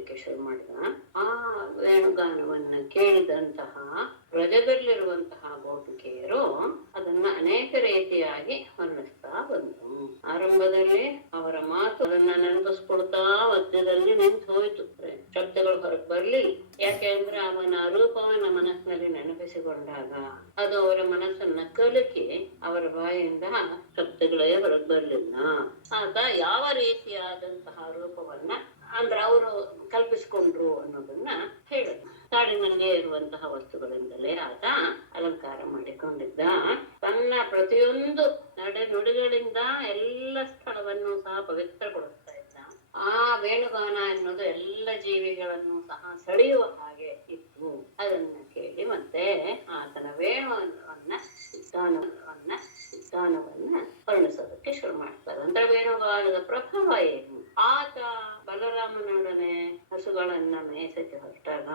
ಹಾಡೋದಿಕ್ಕೆ ಶುರು ಮಾಡಿದ. ಆ ವೇಣುಗಾನವನ್ನ ಕೇಳಿದಂತಹ ವ್ರಜದಲ್ಲಿರುವಂತಹ ಗೋಪಿಕೆಯರು ಅದನ್ನ ಅನೇಕ ರೀತಿಯಾಗಿ ವರ್ಣಿಸ್ತಾ ಬಂತು. ಆರಂಭದಲ್ಲಿ ಅವರ ಮಾತು ಅದನ್ನ ನೆನಪಿಸ್ಕೊಳ್ತಾ ಮಧ್ಯದಲ್ಲಿ ನಿಂತು ಹೋಯ್ತು. ಶಬ್ದಗಳು ಹೊರಗೆ ಬರ್ಲಿ, ಯಾಕೆ ಅಂದ್ರೆ ಅವನ ರೂಪವನ್ನ ಮನಸ್ಸಿನಲ್ಲಿ ನೆನಪಿಸಿಕೊಂಡಾಗ ಅದು ಅವರ ಮನಸ್ಸನ್ನ ಕಲಕಿ ಅವರ ಬಾಯಿಂದ ಶಬ್ದಗಳೇ ಹೊರಗೆ ಬರ್ಲಿಲ್ಲ. ಆಗ ಯಾವ ರೀತಿಯಾದಂತಹ ರೂಪವನ್ನ ಅಂದ್ರೆ ಅವರು ಕಲ್ಪಿಸಿಕೊಂಡ್ರು ಅನ್ನೋದನ್ನ ಹೇಳಿದ್ರು. ಕಾಡಿನಲ್ಲೇ ಇರುವಂತಹ ವಸ್ತುಗಳಿಂದಲೇ ಆತ ಅಲಂಕಾರ ಮಾಡಿಕೊಂಡಿದ್ದ. ತನ್ನ ಪ್ರತಿಯೊಂದು ನಡೆ ನುಡಿಗಳಿಂದ ಎಲ್ಲ ಸ್ಥಳವನ್ನು ಸಹ ಪವಿತ್ರಗೊಳಿಸ್ತಾ ಇದ್ದ. ಆ ವೇಣುಗಾನ ಎನ್ನುವುದು ಎಲ್ಲ ಜೀವಿಗಳನ್ನು ಸಹ ಸೆಳೆಯುವ ಹಾಗೆ ಇತ್ತು. ಅದನ್ನ ಕೇಳಿ ಮತ್ತೆ ಆತನ ವೇಣುವನ್ನ ಗಾನವನ್ನ ವರ್ಣಿಸೋದಕ್ಕೆ ಶುರು ಮಾಡ್ತಾರೆ. ಅಂದ್ರೆ ವೇಣುಗಾನದ ಪ್ರಭಾವ ಏನು? ಆತ ಬಲರಾಮನೊಡನೆ ಹಸುಗಳನ್ನ ಮೇಸಕ್ಕೆ ಹೊರಟಾಗ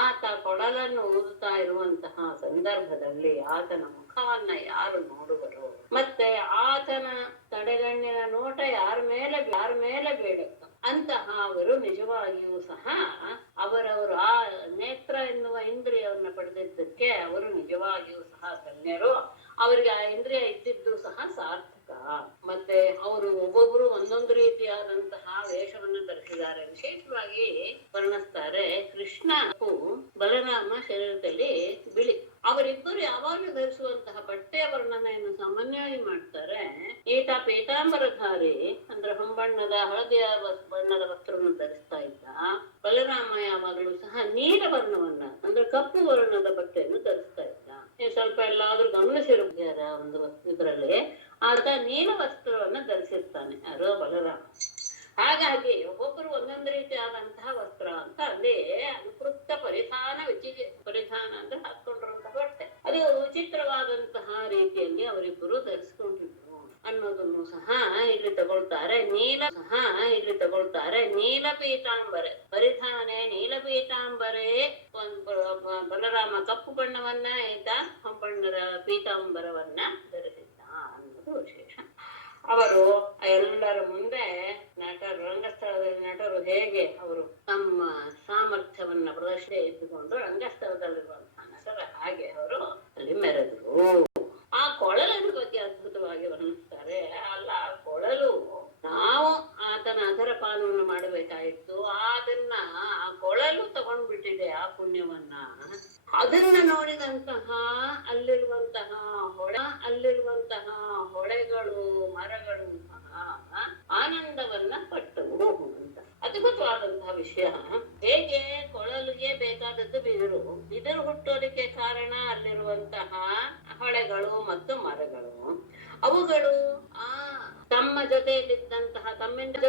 ಆತ ಕೊಡಲನ್ನು ಊದುತ್ತಾ ಇರುವಂತಹ ಸಂದರ್ಭದಲ್ಲಿ ಆತನ ಮುಖವನ್ನ ಯಾರು ನೋಡುವರು, ಮತ್ತೆ ಆತನ ತಡೆಗಣ್ಣಿನ ನೋಟ ಯಾರ ಮೇಲೆ ಬೀಳುತ್ತ ಅಂತಹ ಅವರು ನಿಜವಾಗಿಯೂ ಸಹ ಅವರವರು ಆ ನೇತ್ರ ಎನ್ನುವ ಇಂದ್ರಿಯವನ್ನ ಪಡೆದಿದ್ದಕ್ಕೆ ಅವರು ನಿಜವಾಗಿಯೂ ಸಹ ಧನ್ಯರು. ಅವರಿಗೆ ಆ ಇಂದ್ರಿಯ ಇದ್ದಿದ್ದು ಸಹ ಸಾರ್ಥಕ. ಮತ್ತೆ ಅವರು ಒಬ್ಬೊಬ್ರು ಒಂದೊಂದು ರೀತಿಯಾದಂತಹ ವೇಷವನ್ನು ಧರಿಸಿದ್ದಾರೆ. ವಿಶೇಷವಾಗಿ ವರ್ಣಿಸ್ತಾರೆ, ಕೃಷ್ಣ ಬಲರಾಮ ಶರೀರದಲ್ಲಿ ಬಿಳಿ, ಅವರಿಬ್ಬರು ಯಾವಾಗಲೂ ಧರಿಸುವಂತಹ ಬಟ್ಟೆಯ ವರ್ಣನೆಯನ್ನು ಸಾಮಾನ್ಯವಾಗಿ ಮಾಡ್ತಾರೆ. ಈತ ಪೀತಾಂಬರಧಾರಿ ಅಂದ್ರೆ ಹೊಂಬಣ್ಣದ ಹಳದಿಯ ಬಣ್ಣದ ವಸ್ತ್ರವನ್ನು ಧರಿಸ್ತಾ ಇದ್ದ. ಬಲರಾಮ ಯಾವಾಗಲೂ ಸಹ ನೀಲ ವರ್ಣವನ್ನ ಅಂದ್ರೆ ಕಪ್ಪು ವರ್ಣದ ಬಟ್ಟೆಯನ್ನು ಧರಿಸ್ತಾ ಇದ್ದ. ಸ್ವಲ್ಪ ಎಲ್ಲಾದ್ರೂ ಗಮನಿಸಿರುತ್ತಾರೆ ಒಂದು ಇದರಲ್ಲಿ ಆತ ನೀಲ ವಸ್ತ್ರವನ್ನ ಧರಿಸಿರ್ತಾನೆ ಯಾರೋ ಬಲರಾಮ. ಹಾಗಾಗಿ ಒಬ್ಬೊಬ್ಬರು ಒಂದೊಂದು ರೀತಿಯಾದಂತಹ ವಸ್ತ್ರ ಅಂತ ಅಲ್ಲಿ ಅನುಕೃತ ಪರಿಧಾನ ಅಂದ್ರೆ ಹಾಕೊಂಡಿರುವಂತಹ ಬಟ್ಟೆ ಅದು ವಿಚಿತ್ರವಾದಂತಹ ರೀತಿಯಲ್ಲಿ ಅವರಿಬ್ಬರು ಧರಿಸ್ಕೊಂಡಿದ್ರು ಅನ್ನೋದನ್ನು ಸಹ ಇಲ್ಲಿ ತಗೊಳ್ತಾರೆ. ನೀಲ ಪೀತಾಂಬರೆ ಪರಿಧಾನೆ, ನೀಲ ಪೀತಾಂಬರೆ. ಬಲರಾಮ ಕಪ್ಪು ಬಣ್ಣವನ್ನ ಈತ ಹೊಂಬಣ್ಣದ ಪೀತಾಂಬರವನ್ನ ಧರಿಸಿದ್ದ ಅನ್ನೋದು ವಿಶೇಷ. ಅವರು ಎಲ್ಲರ ಮುಂದೆ ರಂಗಸ್ಥಳದಲ್ಲಿ ನಟರು ಹೇಗೆ ಅವರು ತಮ್ಮ ಸಾಮರ್ಥ್ಯವನ್ನ ಪ್ರದರ್ಶನ ಇದ್ದುಕೊಂಡು ರಂಗಸ್ಥಳದಲ್ಲಿರುವಂತಹ ನಟರ ಹಾಗೆ ಅವರು ಅಲ್ಲಿ ಮೆರೆದ್ರು. ಆ ಕೊಳಲಿನ ಬಗ್ಗೆ ಅದ್ಭುತವಾಗಿ ವರ್ಣಿಸ್ತಾರೆ. ಅಲ್ಲ, ಕೊಳಲು ನಾವು ಆತನ ಅದರ ಪಾಲವನ್ನು ಮಾಡಬೇಕಾಗಿತ್ತು. ಅದನ್ನ ಆ ಕೊಳಲು ತಗೊಂಡ್ಬಿಟ್ಟಿದೆ ಆ ಪುಣ್ಯವನ್ನ. ಅದನ್ನ ನೋಡಿದಂತಹ ಅಲ್ಲಿರುವಂತಹ ಹೊಳೆಗಳು ಮರಗಳು ಸಹ ಆನಂದವನ್ನ ಪಟ್ಟವು ಅಂತ ಅದ್ಭುತವಾದಂತಹ ವಿಷಯ. ಹೇಗೆ ಕೊಳಲಿಗೆ ಬೇಕಾದದ್ದು ಬಿದಿರು ಹುಟ್ಟೋದಕ್ಕೆ ಕಾರಣ ಅಲ್ಲಿರುವಂತಹ ಹೊಳೆಗಳು ಮತ್ತು ಮರಗಳು. ಅವುಗಳು ತಮ್ಮಿಂದ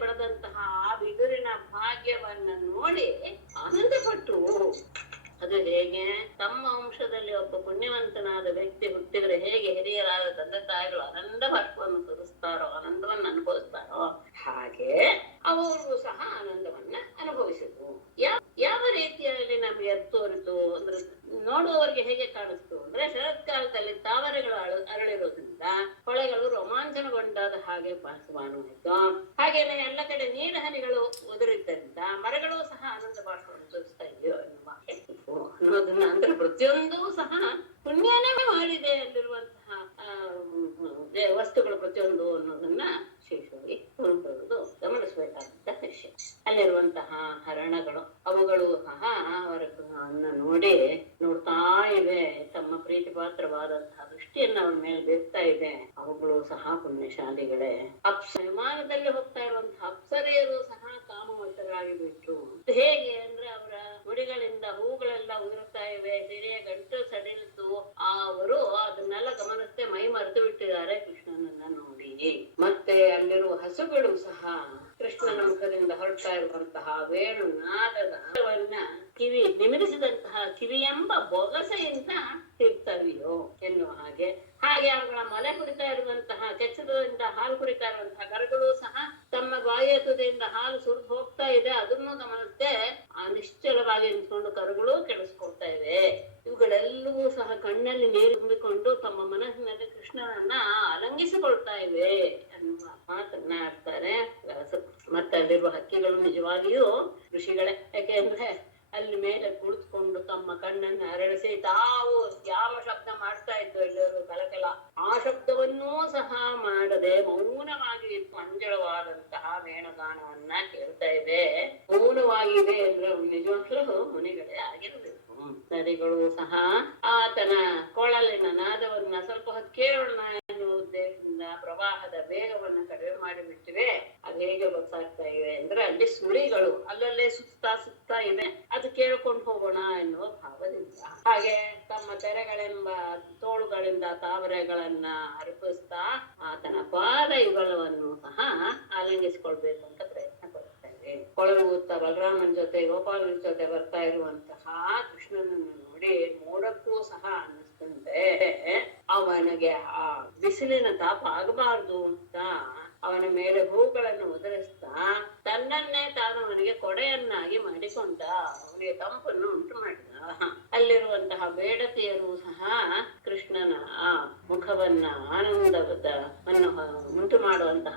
ಬೆಳೆದಂತಹ ಆ ಬಿದಿರಿನ ಭಾಗ್ಯವನ್ನ ನೋಡಿ ಆನಂದಪಟ್ಟು. ಅದು ಹೇಗೆ ತಮ್ಮ ವಂಶದಲ್ಲಿ ಒಬ್ಬ ಪುಣ್ಯವಂತನಾದ ವ್ಯಕ್ತಿ ಹುಟ್ಟಿದ್ರೆ ಹೇಗೆ ಹಿರಿಯರಾದ ತಂದೆ ತಾಯಿಗಳು ಆನಂದ ಬಾಷ್ಪವನ್ನು ಸುರಿಸ್ತಾರೋ, ಆನಂದವನ್ನ ಅನುಭವಿಸ್ತಾರೋ, ಹಾಗೆ ಅವರು ಸಹ ಆನಂದವನ್ನ ಅನುಭವಿಸಿದ್ರು. ಯಾವ ರೀತಿಯಲ್ಲಿ ನಮ್ಗೆ ತೋರಿತು ಅಂದ್ರೆ ನೋಡುವವರಿಗೆ ಹೇಗೆ ಕಾಣಿಸ್ತು ಅಂದ್ರೆ ಶರತ್ಕಾಲದಲ್ಲಿ ತಾವರೆಗಳು ಅರಳಿರೋದ್ರಿಂದ ಹೊಳೆಗಳು ರೋಮಾಂಚನಗೊಂಡಾದ ಹಾಗೆ ಭಾಸವಾನುವಾಯಿತು. ಹಾಗೇನೆ ಎಲ್ಲ ಕಡೆ ನೀರ ಹನಿಗಳು ಉದುರಿದ್ದರಿಂದ ಮರಗಳು ಸಹ ಆನಂದ ಬಾಷ್ಪವನ್ನು ಸುರಿಸ್ತಾ ಇದೆಯೋ ಅನ್ನೋದನ್ನ ಅಂದ್ರೆ ಪ್ರತಿಯೊಂದೂ ಸಹ ಪುಣ್ಯನೇ ಮಾಡಿದೆ ಅಲ್ಲಿರುವಂತಹ ವಸ್ತುಗಳು ಪ್ರತಿಯೊಂದು ಅನ್ನೋದನ್ನ ವಿಶೇಷವಾಗಿ ಗಮನಿಸಬೇಕಾದಂತ ವಿಷಯ. ಅಲ್ಲಿರುವಂತಹ ಹರಣಗಳು ಅವುಗಳು ಸಹ ಅವರನ್ನ ನೋಡ್ತಾ ಇವೆ. ತಮ್ಮ ಪ್ರೀತಿ ಪಾತ್ರವಾದಂತಹ ದೃಷ್ಟಿಯನ್ನ ಅವಳ ಮೇಲೆ ಬೀರ್ತಾ ಇದೆ. ಅವುಗಳು ಸಹ ಪುಣ್ಯಶಾಲಿಗಳೇ. ವಿಮಾನದಲ್ಲಿ ಹೋಗ್ತಾ ಇರುವಂತಹ ಅಪ್ಸರೆಯರು ಸಹ ಕಾಮವಶರಾಗಿ ಬಿಟ್ರು. ಹೇಗೆ ಅಂದ್ರೆ ಅವರ ನುಡಿಗಳಿಂದ ಹೂಗಳೆಲ್ಲ ಉದುರುತ್ತಾ ಇವೆ, ಸಿರಿಯ ಗಂಟು ಸಡಿಲಿತು. ಅವರು ಅದನ್ನೆಲ್ಲ ಗಮನಿಸದೆ ಮೈ ಮರೆತು ಬಿಟ್ಟಿದ್ದಾರೆ ಕೃಷ್ಣನನ್ನ ನೋಡಿ. ಮತ್ತೆ ಅಲ್ಲಿರುವ ಹಸುಗಳು ಸಹ ಕೃಷ್ಣನ ಮುಖದಿಂದ ಹೊರಡ್ತಾ ಇರುವಂತಹ ವೇಣು ನಾದವನ್ನ ನಿಮಿರಿಸಿದಂತಹ ಕಿವಿಯೆಂಬ ಬೊಗಸೆಯಿಂದ ತಿರ್ತವಿಯೋ ಎನ್ನುವ ಹಾಗೆ ಅವುಗಳ ಮಲೆ ಕುಡಿತಾ ಇರುವಂತಹ ಕೆಚ್ಚದಿಂದ ಹಾಲು ಕುಡಿತಾ ಇರುವಂತಹ ಕರುಗಳು ಸಹ ತಮ್ಮ ಬಾಯಿಯ ತುದಿಯಿಂದ ಹಾಲು ಸುರಿದು ಹೋಗ್ತಾ ಇದೆ. ಅದನ್ನು ಗಮನಿಸದೆ ನಿಶ್ಚಲವಾಗಿ ನಿಂತ್ಕೊಂಡು ಕರುಗಳು ಕೆಡಿಸ್ಕೊಳ್ತಾ ಇವೆ. ಇವುಗಳೆಲ್ಲವೂ ಸಹ ಕಣ್ಣಲ್ಲಿ ನೀರು ತುಂಬಿಕೊಂಡು ತಮ್ಮ ಮನಸ್ಸಿನಲ್ಲಿ ಕೃಷ್ಣನನ್ನ ಅಲಂಗಿಸಿಕೊಳ್ತಾ ಇವೆ ಅನ್ನುವ ಮಾತನ್ನ ಆಡ್ತಾರೆ. ಮತ್ತೆ ಅಲ್ಲಿರುವ ಹಕ್ಕಿಗಳು ನಿಜವಾಗಿಯೂ ಋಷಿಗಳೇ. ಯಾಕೆಂದ್ರೆ ಅಲ್ಲಿ ಮೇಲೆ ಕುಳಿತುಕೊಂಡು ತಮ್ಮ ಕಣ್ಣನ್ನು ಅರಳಿಸಿ ತಾವು ಯಾವ ಶಬ್ದ ಮಾಡ್ತಾ ಇದ್ದು ಎಲ್ಲರೂ ಕಲಕಲ ಆ ಶಬ್ದವನ್ನೂ ಸಹ ಮಾಡದೆ ಮೌನವಾಗಿ ಮಂಜಳವಾದಂತಹ ವೇಣುಗಾನವನ್ನ ಕೇಳ್ತಾ ಇದೆ. ಮೌನವಾಗಿದೆ ಅಂದ್ರೆ ನಿಜವಾಗ್ಲೂ ಮುನಿಗಳೇ ಆಗಿರಬೇಕು. ನದಿಗಳು ಸಹ ಆತನ ಕೊಳಲಿನ ನಾದವನ್ನ ಸ್ವಲ್ಪ ಹೊತ್ತು ಕೇಳೋಣ ಎನ್ನುವ ಉದ್ದೇಶದಿಂದ ಪ್ರವಾಹದ ವೇಗವನ್ನ ಕಡಿಮೆ ಮಾಡಿಬಿಟ್ಟಿವೆ. ಅದು ಹೇಗೆ ಗೊತ್ತಾಗ್ತಾ ಇವೆ ಅಂದ್ರೆ ಅಲ್ಲಿ ಸುಳಿಗಳು ಅಲ್ಲಲ್ಲೇ ಸುತ್ತಾ ಇದೆ, ಅದು ಕೇಳ್ಕೊಂಡು ಹೋಗೋಣ ಎನ್ನುವ ಭಾವದಿಂದ ಹಾಗೆ ತಮ್ಮ ತೆರೆಗಳೆಂಬ ತೋಳುಗಳಿಂದ ತಾವರೆಗಳನ್ನ ಅರ್ಪಿಸ್ತಾ ಆತನ ಪಾದ ಯುಗಲವನ್ನು ಸಹ ಆಲಿಂಗಿಸಿಕೊಳ್ಬೇಕು ಅಂತ ಪ್ರಯತ್ನ ಪಡ್ತಾ ಇದೆ. ಕೊಳಲು ಊತ ಬಲರಾಮನ ಜೊತೆ ಗೋಪಾಲನ ಜೊತೆ ಬರ್ತಾ ಇರುವಂತಹ ಕೃಷ್ಣನನ್ನು ನೋಡಿ ಮೋಡಕ್ಕೂ ಸಹ ಅನ್ನಿಸ್ತಂತೆ ಅವನಿಗೆ ಆ ಬಿಸಿಲಿನ ತಾಪ ಆಗಬಾರ್ದು ಅಂತ ಅವನ ಮೇಲೆ ಹೂಗಳನ್ನು ಉದುರಿಸ್ತಾ ತನ್ನನ್ನೇ ತಾನು ಅವನಿಗೆ ಕೊಡೆಯನ್ನಾಗಿ ಮಾಡಿಕೊಂಡ. ಅವನಿಗೆ ತಂಪನ್ನು ಉಂಟು ಮಾಡಿದ. ಅಲ್ಲಿರುವಂತಹ ಬೇಡತಿಯರು ಸಹ ಕೃಷ್ಣನ ಆ ಮುಖವನ್ನ ಆನಂದದ ಉಂಟು ಮಾಡುವಂತಹ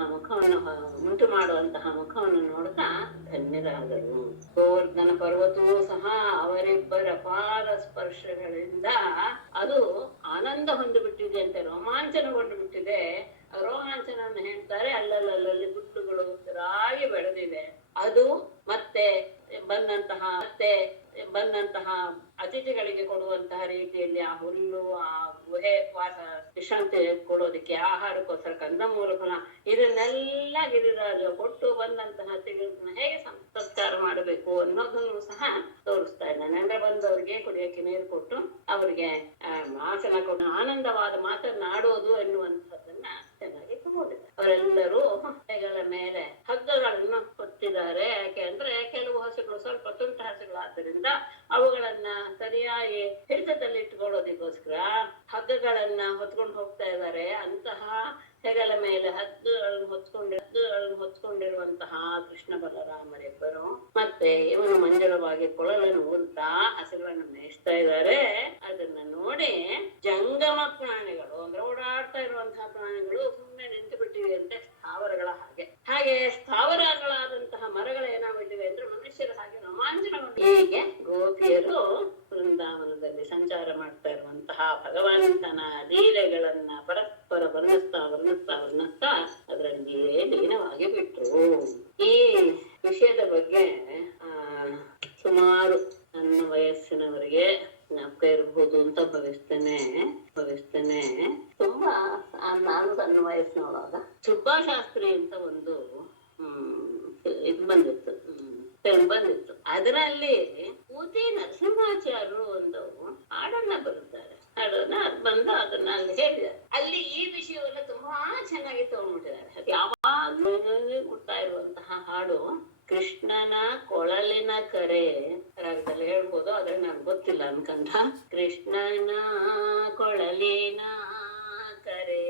ಮುಖವನ್ನು ನೋಡ್ತಾ ಧನ್ಯರಾದರು. ಗೋವರ್ಧನ ಪರ್ವತವೂ ಸಹ ಅವರಿಬ್ಬರ ಪಾದ ಸ್ಪರ್ಶಗಳಿಂದ ಅದು ಆನಂದ ಹೊಂದಿಬಿಟ್ಟಿದೆ ಅಂತೆ, ರೋಮಾಂಚನಗೊಂಡು ಬಿಟ್ಟಿದೆ. ರೋಮಾಂಚನವನ್ನು ಹೇಳ್ತಾರೆ. ಅಲ್ಲಲ್ಲಿ ಗುಟ್ಟುಗಳು ಉತ್ತರಾಗಿ ಬೆಳೆದಿದೆ. ಅದು ಮತ್ತೆ ಬಂದಂತಹ ಅತಿಥಿಗಳಿಗೆ ಕೊಡುವಂತಹ ರೀತಿಯಲ್ಲಿ ಆ ಹುಲ್ಲು, ಆ ಗುಹೆ ವಾಸ ವಿಶ್ರಾಂತಿ ಕೊಡೋದಕ್ಕೆ ಆಹಾರಕ್ಕೋಸ್ಕರ ಕಂದಮೂಲ ಫಲ ಇದನ್ನೆಲ್ಲ ಗಿರಿರಾಜ ಕೊಟ್ಟು ಬಂದಂತಹ ಅತಿಥಿಗಳನ್ನ ಹೇಗೆ ಸತ್ಕಾರ ಮಾಡಬೇಕು ಅನ್ನೋದನ್ನು ಸಹ ತೋರಿಸ್ತಾ ಇದ್ದಾನೆ. ಅಂದ್ರೆ ಬಂದವರಿಗೆ ಕುಡಿಯಕ್ಕೆ ನೀರು ಕೊಟ್ಟು ಅವರಿಗೆ ಆಸನ ಕೊಟ್ಟು ಆನಂದವಾದ ಮಾತನ್ನಾಡೋದು ಎನ್ನುವಂಥದ್ದನ್ನ ಚೆನ್ನಾಗಿ ತಗೊಂಡಿದ್ದಾರೆ. ಅವರೆಲ್ಲರೂ ಹೆಗಳ ಮೇಲೆ ಹಗ್ಗಗಳನ್ನು ಹೊತ್ತಿದ್ದಾರೆ. ಯಾಕೆ ಅಂದ್ರೆ ಕೆಲವು ಹಸುಗಳು ಸ್ವಲ್ಪ ತುಂಟ ಹಸುಗಳಾದ್ದರಿಂದ ಅವುಗಳನ್ನ ಸರಿಯಾಗಿ ಹಿಡಿತದಲ್ಲಿ ಇಟ್ಕೊಳ್ಳೋದಕ್ಕೋಸ್ಕರ ಹಗ್ಗಗಳನ್ನ ಹೊತ್ಕೊಂಡು ಹೋಗ್ತಾ ಇದ್ದಾರೆ. ಅಂತಹ ಹೆಗಲ ಮೇಲೆ ಹಗ್ಗಗಳನ್ನು ಹೊತ್ಕೊಂಡಿರುವಂತಹ ಕೃಷ್ಣ ಬಲರಾಮರಿಬ್ಬರು ಮತ್ತೆ ಇವನು ಮಂಜಳವಾಗಿ ಕೊಳಲನ್ನು ಊದ್ತಾ ಹಸುಗಳನ್ನು ಮೇಯಿಸ್ತಾ ಇದ್ದಾರೆ. ಅದನ್ನ ನೋಡಿ ಜಂಗಮ ಪ್ರಾಣಿಗಳು ಅಂದ್ರೆ ಓಡಾಡ್ತಾ ಇರುವಂತಹ ಪ್ರಾಣಿಗಳು ಸುಮ್ಮನೆ ನಿಂತು ಬಿಟ್ಟಿವೆ ಅಂತೆ, ಸ್ಥಾವರಗಳ ಹಾಗೆ ಸ್ಥಾವರಗಳಾದಂತಹ ಮರಗಳು ಏನಾಗಿವೆ ಅಂದ್ರೆ ಮನುಷ್ಯರ ಹಾಗೆ ರೋಮಾಂಚನಗೊಂಡು. ಹೀಗೆ ಗೋಪಿಯರು ವೃಂದಾವನದಲ್ಲಿ ಸಂಚಾರ ಮಾಡ್ತಾ ಇರುವಂತಹ ಭಗವಂತನ ಲೀಲೆಗಳನ್ನ ಪರಸ್ಪರ ವರ್ಣಿಸ್ತಾ ಅದರಲ್ಲಿಯೇ ಲೀನವಾಗಿ ಬಿಟ್ರು. ಈ ವಿಷಯದ ಬಗ್ಗೆ ಸುಮಾರು ನನ್ನ ವಯಸ್ಸಿನವರಿಗೆ ಜ್ಞಾಪಕ ಇರಬಹುದು ಅಂತ ಭಾವಿಸ್ತೇನೆ. ತುಂಬಾ ನಾನು ಸಣ್ಣ ವಯಸ್ಸಿನೊಳಗ ಸುಬ್ಬಾಶಾಸ್ತ್ರಿ ಅಂತ ಒಂದು ಇದು ಬಂದಿತ್ತು. ಅದರಲ್ಲಿ ಪೂತಿ ನರಸಿಂಹಾಚಾರ್ಯರು ಒಂದು ಹಾಡನ್ನ ಬರುತ್ತಾರೆ. ಬಂದು ಅದನ್ನ ಅಲ್ಲಿ ಹೇಳಿದ್ದಾರೆ. ಅಲ್ಲಿ ಈ ವಿಷಯವನ್ನ ತುಂಬಾ ಚೆನ್ನಾಗಿ ತಗೊಂಡ್ಬಿಟ್ಟಿದ್ದಾರೆ. ಅದು ಯಾವಾಗ್ಲೂ ಕೊಡ್ತಾ ಇರುವಂತಹ ಹಾಡು ಕೃಷ್ಣನ ಕೊಳಲಿನ ಕರೆ ರಾಗದಲ್ಲಿ ಹೇಳ್ಬೋದು, ಆದ್ರೆ ನನ್ಗೆ ಗೊತ್ತಿಲ್ಲ ಅನ್ಕಂತ. ಕೃಷ್ಣನ ಕೊಳಲಿನ ಕರೆ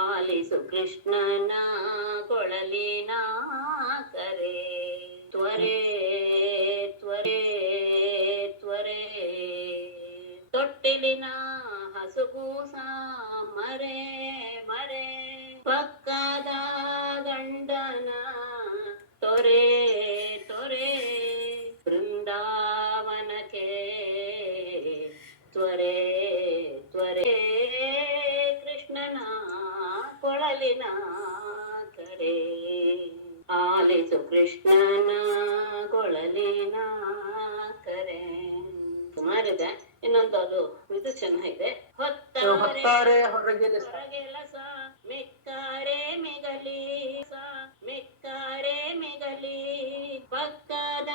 ಆಲಿಸು, ಕೃಷ್ಣನ ಕೊಳಲಿನ ಕರೆ ತ್ವರೆ ತ್ವರೆ ತ್ವರೆ ತೊಟ್ಟಿಲಿನ ಹಸುಗೂಸ ಮರೆ ಮರೆ ಪಕ್ಕದ ಗಂಡನ ತೊರೆ ತೊರೆ ಬೃಂದಾವನಕ್ಕೆ ತ್ವರೆ ತ್ವರೆ ಕೃಷ್ಣನ ಕೊಳಲಿನ ಕರೆ ಆಲಿಸು, ಕೃಷ್ಣನ ಕೊಳಲಿನ ಕರೆ. ಸುಮಾರಿದೆ. ಇನ್ನೊಂದು ಅದು ಇದು ಚೆನ್ನಾಗಿದೆ. ಹೊತ್ತಾರೆ ಹೊರಗೆಲಸ ಮೆಕ್ಕಾರೆ ಮೆಗಲಿ ಮೆಕ್ಕಾರೆ ಮೆಗಲಿ ಪಕ್ಕದ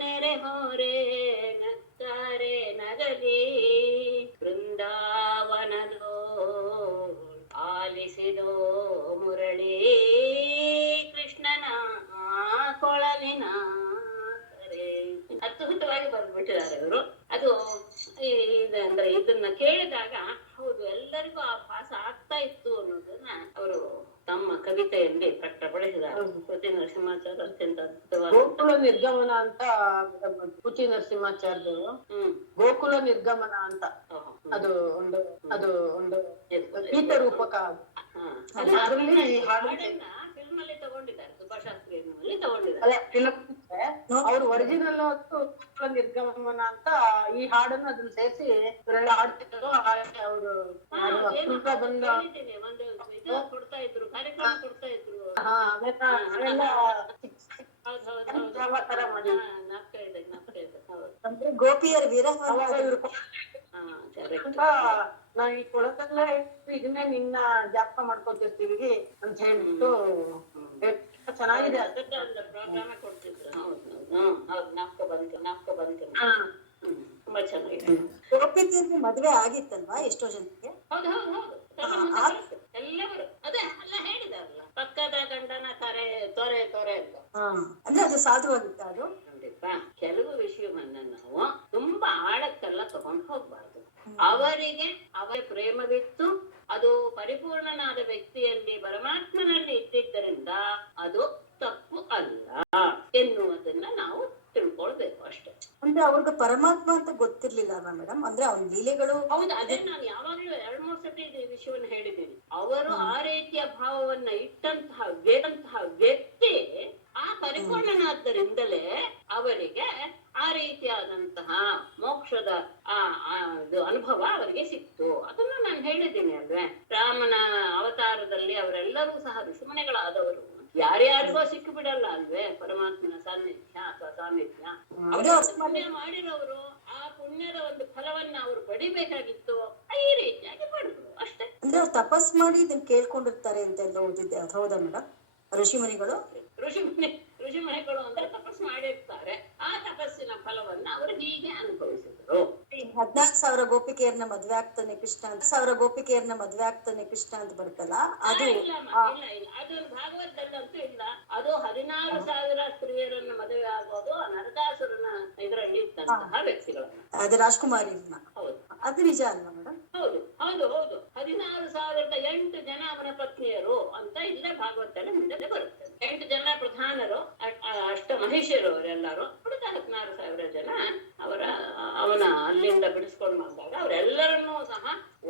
ನೆರೆ ಹೊರೆ ನಕ್ಕಾರೆ ನಗಲಿ ಬೃಂದಾವನದೋ ಆಲಿಸಿದೋ ಮುರಳಿ ಕೃಷ್ಣನ ಕೊಳಲಿನ ಕರೆ. ಅದ್ಭುತವಾಗಿ ಬರ್ಬಿಟ್ಟಿದ್ದಾರೆ ಅವರು. ಅದು ಅಂದ್ರೆ ಇದನ್ನ ಕೇಳಿದಾಗ ಹೌದು ಎಲ್ಲರಿಗೂ ಆ ಭಾಸ ಆಗ್ತಾ ಇತ್ತು ಅನ್ನೋದನ್ನ ಅವರು ತಮ್ಮ ಕವಿತೆಯಲ್ಲಿ ಪ್ರಕಟಪಡಿಸಿದ್ದಾರೆ. ಪೂತಿ ನರಸಿಂಹಾಚಾರ್ಯ ಅತ್ಯಂತ ಅದ್ಭುತವಾದ ಗೋಕುಲ ನಿರ್ಗಮನ ಅಂತ ಪೂತಿ ನರಸಿಂಹಾಚಾರ್ಯರು ಗೋಕುಲ ನಿರ್ಗಮನ ಅಂತ ಅದು ಒಂದು ಗೀತ ರೂಪಕ ಹಾಡನ್ನ ಫಿಲ್ಮ್ ಫಿಲಮ್ ಅಲ್ಲಿ ತಗೊಂಡಿದ್ದಾರೆ, ಸುಭಾಷಾಸ್ತ್ರಿ ತಗೊಂಡಿದ್ದಾರೆ. ಅದೇ ಫಿಲಮ್ ಅವ್ರು ಒರಿಜಿನಲ್ ಗೋಕುಲ ನಿರ್ಗಮನ ಅಂತ ಈ ಹಾಡನ್ನು ಅದನ್ನ ಸೇರಿಸಿ ಇವರೆಲ್ಲ ಹಾಡ್ತಿದ್ರು. ಅವರು ಬಂದ ಒಂದು ಇದು ಕೊಡ್ತಾ ಇದ್ರು, ಕಾರ್ಯಕ್ರಮ ಕೊಡ್ತಾ ಇದ್ರು. ಅಂದ್ರೆ ಗೋಪಿಯರ ವಿರಹ ನಾವ್ ಈ ಕೊಳಕಲ್ಲ ಇದನ್ನೇ ನಿನ್ನ ಜ್ಞಾಪಕ ಮಾಡ್ಕೊತಿರ್ತೀವಿ ಅಂತ ಹೇಳ್ಬಿಟ್ಟು ಚೆನ್ನಾಗಿದೆ. ಪ್ರೋಗ್ರಾಮ ಕೊಡ್ತಿದ್ರು. ನಾಪ್ಕ ಬಂತು ತುಂಬಾ ಚೆನ್ನಾಗಿದೆ. ಗೋಪಿಯರಿಗೆ ಮದ್ವೆ ಆಗಿತ್ತಲ್ವಾ ಎಷ್ಟೋ ಜನಕ್ಕೆ? ಹೌದು ಹೌದು ಹೌದು, ಎಲ್ಲವರು ಅದೇ ಎಲ್ಲ ಹೇಳಿದಾರಲ್ಲ, ಪಕ್ಕದ ಗಂಡನ ತೊರೆ ತೊರೆ ಅಂತ. ಅಂದ್ರೆ ಅದು ಸಾಧುವಾಗಿತ್ತ ಅದು? ಕೆಲವು ವಿಷಯವನ್ನ ನಾವು ತುಂಬಾ ಆಳಕ್ಕೆಲ್ಲ ತಗೊಂಡು ಹೋಗ್ಬಾರ್ದು. ಅವರಿಗೆ ಅವರ ಪ್ರೇಮವಿತ್ತು, ಅದು ಪರಿಪೂರ್ಣನಾದ ವ್ಯಕ್ತಿಯಲ್ಲಿ ಪರಮಾತ್ಮನಲ್ಲಿ ಇಟ್ಟಿದ್ದರಿಂದ ಅದು ತಪ್ಪು ಅಲ್ಲ ಎನ್ನುವುದನ್ನ ನಾವು ತಿಳ್ಕೊಳ್ಬೇಕು ಅಷ್ಟೇ. ಅಂದ್ರೆ ಅವ್ರಿಗೆ ಪರಮಾತ್ಮ ಅಂತ ಗೊತ್ತಿರ್ಲಿಲ್ಲ ಅಲ್ವಾ ಮೇಡಮ್? ಅಂದ್ರೆ ಅವ್ನ ಲೀಲೆಗಳು. ಹೌದು, ಅದೇ ನಾನು ಯಾವಾಗ್ಲೂ 2-3 ಸತಿ ಈ ವಿಷಯವನ್ನು ಹೇಳಿದ್ದೀನಿ. ಅವರು ಆ ರೀತಿಯ ಭಾವವನ್ನ ಇಟ್ಟಂತಹ ವ್ಯಕ್ತಿ ಆ ಪರಿಪೂರ್ಣನಾದ್ದರಿಂದಲೇ ಅವರಿಗೆ ಆ ರೀತಿಯಾದಂತಹ ಮೋಕ್ಷದ ಇದು ಅನುಭವ ಅವರಿಗೆ ಸಿಕ್ತು. ಅದನ್ನ ನಾನು ಹೇಳಿದ್ದೀನಿ ಅಲ್ವೇ. ರಾಮನ ಅವತಾರದಲ್ಲಿ ಅವರೆಲ್ಲರೂ ಸಹ ಋಷಿಮುನಿಗಳಾದವರು ಯಾರ್ಯಾರಿಗೋ ಸಿಕ್ಕು ಬಿಡಲ್ಲ ಅಲ್ವೇ ಪರಮಾತ್ಮನ ಸಾನ್ನಿಧ್ಯ ಅಥವಾ ಸಾನ್ನಿಧ್ಯ. ಪುಣ್ಯ ಮಾಡಿರೋರು ಆ ಪುಣ್ಯದ ಒಂದು ಫಲವನ್ನ ಅವರು ಪಡಿಬೇಕಾಗಿತ್ತು, ಈ ರೀತಿಯಾಗಿ ಪಡೆದ್ರು ಅಷ್ಟೇ. ಅಂದ್ರೆ ಅವ್ರು ತಪಸ್ ಮಾಡಿ ಇದನ್ನ ಕೇಳ್ಕೊಂಡಿರ್ತಾರೆ ಅಂತ ಎಲ್ಲ ಓದಿದ್ದೆ, ಅದು ಹೌದಾ ಮೇಡಮ್? ಋಷಿಮುನಿಗಳು ಋಷಿಮುನಿಗಳು ಅಂದ್ರೆ ತಪಸ್ಸು ಮಾಡಿರ್ತಾರೆ, ಆ ತಪಸ್ಸಿನ ಫಲವನ್ನ ಅವರು ಹೀಗೆ ಅನುಭವಿಸಿದ್ರು. 14,000 ಗೋಪಿಕೆಯರ್ನ ಮದ್ವೆ ಆಗ್ತಾನೆ ಕೃಷ್ಣ ಅಂತ, 1,000 ಗೋಪಿಕೆಯರ್ನ ಮದ್ವೆ ಆಗ್ತಾನೆ ಕೃಷ್ಣ ಅಂತ ಬರ್ತಲ್ಲ ಅದು? ಇಲ್ಲ, ಅದು ಭಾಗವತದಲ್ಲಂತೂ ಇಲ್ಲ. ಅದು 16,000 ಸ್ತ್ರೀಯರನ್ನ ಮದುವೆ ಆಗೋದು ನರಕಾಸುರನ ಇದರಲ್ಲಿ ಇದ್ದಂತಹ ವ್ಯಕ್ತಿಗಳನ್ನ, ಅದು ರಾಜ್ಕುಮಾರಿಯನ್ನ. ಹೌದು, ಅದು ನಿಜ ಅಲ್ವಾ ಮೇಡಮ್? ಹೌದು ಹೌದು ಹೌದು. 16,008 ಜನ ಅವನ ಪತ್ನಿಯರು ಅಂತ ಇಲ್ಲೇ ಭಾಗವತದಲ್ಲಿ ಮುಂದೆ ಬರುತ್ತೆ. 8 ಜನ ಪ್ರಧಾನರು, ಅಷ್ಟ ಮಹಿಷರು ಅವರೆಲ್ಲರೂ, ಉಳಿದ 16,000 ಜನ ಅವನ ಅಲ್ಲಿಂದ ಬಿಡಿಸ್ಕೊಂಡು ಬಂದಾಗ ಅವರೆಲ್ಲರನ್ನೂ ಸಹ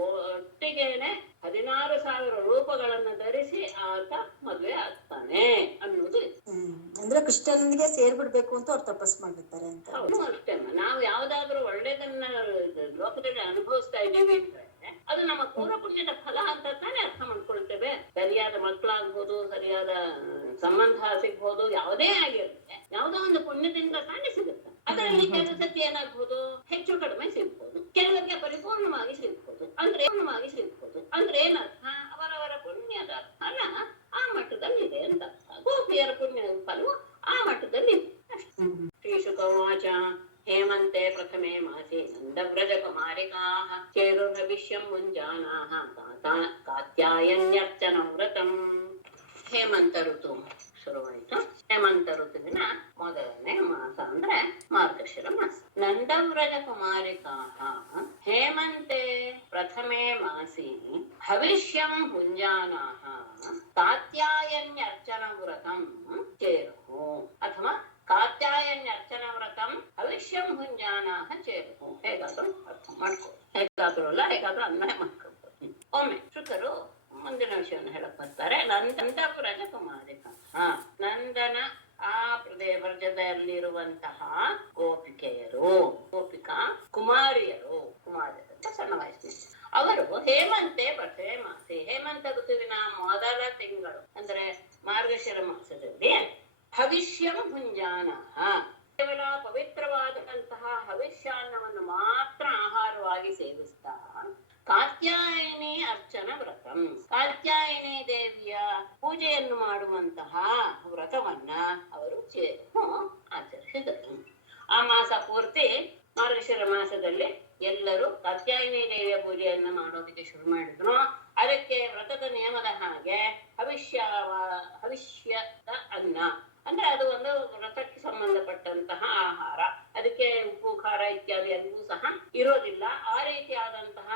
ಒಟ್ಟಿಗೆನೆ 16,000 ರೂಪಗಳನ್ನ ಧರಿಸಿ ಆತ ಮದುವೆ ಆಗ್ತಾನೆ ಅನ್ನೋದು. ಅಂದ್ರೆ ಕೃಷ್ಣನಿಗೆ ಸೇರ್ಬಿಡ್ಬೇಕು ಅಂತ ಅವ್ರು ತಪಸ್ ಮಾಡಿರ್ತಾರೆ ಅಂತ. ಹೌದು, ಅಷ್ಟೇ. ನಾವು ಯಾವ್ದಾದ್ರು ಒಳ್ಳೇದನ್ನ ಲೋಕದಲ್ಲಿ ಅನುಭವಿಸ್ತಾ ಇದ್ದೀವಿ ಅಂದ್ರೆ ಅದು ನಮ್ಮ ಪೂರ್ವ ಪುಣ್ಯದ ಫಲ ಅಂತ ತಾನೇ ಅರ್ಥ ಮಾಡ್ಕೊಳ್ತೇವೆ. ಸರಿಯಾದ ಮಕ್ಕಳಾಗ್ಬೋದು, ಸರಿಯಾದ ಸಂಬಂಧ ಸಿಗ್ಬೋದು, ಯಾವುದೇ ಆಗಿರುತ್ತೆ, ಯಾವುದೋ ಒಂದು ಪುಣ್ಯದಿಂದ ತಾನೇ ಸಿಗುತ್ತೆ. ಅದರಲ್ಲಿ ಕೆಲಸಕ್ಕೆ ಏನಾಗ್ಬೋದು, ಹೆಚ್ಚು ಕಡಿಮೆ ಸಿಗ್ಬೋದು, ಕೆಲವರಿಗೆ ಪರಿಪೂರ್ಣವಾಗಿ ಸಿಗ್ಬೋದು. ಅಂದ್ರೆ ಏನರ್ಥ? ಅವರವರ ಪುಣ್ಯದ ಫಲ ಆ ಮಟ್ಟದಲ್ಲಿ ಇದೆ ಅಂತ. ಗೋಪಿಯರ ಪುಣ್ಯದ ಫಲವು ಆ ಮಟ್ಟದಲ್ಲಿ ಇದೆ. ಶ್ರೀಶುಕವಾಚ ಹೇಮಂತೆ ಪ್ರಥಮೆ ಮಾಸಿ ನಂದವ್ರಜ ಕುಮಾರಿಕಾಃ ಚೇರುರ್ಭವಿಷ್ಯಂ ಮುಂಜಾನಾಃ ಕಾತ್ಯಾಯನ್ಯರ್ಚನ ವ್ರತಂ. ಹೇಮಂತ ಋತು ಶುರುವಾಯಿತು. ಹೇಮಂತ ಋತುವಿನ ಮೊದಲನೇ ಮಾಸ ಅಂದ್ರೆ ಮಾರ್ಗಶಿರ ಮಾಸ. ನಂದವ್ರಜ ಕುಮಾರಿಕಾಃ ಹೇಮಂತೆ ಪ್ರಥಮೆ ಮಾಸಿ ಭವಿಷ್ಯಂ ಭುಂಜಾನಾಃ ಕಾತ್ಯಾಯನ್ಯರ್ಚನ ವ್ರತಂ ಚೇರುಃ ಅಥವಾ ಕಾತ್ಯಾಯನ್ಯರ್ಚನ ವ್ರತಂ ಭವಿಷ್ಯಂ ಭುಂಜಾನಾಃ ಚೇರುಃ. ಹೇಗಾದ್ರೂ ಅರ್ಥ ಮಾಡ್ಕೊ, ಹೇಗಾದ್ರೂ ಅಲ್ಲ, ಹೇಗಾದ್ರೂ ಅನ್ವಯ ಮಾಡ್ಕೊಳ್ಬೋದು. ಒಮ್ಮೆ ಶುಕರು ಮುಂದಿನ ವಿಷಯವನ್ನು ಹೇಳಕ್ ಬರ್ತಾರೆ. ನಂದವ್ರಜ ಕುಮಾರಿಕಾಃ, ನಂದನ ಆ ಪ್ರದೇಶದಲ್ಲಿರುವಂತಹ ಗೋಪಿಕೆಯರು, ಗೋಪಿಕಾ ಕುಮಾರಿಯರು, ಕುಮಾರಿಯರು ಸಣ್ಣ ವಯಸ್ಸಿನ ಅವರು ಹೇಮಂತೆ ಪ್ರಥಮೆ ಮಾಸಿ, ಹೇಮಂತ ಋತುವಿನ ಮೊದಲ ತಿಂಗಳು ಅಂದ್ರೆ ಮಾರ್ಗಶಿರ ಮಾಸದಲ್ಲಿ ಭವಿಷ್ಯಂ ಭುಂಜಾನಾಃ, ಕೇವಲ ಪವಿತ್ರವಾದಂತಹ ಹವಿಷ್ಯಾನ್ನವನ್ನು ಮಾತ್ರ ಆಹಾರವಾಗಿ ಸೇವಿಸ್ತಾ ಕಾತ್ಯಾಯನಿ ಅರ್ಚನ ವ್ರತಂ, ಕಾತ್ಯಾಯನಿ ದೇವಿಯ ಪೂಜೆಯನ್ನು ಮಾಡುವಂತಹ ವ್ರತವನ್ನ ಅವರು ಆಚರಿಸಿದರು. ಆ ಮಾಸ ಪೂರ್ತಿ ಮಾರ್ಗಶಿರ ಮಾಸದಲ್ಲಿ ಎಲ್ಲರೂ ಕಾತ್ಯಾಯನಿ ದೇವಿಯ ಪೂಜೆಯನ್ನ ಮಾಡೋದಕ್ಕೆ ಶುರು ಮಾಡಿದ್ರು. ಅದಕ್ಕೆ ವ್ರತದ ನಿಯಮದ ಹಾಗೆ ಭವಿಷ್ಯದ ಅನ್ನ ಅಂದ್ರೆ ಅದು ಒಂದು ವ್ರತಕ್ಕೆ ಸಂಬಂಧಪಟ್ಟಂತಹ ಆಹಾರ, ಅದಕ್ಕೆ ಉಪ್ಪು ಖಾರ ಇತ್ಯಾದಿ ಎಲ್ಲವೂ ಸಹ ಇರೋದಿಲ್ಲ. ಆ ರೀತಿಯಾದಂತಹ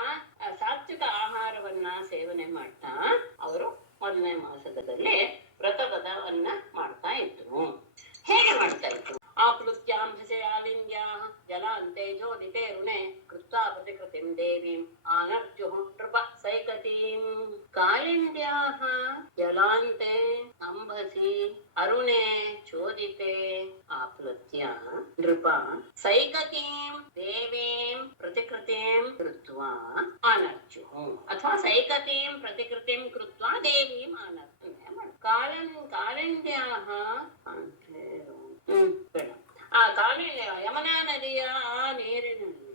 ಸಾತ್ವಿಕ ಆಹಾರವನ್ನ ಸೇವನೆ ಮಾಡ್ತಾ ಅವರು ಮೊದಲನೇ ಮಾಸದಲ್ಲಿ ವ್ರತವನ್ನ ಮಾಡ್ತಾ ಇದ್ರು. ಹೇಗೆ ಮಾಡ್ತಾ ಇದ್ರು? ಆಪ್ಲುತ್ಯಾಂಭಸಯಾಲಿಂಗ್ಯ ಜಲಾಂತೆ ಜೋದಿತೆ ಋಣೆ ಕೃತ್ವಾ ಪ್ರತಿಕೃತಿಂ ದೇವೀಂ ಆನರ್ಜುಃ ನೃಪ ಸೈಕತೀಂ. ಕಾಲಿಂದ್ಯಾಹ ಜಲಾಂತೆ ಅಂಬಸಿ ಅರುಣೆ ಚೋದಿತೆ ಆಪ್ಲುತ್ಯ ನೃಪ ಸೈಕತೀಂ ದೇವೀಂ ಪ್ರತಿಕೃತಿಂ ಕೃತ್ವಾ ಅನರ್ಚುಃ ಅಥವಾ ಸೈಕತೀಂ ಪ್ರತಿಕೃತಿಂ ಕೃತ್ವಾ ದೇವೀಂ ಅನರ್ಚುಃ. ಕಾಲಿಂದ್ಯಾಹ ಬೇಡ, ಆ ಕಾಲಿಂದ್ಯ ಯಮುನಾ ನದಿಯ ಆ ನೀರಿನಲ್ಲಿ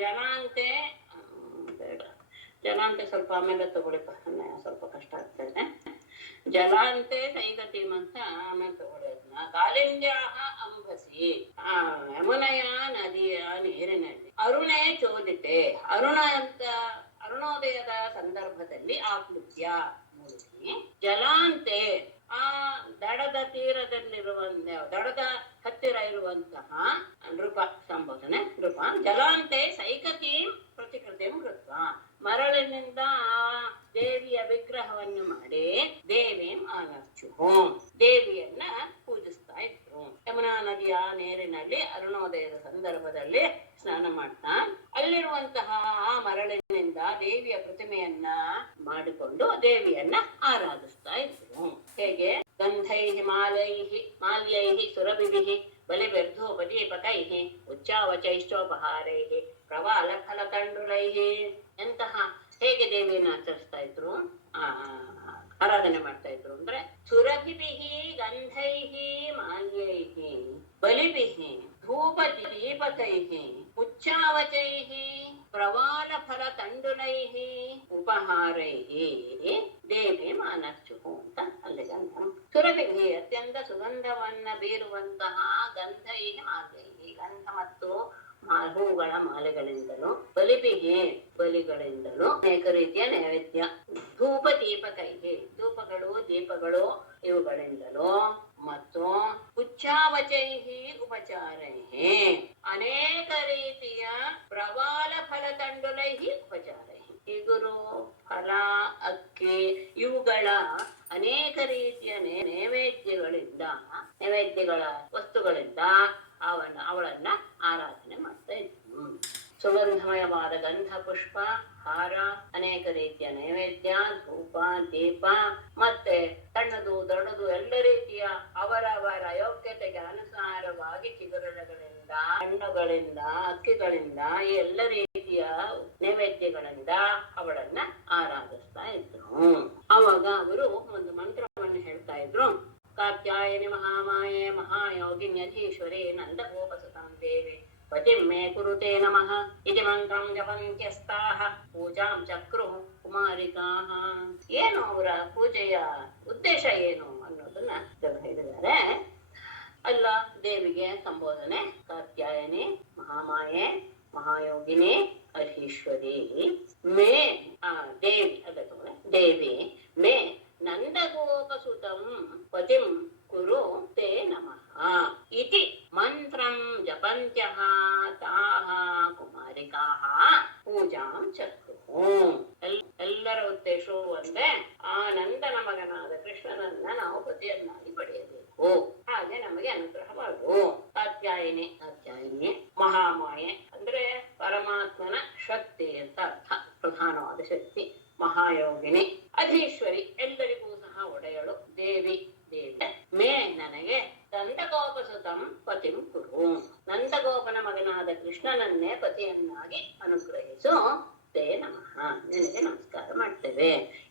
ಜಲಾಂತೆ ಬೇಡ, ಜಲಾಂತೆ ಸ್ವಲ್ಪ ಆಮೇಲೆ ತಗೊಳ್ಳಿಪ್ಪ, ಸ್ವಲ್ಪ ಕಷ್ಟ ಆಗ್ತದೆ. ಜಲಾಂತೆ ಸೈಗತಿಮ್ ಅಂತ ಆಮೇಲೆ ತಗೊಳ್ಳಿ. ಕಾಲಿಂದ್ಯಾಹ ಅಂಬಸಿ, ಆ ಯಮುನೆಯ ನದಿಯ ನೀರಿನಲ್ಲಿ ಅರುಣೆ ಚೋದಿತೆ, ಅರುಣೋದಯದ ಸಂದರ್ಭದಲ್ಲಿ ಆಪ್ಲುತ್ಯ ಮುಳುಗಿ, ಜಲಾಂತೆ ಆ ದಡದ ತೀರದಲ್ಲಿರುವಂತ, ದಡದ ಹತ್ತಿರ ಇರುವಂತಹ ನೃಪ ಸಂಬೋಧನೆ ನೃಪ ಜಲಾಂತೆ ಸೈಕತೀಂ ಪ್ರತಿಕೃತಿಂ ಕೃತ್ವ, ಮರಳಿನಿಂದ ಆ ದೇವಿಯ ವಿಗ್ರಹವನ್ನು ಮಾಡಿ ದೇವಿಂ ಅನರ್ಚುಃ, ದೇವಿಯನ್ನ ಪೂಜಿಸ್ತಾ ಇದ್ರು. ಯಮುನಾ ನದಿಯ ನೀರಿನಲ್ಲಿ ಅರುಣೋದಯದ ಸಂದರ್ಭದಲ್ಲಿ ಸ್ನಾನ ಮಾಡ್ತಾ ಅಲ್ಲಿರುವಂತಹ ಆ ಮರಳಿನಿಂದ ದೇವಿಯ ಪ್ರತಿಮೆಯನ್ನ ಮಾಡಿಕೊಂಡು ದೇವಿಯನ್ನ ಆರಾಧಿಸ್ತಾ ಇದ್ರು. ಹೇಗೆ? ಗಂಧೈಃ ಮಾಲ್ಯೈಃ ಸುರಭಿಭಿಃ ಬಲಿಭಿರ್ಧೂಪದೀಪಕೈಃ ಉಚ್ಚಾವಚೈಶ್ಚೋಪಹಾರೈಃ ಪ್ರವಾಲ ಫಲತಂಡುಲೈಃ. ಎಂತಹ ಹೇಗೆ ದೇವಿಯನ್ನು ಆಚರಿಸ್ತಾ ಇದ್ರು, ಆರಾಧನೆ ಮಾಡ್ತಾ ಇದ್ರು ಅಂದ್ರೆ ಸುರಭಿಭಿಃ ಗಂಧೈಃ ಮಾಲ್ಯೈಃ ಬಲಿಭಿಃ ಧೂಪದೀಪಕೈಃ ಉಚ್ಚಾವಚೈಃ ಪ್ರವಾಲ ಫಲತಂಡುಲೈಃ ಉಪಹಾರೈಃ ದೇವಿಂ ಅನರ್ಚುಃ ಅಂತ ಅಲ್ಲಿಗೆ ಅಂತ. ಸುರಭಿಭಿ ಅತ್ಯಂತ ಸುಗಂಧವನ್ನ ಬೀರುವಂತಹ ಗಂಧೈಃ ಮಾಲ್ಯೈಃ, ಗಂಧ ಮತ್ತು ಹೂಗಳ ಮಾಲೆಗಳಿಂದಲೂ, ಬಲಿಗಳಿಂದಲೂ ಅನೇಕ ರೀತಿಯ ನೈವೇದ್ಯ, ಧೂಪ ದೀಪಕೈಹಿ ಧೂಪಗಳು ದೀಪಗಳು ಇವುಗಳಿಂದಲೂ, ಮತ್ತು ಉಚ್ಚಾವಚೈಹಿ ಉಪಚಾರೈಹಿ ಅನೇಕ ರೀತಿಯ ಪ್ರವಾಲ ಫಲತಂಡುಲೈಹಿ ಉಪಚಾರೈಹಿ, ಇಗುರು ಫಲ ಅಕ್ಕಿ ಇವುಗಳ ಅನೇಕ ರೀತಿಯ ನೈವೇದ್ಯಗಳ ವಸ್ತುಗಳಿಂದ ಅವಳನ್ನ ಆರಾಧನೆ ಮಾಡ್ತಾ ಇದ್ರು. ಸುಗಂಧಮಯವಾದ ಗಂಧ ಪುಷ್ಪ ಹಾರ, ಅನೇಕ ರೀತಿಯ ನೈವೇದ್ಯ, ಧೂಪ ದೀಪ, ಮತ್ತೆ ಸಣ್ಣದು ದೊಡ್ಡದು ಎಲ್ಲ ರೀತಿಯ ಅವರವರ ಯೋಗ್ಯತೆಗೆ ಅನುಸಾರವಾಗಿ ಚಿಗುರುಗಳಿಂದ, ಹಣ್ಣುಗಳಿಂದ, ಅಕ್ಕಿಗಳಿಂದ, ಈ ಎಲ್ಲ ರೀತಿಯ ನೈವೇದ್ಯಗಳಿಂದ ಅವಳನ್ನ ಆರಾಧಿಸ್ತಾ ಇದ್ರು. ಅವಾಗ ಅವರು ಒಂದು ಮಂತ್ರವನ್ನು ಹೇಳ್ತಾ ಇದ್ರು. ಕಾತ್ಯಾಯನಿ ಮಹಾಮಾಯೆ ಮಹಾಯೋಗಿನ್ಯಧೀಶ್ವರಿ ನಂದಗೋಪಸುತಂ ದೇವಿ ಪತಿಂ ಮೇ ಕುರುತೆ ನಮಃ ಇತಿ ಮಂತ್ರಂ ಜಪಂತ್ಯಸ್ತಾಹ ಪೂಜಾಂ ಚಕ್ರುಃ ಕುಮಾರಿಕಾಃ. ಏನು ಅವರ ಪೂಜೆಯ ಉದ್ದೇಶ ಏನು ಅನ್ನೋದನ್ನ ಹೇಳಿದ್ದಾರೆ. ಅಲ್ಲ ದೇವಿಗೆ ಸಂಬೋಧನೆ ಕಾತ್ಯಾಯನಿ ಮಹಾಮಾಯೆ ಮಹಾಯೋಗಿನಿ ಅಧೀಶ್ವರಿ ಮೇ ದೇವಿ ಅದ ದೇವಿ ಮೇ ನಂದಗೋಪಸುತಂ ಪತಿಂ ಕುರು ತೇ ನಮಃ ಇತಿ ಮಂತ್ರಂ ಜಪಂತ್ಯಃ ತಾಃ ಕುಮಾರಿಕಾಃ ಪೂಜಾಂ ಚಕ್ರುಃ. ಎಲ್ಲರ ಉದ್ದೇಶವು ಒಂದೇ, ಆ ನಂದನ ಮಗನಾದ ಕೃಷ್ಣನನ್ನ ನಾವು ಪತಿಯನ್ನಾಗಿ ಪಡೆಯಬೇಕು, ಹಾಗೆ ನಮಗೆ ಅನುಗ್ರಹ ಮಾಡು. ಕಾತ್ಯಾಯಿನಿ ಮಹಾಮಾಯೆ ಅಂದ್ರೆ ಪರಮಾತ್ಮನ ಶಕ್ತಿ ಅಂತ ಅರ್ಥ, ಪ್ರಧಾನವಾದ ಶಕ್ತಿ. ಮಹಾಯೋಗಿನಿ ಅಧೀಶ್ವರಿ ಎಲ್ಲರಿಗೂ ಸಹ ಒಡೆಯಳು ದೇವಿ. ಮೇ ನನಗೆ ನಂದಗೋಪಸುತಂ ಪತಿಂ ಕುರು, ನಂದಗೋಪನ ಮಗನಾದ ಕೃಷ್ಣನನ್ನೇ ಪತಿಯನ್ನಾಗಿ ಅನುಗ್ರಹಿಸು. ತೇ ನಮಃ ನಿನಗೆ ನಮಸ್ಕಾರ ಮಾಡ್ತೇವೆ.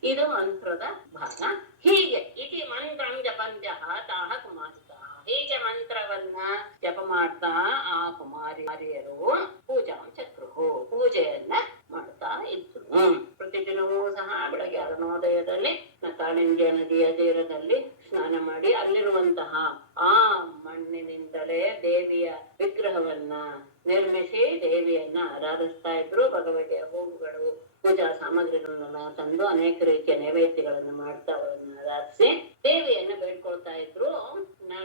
ಇದು ಮಂತ್ರದ ಭಾಗ. ಹೀಗೆ ಇತಿ ಮಂತ್ರಂ ಜಪಂತ್ಯಃ ತಾಹ ಕುಮಾರಿಕಾಃ, ಹೀಗೆ ಮಂತ್ರವನ್ನ ಜಪ ಮಾಡ್ತಾ ಆ ಕುಮಾರಿಯರು ಪೂಜಾಂ ಚಕ್ರುಹು ಪೂಜೆಯನ್ನ ಮಾಡ್ತಾ ಇದ್ರು. ಪ್ರತಿದಿನವೂ ಸಹ ಬೆಳಗ್ಗೆ ಅರುಣೋದಯದಲ್ಲಿ ಕಾಳಿಂದ್ಯ ನದಿಯ ತೀರದಲ್ಲಿ ಸ್ನಾನ ಮಾಡಿ ಅಲ್ಲಿರುವಂತಹ ಆ ಮಣ್ಣಿನಿಂದಲೇ ದೇವಿಯ ವಿಗ್ರಹವನ್ನ ನಿರ್ಮಿಸಿ ದೇವಿಯನ್ನ ಆರಾಧಿಸ್ತಾ ಇದ್ರು. ಭಗವತಿಯ ಹೂವುಗಳು ಪೂಜಾ ಸಾಮಗ್ರಿಗಳನ್ನ ತಂದು ಅನೇಕ ರೀತಿಯ ನೈವೇದ್ಯಗಳನ್ನು ಮಾಡ್ತಾ ಅವರನ್ನ ಆರಾಧಿಸಿ ದೇವಿಯನ್ನ ಬೇಡ್ಕೊಳ್ತಾ ಇದ್ರು.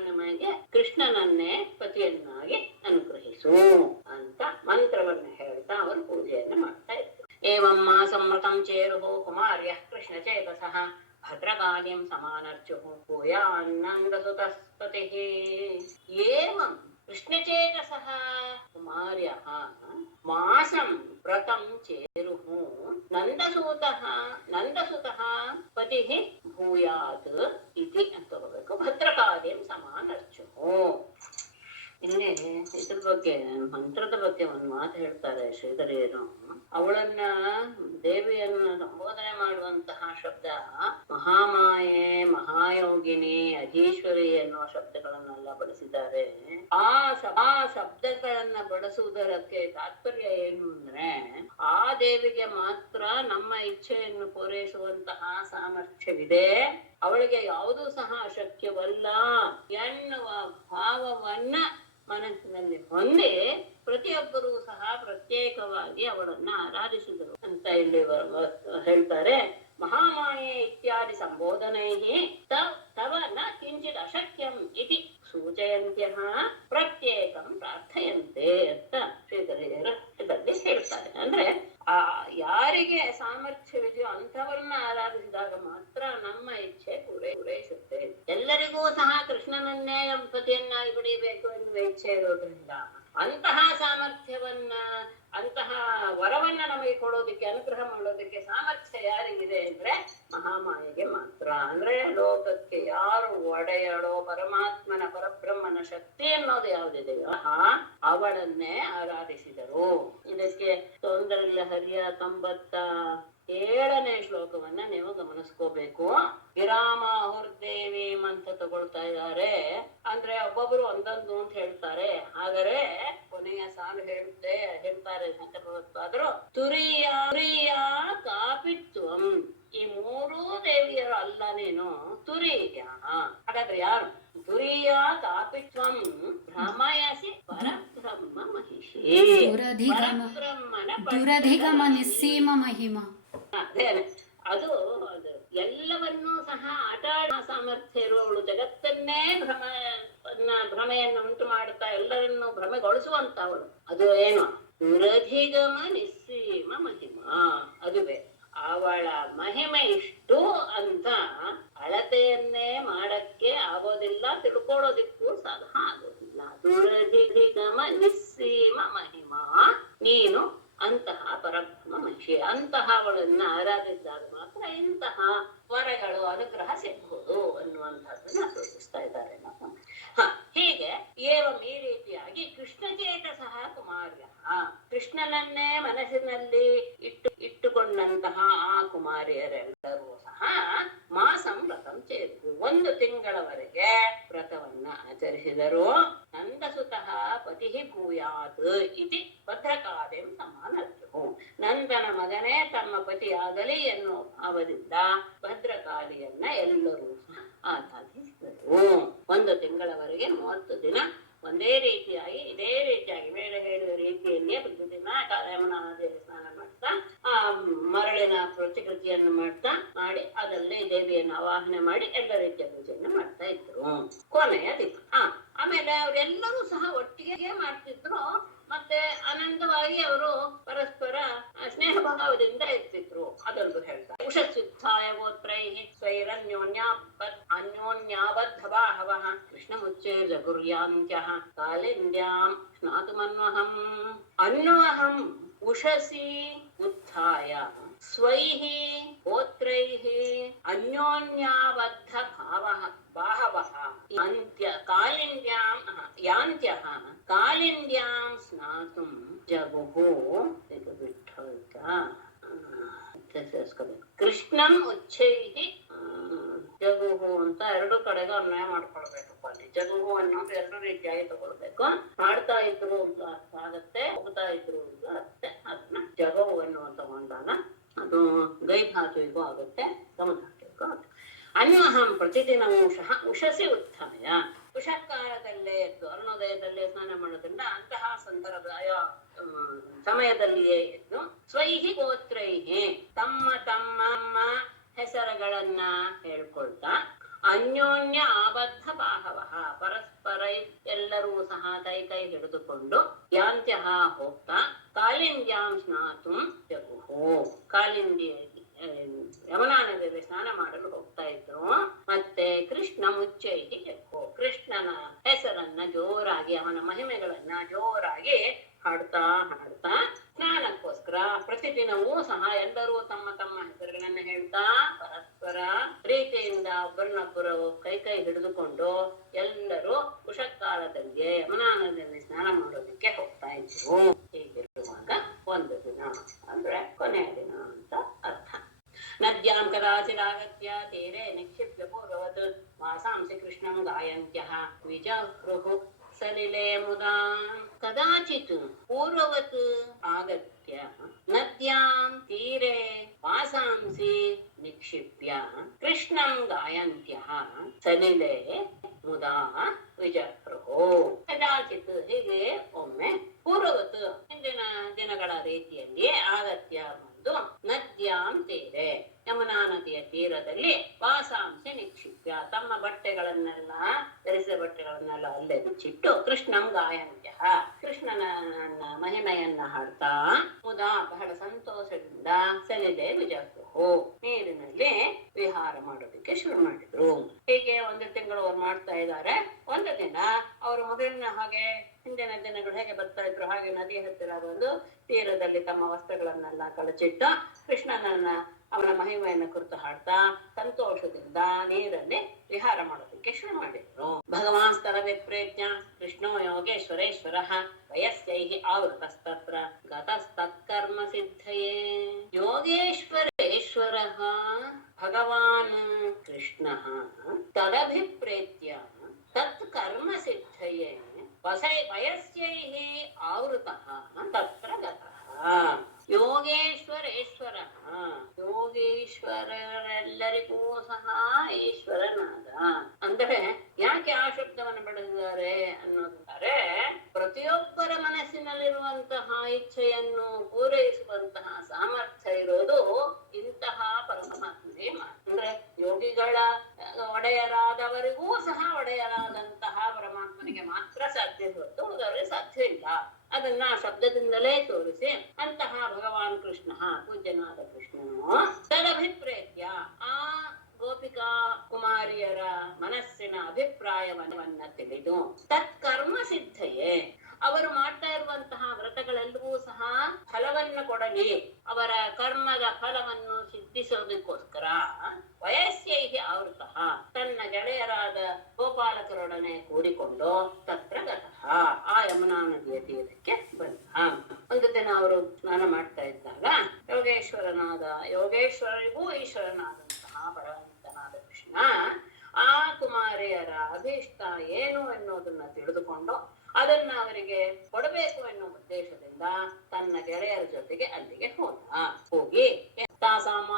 ನಮಗೆ ಕೃಷ್ಣನನ್ನೇ ಪತಿಯನ್ನಾಗಿ ಅನುಗ್ರಹಿಸು ಅಂತ ಮಂತ್ರವನ್ನ ಹೇಳ್ತಾ ಅವರು ಪೂಜೆಯನ್ನ ಮಾಡ್ತಾ ಇದ್ರು. ಏವಂ ಮಾಸಮೃತಂ ಚೇರುಹು ಕುಮಾರ್ಯಃ ಕೃಷ್ಣ ಚೇತಸಃ ಭದ್ರಕಾಲ್ಯಂ ಸಮಾನರ್ಚುಃ ಭೂಯಾನ್ನಂದಸುತಸ್ಪತಿಃ. ಏವಂ ಕೃಷ್ಣಚೇತಸಃ ಕುಮಾರ್ಯಃ ಮಾಸಂ ವ್ರತಂ ಚೇರುಹು ನಂದ ನಂದಸುತಃ ಪತಿ ಭೂಯಾತ್ ಇತಿ ಅಂತ ತಗೋಬೇಕು. ಭದ್ರಕಾರ್ಯಂ ಸಮಾನರ್ಚು. ಇಲ್ಲಿ ಇದ್ರ ಬಗ್ಗೆ, ಮಂತ್ರದ ಬಗ್ಗೆ ಒಂದು ಮಾತು ಹೇಳ್ತಾರೆ ಶ್ರೀಧರಿಯರು. ಅವಳನ್ನ, ದೇವಿಯನ್ನ ಸಂಬೋಧನೆ ಮಾಡುವಂತಹ ಶಬ್ದ ಮಹಾಮಾಯೆ, ಮಹಾಯೋಗಿನಿ, ಅಧೀಶ್ವರಿ ಎನ್ನುವ ಶಬ್ದಗಳನ್ನೆಲ್ಲ ಬಳಸಿದ್ದಾರೆ. ಆ ಶಬ್ದಗಳನ್ನ ಬಳಸುವುದಕ್ಕೆ ತಾತ್ಪರ್ಯ ಏನು ಅಂದ್ರೆ, ಆ ದೇವಿಗೆ ಮಾತ್ರ ನಮ್ಮ ಇಚ್ಛೆಯನ್ನು ಪೂರೈಸುವಂತಹ ಸಾಮರ್ಥ್ಯವಿದೆ, ಅವಳಿಗೆ ಯಾವುದೂ ಸಹ ಅಶಕ್ಯವಲ್ಲ ಎನ್ನುವ ಭಾವವನ್ನ ಮನಸ್ಸಿನಲ್ಲಿ ಹೊಂದಿ ಪ್ರತಿಯೊಬ್ಬರೂ ಸಹ ಪ್ರತ್ಯೇಕವಾಗಿ ಅವಳನ್ನ ಆರಾಧಿಸಿದರು ಅಂತ ಇಲ್ಲಿ ಹೇಳ್ತಾರೆ. ಮಹಾಮಾಯೆ ಇತ್ಯಾದಿ ಸಂಬೋಧನೈ ತವ ನ ಕಿಂಚಿತ್ ಅಶಕ್ಯಂ ಇತಿ ಸೂಚಯಂತ್ಯಃ ಪ್ರತ್ಯೇಕಂ ಪ್ರಾರ್ಥಯಂತೆ ಅಂತ ಶ್ರೀಧರಿಯರು ಇದರಲ್ಲಿ ಹೇಳ್ತಾರೆ. ಅಂದ್ರೆ ಯಾರಿಗೆ ಸಾಮರ್ಥ್ಯವಿದೆಯೋ ಅಂಥವರನ್ನ ಆರಾಧಿಸಿದಾಗ ಮಾತ್ರ ನಮ್ಮ ಇಚ್ಛೆ ಪೂರೈಸುತ್ತೆ. ಎಲ್ಲರಿಗೂ ಸಹ ಕೃಷ್ಣನನ್ನೇ ಪತಿಯನ್ನಾಗಿ ಪಡೆಯಬೇಕು ಎನ್ನುವ ಇಚ್ಛೆ ಇರೋದ್ರಿಂದ ಅಂತಹ ಸಾಮರ್ಥ್ಯವನ್ನ, ಅಂತಹ ವರವನ್ನ ನಮಗೆ ಕೊಡೋದಕ್ಕೆ, ಅನುಗ್ರಹ ಮಾಡೋದಕ್ಕೆ ಸಾಮರ್ಥ್ಯ ಯಾರಿಗಿದೆ ಅಂದ್ರೆ ಮಹಾಮಾಯೆಗೆ ಮಾತ್ರ. ಅಂದ್ರೆ ಲೋಕಕ್ಕೆ ಯಾರು ಒಡೆಯಳೋ ಪರಮಾತ್ಮನ, ಪರಬ್ರಹ್ಮನ ಶಕ್ತಿ ಅನ್ನೋದು ಯಾವುದಿದೆಯೋ ಅವಳನ್ನೇ ಆರಾಧಿಸಿದರು. ಇದಕ್ಕೆ ಸೌಂದರ್ಯ ಹರಿಯ 97ನೇ ಶ್ಲೋಕವನ್ನ ನೀವು ಗಮನಿಸ್ಕೋಬೇಕು. ಗಿರಾಮಾಹುರ್ದೇವಿ ಅಂತ ತಗೊಳ್ತಾ ಇದ್ದಾರೆ. ಅಂದ್ರೆ ಒಬ್ಬೊಬ್ರು ಒಂದೊಂದು ಅಂತ ಹೇಳ್ತಾರೆ. ಹಾಗಾದ್ರೆ ಕೊನೆಯ ಸಾಲು ಹೇಳ್ತಾರೆ ಶಂಕರಭಗವತ್ಪಾದರು, ತುರಿಯ ಕಾಪಿತ್ವಂ. ಈ ಮೂರೂ ದೇವಿಯರು ಅಲ್ಲ ನೀನು, ತುರಿಯ. ಹಾಗಾದ್ರೆ ಯಾರು? ತುರಿಯ ಕಾಪಿತ್ವಂ ಭ್ರಮಯಸಿ ಪರಬ್ರಹ್ಮ ಮಹಿಷಿ. ದುರಧಿಗಮ ನಿಸ್ಸೀಮ ಮಹಿಮ. ಅದು ಎಲ್ಲವನ್ನೂ ಸಹ ಆಟ ಆಡುವ ಸಾಮರ್ಥ್ಯ ಇರುವವಳು, ಜಗತ್ತನ್ನೇ ಭ್ರಮೆಯನ್ನು ಉಂಟು ಮಾಡುತ್ತಾ ಎಲ್ಲರನ್ನು ಭ್ರಮೆಗೊಳಿಸುವಂತವಳು. ಅದು ಏನು? ದುರಧಿಗಮ ನಿಸ್ಸೀಮ ಮಹಿಮಾ. ಅದುವೇ ಅವಳ ಮಹಿಮೆ ಇಷ್ಟು ಅಂತ ಅಳತೆಯನ್ನೇ ಮಾಡಕ್ಕೆ ಆಗೋದಿಲ್ಲ, ತಿಳ್ಕೊಳ್ಳೋದಿಕ್ಕೂ ಸಹ ಆಗೋದಿಲ್ಲ. ದುರಧಿಗಮ ನಿಸ್ಸೀಮ ಮಹಿಮಾ. ನೀನು ಅಂತಹ ಪರಬ್ರಹ್ಮ ಮಹಿಷಿ, ಅಂತಹ ಅವಳನ್ನ ಆರಾಧಿಸಿದಾಗ ಮಾತ್ರ ಇಂತಹ ವರಗಳು, ಅನುಗ್ರಹ ಸಿಗಬಹುದು ಅನ್ನುವಂಥದ್ದನ್ನ ಸೂಚಿಸ್ತಾ ಇದ್ದಾರೆ ನಾವು. ಹೀಗೆ ಏವಂ ಈ ರೀತಿಯಾಗಿ ಕೃಷ್ಣಚೇತ ಸಹ ಕುಮಾರ್ಯ, ಕೃಷ್ಣನನ್ನೇ ಮನಸ್ಸಿನಲ್ಲಿ ಇಟ್ಟುಕೊಂಡಂತಹ ಆ ಕುಮಾರಿಯರೆಲ್ಲರೂ ಸಹ ಮಾಸಂ ವ್ರತಂ ಚೇತು, 1 ತಿಂಗಳವರೆಗೆ ವ್ರತವನ್ನ ಆಚರಿಸಿದರು. ನಂದಸುತಃ ಪತಿ ಭೂಯಾತ್ ಇತಿ ಭದ್ರಕಾರ್ಯಂ ಸಮಾನರ್ಚು. ನಂದನ ಮಗನೇ ತಮ್ಮ ಪತಿಯಾಗಲಿ ಎನ್ನುವ ಭಾವದಿಂದ ಭದ್ರಕಾಳಿಯನ್ನ ಎಲ್ಲರೂ ಆರಾಧಿಸಿದರು. 1 ತಿಂಗಳವರೆಗೆ 30 ದಿನ ಒಂದೇ ರೀತಿಯಾಗಿ, ಇದೇ ರೀತಿಯಾಗಿ ಮೇಲೆ ಹೇಳಿದ ರೀತಿಯಲ್ಲಿಯೇ ಪ್ರತಿದಿನ ಯಮುನಾನದಿ ಸ್ನಾನ ಮಾಡ್ತಾ, ಮರಳಿನ ಪ್ರತಿಕೃತಿಯನ್ನು ಮಾಡಿ ಅದರಲ್ಲಿ ದೇವಿಯನ್ನು ಆವಾಹನೆ ಮಾಡಿ ಎಲ್ಲ ರೀತಿಯ ಪೂಜೆಯನ್ನು ಮಾಡ್ತಾ ಇದ್ರು. ಕೊನೆಯ ದಿನ ಆಮೇಲೆ ಅವರೆಲ್ಲರೂ ಸಹ ಒಟ್ಟಿಗೆ ಮಾಡ್ತಿದ್ರು. ಮತ್ತೆ ಆನಂದವಾಗಿ ಅವರು ಪರಸ್ಪರ ಸ್ನೇಹ ಭಾವದಿಂದ ಇರ್ತಿದ್ರು. ಅದೊಂದು ಹೇಳ್ತಾರೆ. ಉಷಸ್ಯುತ್ಥಾಯ ಗೋತ್ರೈಃ ಅನ್ಯೋನ್ಯಾಬದ್ಧ ಬಾಹವಃ ಕೃಷ್ಣ ಮುಚ್ಚೇ ಜಗುರ್ಯಾಂತ್ಯಃ ಕಾಲಿಂದ್ಯಾಂ ಸ್ನಾತುಮನ್ವಹಂ. ಅನ್ವಹಂ ಉಷಸಿ ಉತ್ಥಾಯ ಸ್ವೈಃ ಗೋತ್ರೈಃ ಅನ್ಯೋನ್ಯಾಬದ್ಧ ಬಾಹವಃ ಯಾಂತ್ಯಃ ಕಾಲಿಂದ್ಯಾಂ ಸ್ನಾತುಂ ಜಗುಃ. ಇದು ಬಿಟ್ಟು ಕೃಷ್ಣಂ ಉಚ್ಚೈಃ ಜಗುಹು ಅಂತ 2 ಕಡೆಗೂ ಅನ್ವಯ ಮಾಡ್ಕೊಳ್ಬೇಕಪ್ಪ. ಅಲ್ಲಿ ಜಗುಹು ಅನ್ನೋದು 2 ರೀತಿಯಾಗಿ ತಗೊಳ್ಬೇಕು. ಮಾಡ್ತಾ ಇದ್ರು ಅಂತ ಅರ್ಥ ಆಗತ್ತೆ, ಹೋಗ್ತಾ ಇದ್ರು ಅಂತ ಅರ್ಥ. ಅದನ್ನ ಜಗವು ಎನ್ನುವಂತ ತಗೊಂಡಾಗ ಅದು ಗೈಧಾತುವಿಗೂ ಆಗುತ್ತೆ, ಗಮಧಾತುವಿಗೂ ಆಗುತ್ತೆ. ಅನ್ವಹಂ ಪ್ರತಿದಿನವೂ ಸಹ ಉಷಸಿ ಉತ್ಥಾಯ, ಉಷಕಾಲದಲ್ಲೇ ಎದ್ದು ಅರುಣೋದಯದಲ್ಲೇ ಸ್ನಾನ ಮಾಡೋದ್ರಿಂದ ಅಂತಹ ಸಂದರ್ಭ ಸಮಯದಲ್ಲಿಯೇ ಎದ್ದು ಸ್ವೈಹಿ ಗೋತ್ರೈಹಿ ತಮ್ಮ ಹೆಸರುಗಳನ್ನ ಹೇಳ್ಕೊಳ್ತಾ ಅನ್ಯೋನ್ಯ ಆಬದ್ಧ ಬಾಹವಃ ಪರಸ್ಪರ ಎಲ್ಲರೂ ಸಹ ಕೈ ಹಿಡಿದುಕೊಂಡು ಯಾಂತ್ಯಃ ಹೋಗ್ತಾ ಕಾಲಿಂದ್ಯಾಂ ಸ್ನಾತುಂ ಜಗುಹು, ಕಾಲಿಂದಿ ಯಮುನಾ ನದಿಯಲ್ಲಿ ಸ್ನಾನ ಮಾಡಲು ಹೋಗ್ತಾ ಇದ್ರು. ಮತ್ತೆ ಕೃಷ್ಣ ಮುಚ್ಚೈಹಿ ಜಗ್ಗು, ಕೃಷ್ಣನ ಹೆಸರನ್ನ ಜೋರಾಗಿ, ಅವನ ಮಹಿಮೆಗಳನ್ನ ಜೋರಾಗಿ ಹಾಡ್ತಾ ಸ್ನಾನಕ್ಕೋಸ್ಕರ ಮಾತ್ರ ಪ್ರತಿದಿನವೂ ಸಹ ಎಲ್ಲರೂ ತಮ್ಮ ತಮ್ಮ ಹೆಸರುಗಳನ್ನ ಹೇಳ್ತಾ ಪರಸ್ಪರ ಪ್ರೀತಿಯಿಂದ ಒಬ್ಬರನ್ನೊಬ್ಬರು ಕೈ ಕೈ ಹಿಡಿದುಕೊಂಡು ಎಲ್ಲರೂ ಉಷಕಾಲದಲ್ಲಿ ಯಮುನಾ ನದಿಯಲ್ಲಿ ಸ್ನಾನ ಮಾಡೋದಕ್ಕೆ ಹೋಗ್ತಾ ಇದ್ರು. ಹೀಗಿರುವಾಗ ಒಂದು ದಿನ ಅಂದ್ರೆ ಕೊನೆಯ ದಿನ ಅಂತ ಅರ್ಥ. ನದ್ಯಾಂ ಕದಾಚಿದಾಗತ್ಯ ತೀರೆ ನಿಕ್ಷಿಪ್ಯ ಪೂರ್ವವತ್ ವಾಸಾಂಸಿ ಕೃಷ್ಣಂ ಗಾಯಂತ್ಯಃ ವಿಜಹೃಃ ಸಲಿಲೆ ಮುದಾ. ಕದಾಚಿತ್ ಪೂರ್ವವತ್ ಆಗತ್ಯ ನದ್ಯಾಂ ತೀರೆ ವಾಸಾಂಸಿ ನಿಕ್ಷಿಪ್ಯ ಕೃಷ್ಣಂ ಗಾಯಂತ್ಯಃ ಸಲಿಲೆ ಮುದಾ ವಿಜಹೃಃ. ಕದಾಚಿತ್ ಹೀಗೆ ಒಮ್ಮೆ ಪೂರ್ವವತ್ ಹಿಂದಿನ ದಿನಗಳ ರೀತಿಯಲ್ಲಿ ಆಗತ್ಯ ಬಂದು ನದ್ಯಾಂ ತೀರೆ ಯಮುನಾ ನದಿಯ ತೀರದಲ್ಲಿ ವಾಸಾಂಸಿ ನಿಕ್ಷಿಪ್ಯ ತಮ್ಮ ಬಟ್ಟೆಗಳನ್ನೆಲ್ಲ ಧರಿಸಿದ ಬಟ್ಟೆಗಳನ್ನೆಲ್ಲ ಅಲ್ಲೇ ಬಿಚ್ಚಿಟ್ಟು ಕೃಷ್ಣಂ ಗಾಯಂತ್ಯ ಕೃಷ್ಣನ ಮಹಿಮೆಯನ್ನ ಹಾಡ್ತಾ ಮುದಾ ಬಹಳ ಸಂತೋಷದಿಂದ ಸಲಿಲೆ ವಿಜಹೃಃ ನೀರಿನಲ್ಲಿ ವಿಹಾರ ಮಾಡೋದಕ್ಕೆ ಶುರು ಮಾಡಿದ್ರು. ಹೀಗೆ ಒಂದು ತಿಂಗಳು ಅವ್ರು ಮಾಡ್ತಾ ಇದ್ದಾರೆ. ಒಂದು ದಿನ ಅವರು ಮೊದಲಿನ ಹಾಗೆ ಹಿಂದಿನ ದಿನಗಳು ಹೇಗೆ ಬರ್ತಾ ಇದ್ರು ಹಾಗೆ ನದಿ ಹತ್ತಿರ ಬಂದು ತೀರದಲ್ಲಿ ತಮ್ಮ ವಸ್ತ್ರಗಳನ್ನೆಲ್ಲ ಕಳಚಿಟ್ಟು ಕೃಷ್ಣನನ್ನ ಅವನ ಮಹಿಮೆಯನ್ನು ಕುರಿತು ಹಾಡ್ತಾ ಸಂತೋಷದಿಂದ ನೀರಲ್ಲಿ ವಿಹಾರ ಮಾಡೋದಕ್ಕೆ ಶುರು ಮಾಡಿದ್ರು. ಭಗವಾನ್ ಸ್ಥಳ ವಿಪ್ರೇತ್ಯ ಕೃಷ್ಣೋ ಯೋಗೇಶ್ವರೇಶ್ವರ ವಯಸ್ಸೈಃ ಆವೃತಸ್ತತ್ರ ಗತಸ್ತತ್ಕರ್ಮ ಸಿದ್ಧಯೇ. ಯೋಗೇಶ್ವರೇಶ್ವರ ಭಗವಾನ್ ಕೃಷ್ಣ ತದಭಿಪ್ರೇತ್ಯ ತತ್ಕರ್ಮ ಸಿದ್ಧಯೇ ವಯಸ್ಸೈಃ ಆವೃತಃ ತತ್ರ ಗತಃ. ಯೋಗೇಶ್ವರೇಶ್ವರ ಯೋಗೇಶ್ವರರೆಲ್ಲರಿಗೂ ಸಹ ಈಶ್ವರನಾದ. ಅಂದರೆ ಯಾಕೆ ಆ ಶಬ್ದವನ್ನು ಬಳಸಿದ್ದಾರೆ ಅನ್ನೋದಾದ್ರೆ ಪ್ರತಿಯೊಬ್ಬರ ಮನಸ್ಸಿನಲ್ಲಿರುವಂತಹ ಇಚ್ಛೆಯನ್ನು ಪೂರೈಸುವಂತಹ ಸಾಮರ್ಥ್ಯ ಇರೋದು ಇಂತಹ ಪರಮಾತ್ಮನೇ ಮಾತ್ರ. ಅಂದ್ರೆ ಯೋಗಿಗಳ ಒಡೆಯರಾದವರಿಗೂ ಸಹ ಒಡೆಯರಾದಂತಹ ಪರಮಾತ್ಮನಿಗೆ ಮಾತ್ರ ಸಾಧ್ಯ ಹೊರತು ಉಳಿದವರಿಗೆ ಸಾಧ್ಯ ಇಲ್ಲ. ಅದನ್ನ ಶಬ್ದದಿಂದಲೇ ತೋರಿಸಿ ಅಂತಹ ಭಗವಾನ್ ಕೃಷ್ಣ ಪೂಜ್ಯನಾದ ಕೃಷ್ಣನು ತದಭಿಪ್ರೇತ್ಯ ಆ ಗೋಪಿಕಾ ಕುಮಾರಿಯರ ಮನಸ್ಸಿನ ಅಭಿಪ್ರಾಯವನ್ನ ತಿಳಿದು ತತ್ಕರ್ಮ ಸಿದ್ಧಯೇ ಅವರು ಮಾಡ್ತಾ ಇರುವಂತಹ ವ್ರತಗಳೆಲ್ಲವೂ ಸಹ ಫಲವನ್ನು ಕೊಡಲಿ, ಅವರ ಕರ್ಮದ ಫಲವನ್ನು ಸಿದ್ಧಿಸೋದಕ್ಕೋಸ್ಕರ ವಯಸ್ಸೈಃ ಆವೃತಃ ತನ್ನ ಗೆಳೆಯರಾದ ಗೋಪಾಲಕರೊಡನೆ ಕೂಡಿಕೊಂಡು ತತ್ರ ಗತಃ ಆ ಯಮುನಾ ನದಿಯ ತೀರಕ್ಕೆ ಬಂದ. ಒಂದು ದಿನ ಅವರು ಸ್ನಾನ ಮಾಡ್ತಾ ಇದ್ದಾಗ ಯೋಗೇಶ್ವರಿಗೂ ಈಶ್ವರನಾದಂತಹ ಭಗವಂತನಾದ ಕೃಷ್ಣ ಆ ಕುಮಾರಿಯರ ಅಭೀಷ್ಟ ಏನು ಎನ್ನುವುದನ್ನ ತಿಳಿದುಕೊಂಡು ಅದನ್ನ ಅವರಿಗೆ ಕೊಡಬೇಕು ಎನ್ನುವ ಉದ್ದೇಶದಿಂದ ತನ್ನ ಗೆಳೆಯರ ಜೊತೆಗೆ ಅಲ್ಲಿಗೆ ಹೋಗಿ ತಾಸಾಂ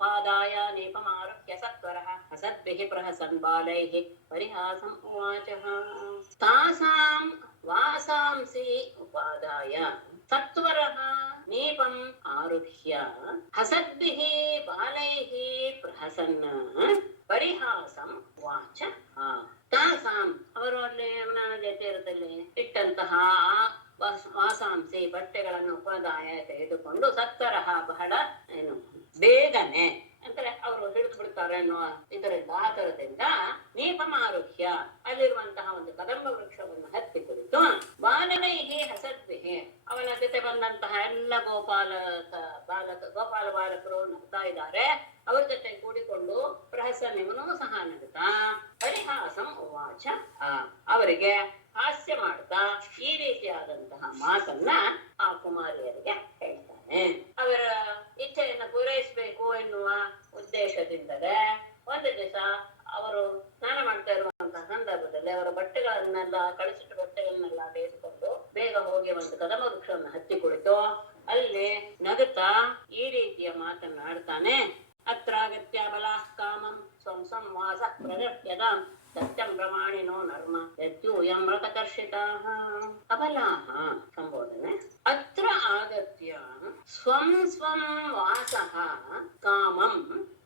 ಪಾದಾಯ ನೇಪಮಾರುಹ್ಯ ಸತ್ವರಃ ಹಸದ್ಭಿಃ ಪ್ರಹಸನ್ ಬಾಲೈಃ ಪರಿಹಾಸಂ ಉವಾಚಃ. ತಾಸಾಂ ವಾಸಾಂಸಿ ಉಪಾದಾಯ ಸತ್ವರಃ ನೇಪಂ ಆರುಹ್ಯ ಹಸದ್ಭಿಃ ಬಾಲೈಃ ಪ್ರಹಸನ್ ಪರಿಹಾಸಂ ಉವಾಚಃ. ತಾಸಾಂ ಅವರು ಅಲ್ಲಿ ಯಮುನಾ ನದಿಯ ತೀರದಲ್ಲಿ ಇಟ್ಟಂತಹ ವಾಸಾಂಸಿ ಬಟ್ಟೆಗಳನ್ನು ಉಪಾದಾಯ ತೆಗೆದುಕೊಂಡು ಸತ್ವರಃ ಬಹಳ ಬೇಗನೆ ಅಂದ್ರೆ ಅವರು ಹಿಡಿದು ಬಿಡ್ತಾರೆ ಅನ್ನುವ ಇದರಿಂದ ಆತರದಿಂದ ನೀಪಮಾರುಹ್ಯ ಅಲ್ಲಿರುವಂತಹ ಒಂದು ಕದಂಬ ವೃಕ್ಷವನ್ನು ಹತ್ತಿ ಕುರಿತು ಬಾಲನೈಹಿ ಹಸದ್ಭಿಹಿ ಅವನ ಜೊತೆ ಬಂದಂತಹ ಎಲ್ಲ ಗೋಪಾಲ ಬಾಲಕರು ನಗ್ತಾ ಇದ್ದಾರೆ. ಅವ್ರ ಜೊತೆ ಕೂಡಿಕೊಂಡು ಪ್ರಹಸನವನ್ನೂ ಸಹ ನಗುತ್ತಾ ಪರಿಹಾಸಂ ಉವಾಚ ಅವರಿಗೆ ಹಾಸ್ಯ ಮಾಡ್ತಾ ಈ ರೀತಿಯಾದಂತಹ ಮಾತನ್ನ ಆ ಕುಮಾರಿಯರಿಗೆ ಹೇಳ್ತಾನೆ. ಅವರ ಇಚ್ಛೆಯನ್ನು ಪೂರೈಸಬೇಕು ಎನ್ನುವ ಉದ್ದೇಶದಿಂದಲೇ ಒಂದು ದಿವಸ ಅವರು ಸ್ನಾನ ಮಾಡ್ತಾ ಇರುವಂತಹ ಸಂದರ್ಭದಲ್ಲಿ ಅವರ ಬಟ್ಟೆಗಳನ್ನೆಲ್ಲ ಕಳಿಸಿಟ್ಟ ಬಟ್ಟೆಗಳನ್ನೆಲ್ಲ ಬೇಯಿಸಿಕೊಂಡು ಬೇಗ ಹೋಗಿ ಒಂದು ಕದಮ ವೃಕ್ಷವನ್ನು ಹತ್ತಿ ಕುಳಿತು ಅಲ್ಲಿ ನಗುತ್ತಾ ಈ ರೀತಿಯ ಮಾತನ್ನಾಡ್ತಾನೆ. ಅತ್ರಾಗತ್ಯ ಬಲಾಃ ಕಾಮಂ ಸ್ವಂ ಸ್ವಂ ವಾಸಃ ಪ್ರಗತ್ಯತಾಂ ಸತ್ಯಂ ಪ್ರಮಾಣಿನೋ ನರ್ಮ ಯದ್ಯೂಯಂ ಮೃತಕರ್ಷಿತಾಃ. ಅಬಲಾಃ ಸಂಬೋಧನೆ. ಅತ್ರ ಆಗತ್ಯ ಸ್ವಂ ಸ್ವಂ ವಾಸಃ ಕಾಮಂ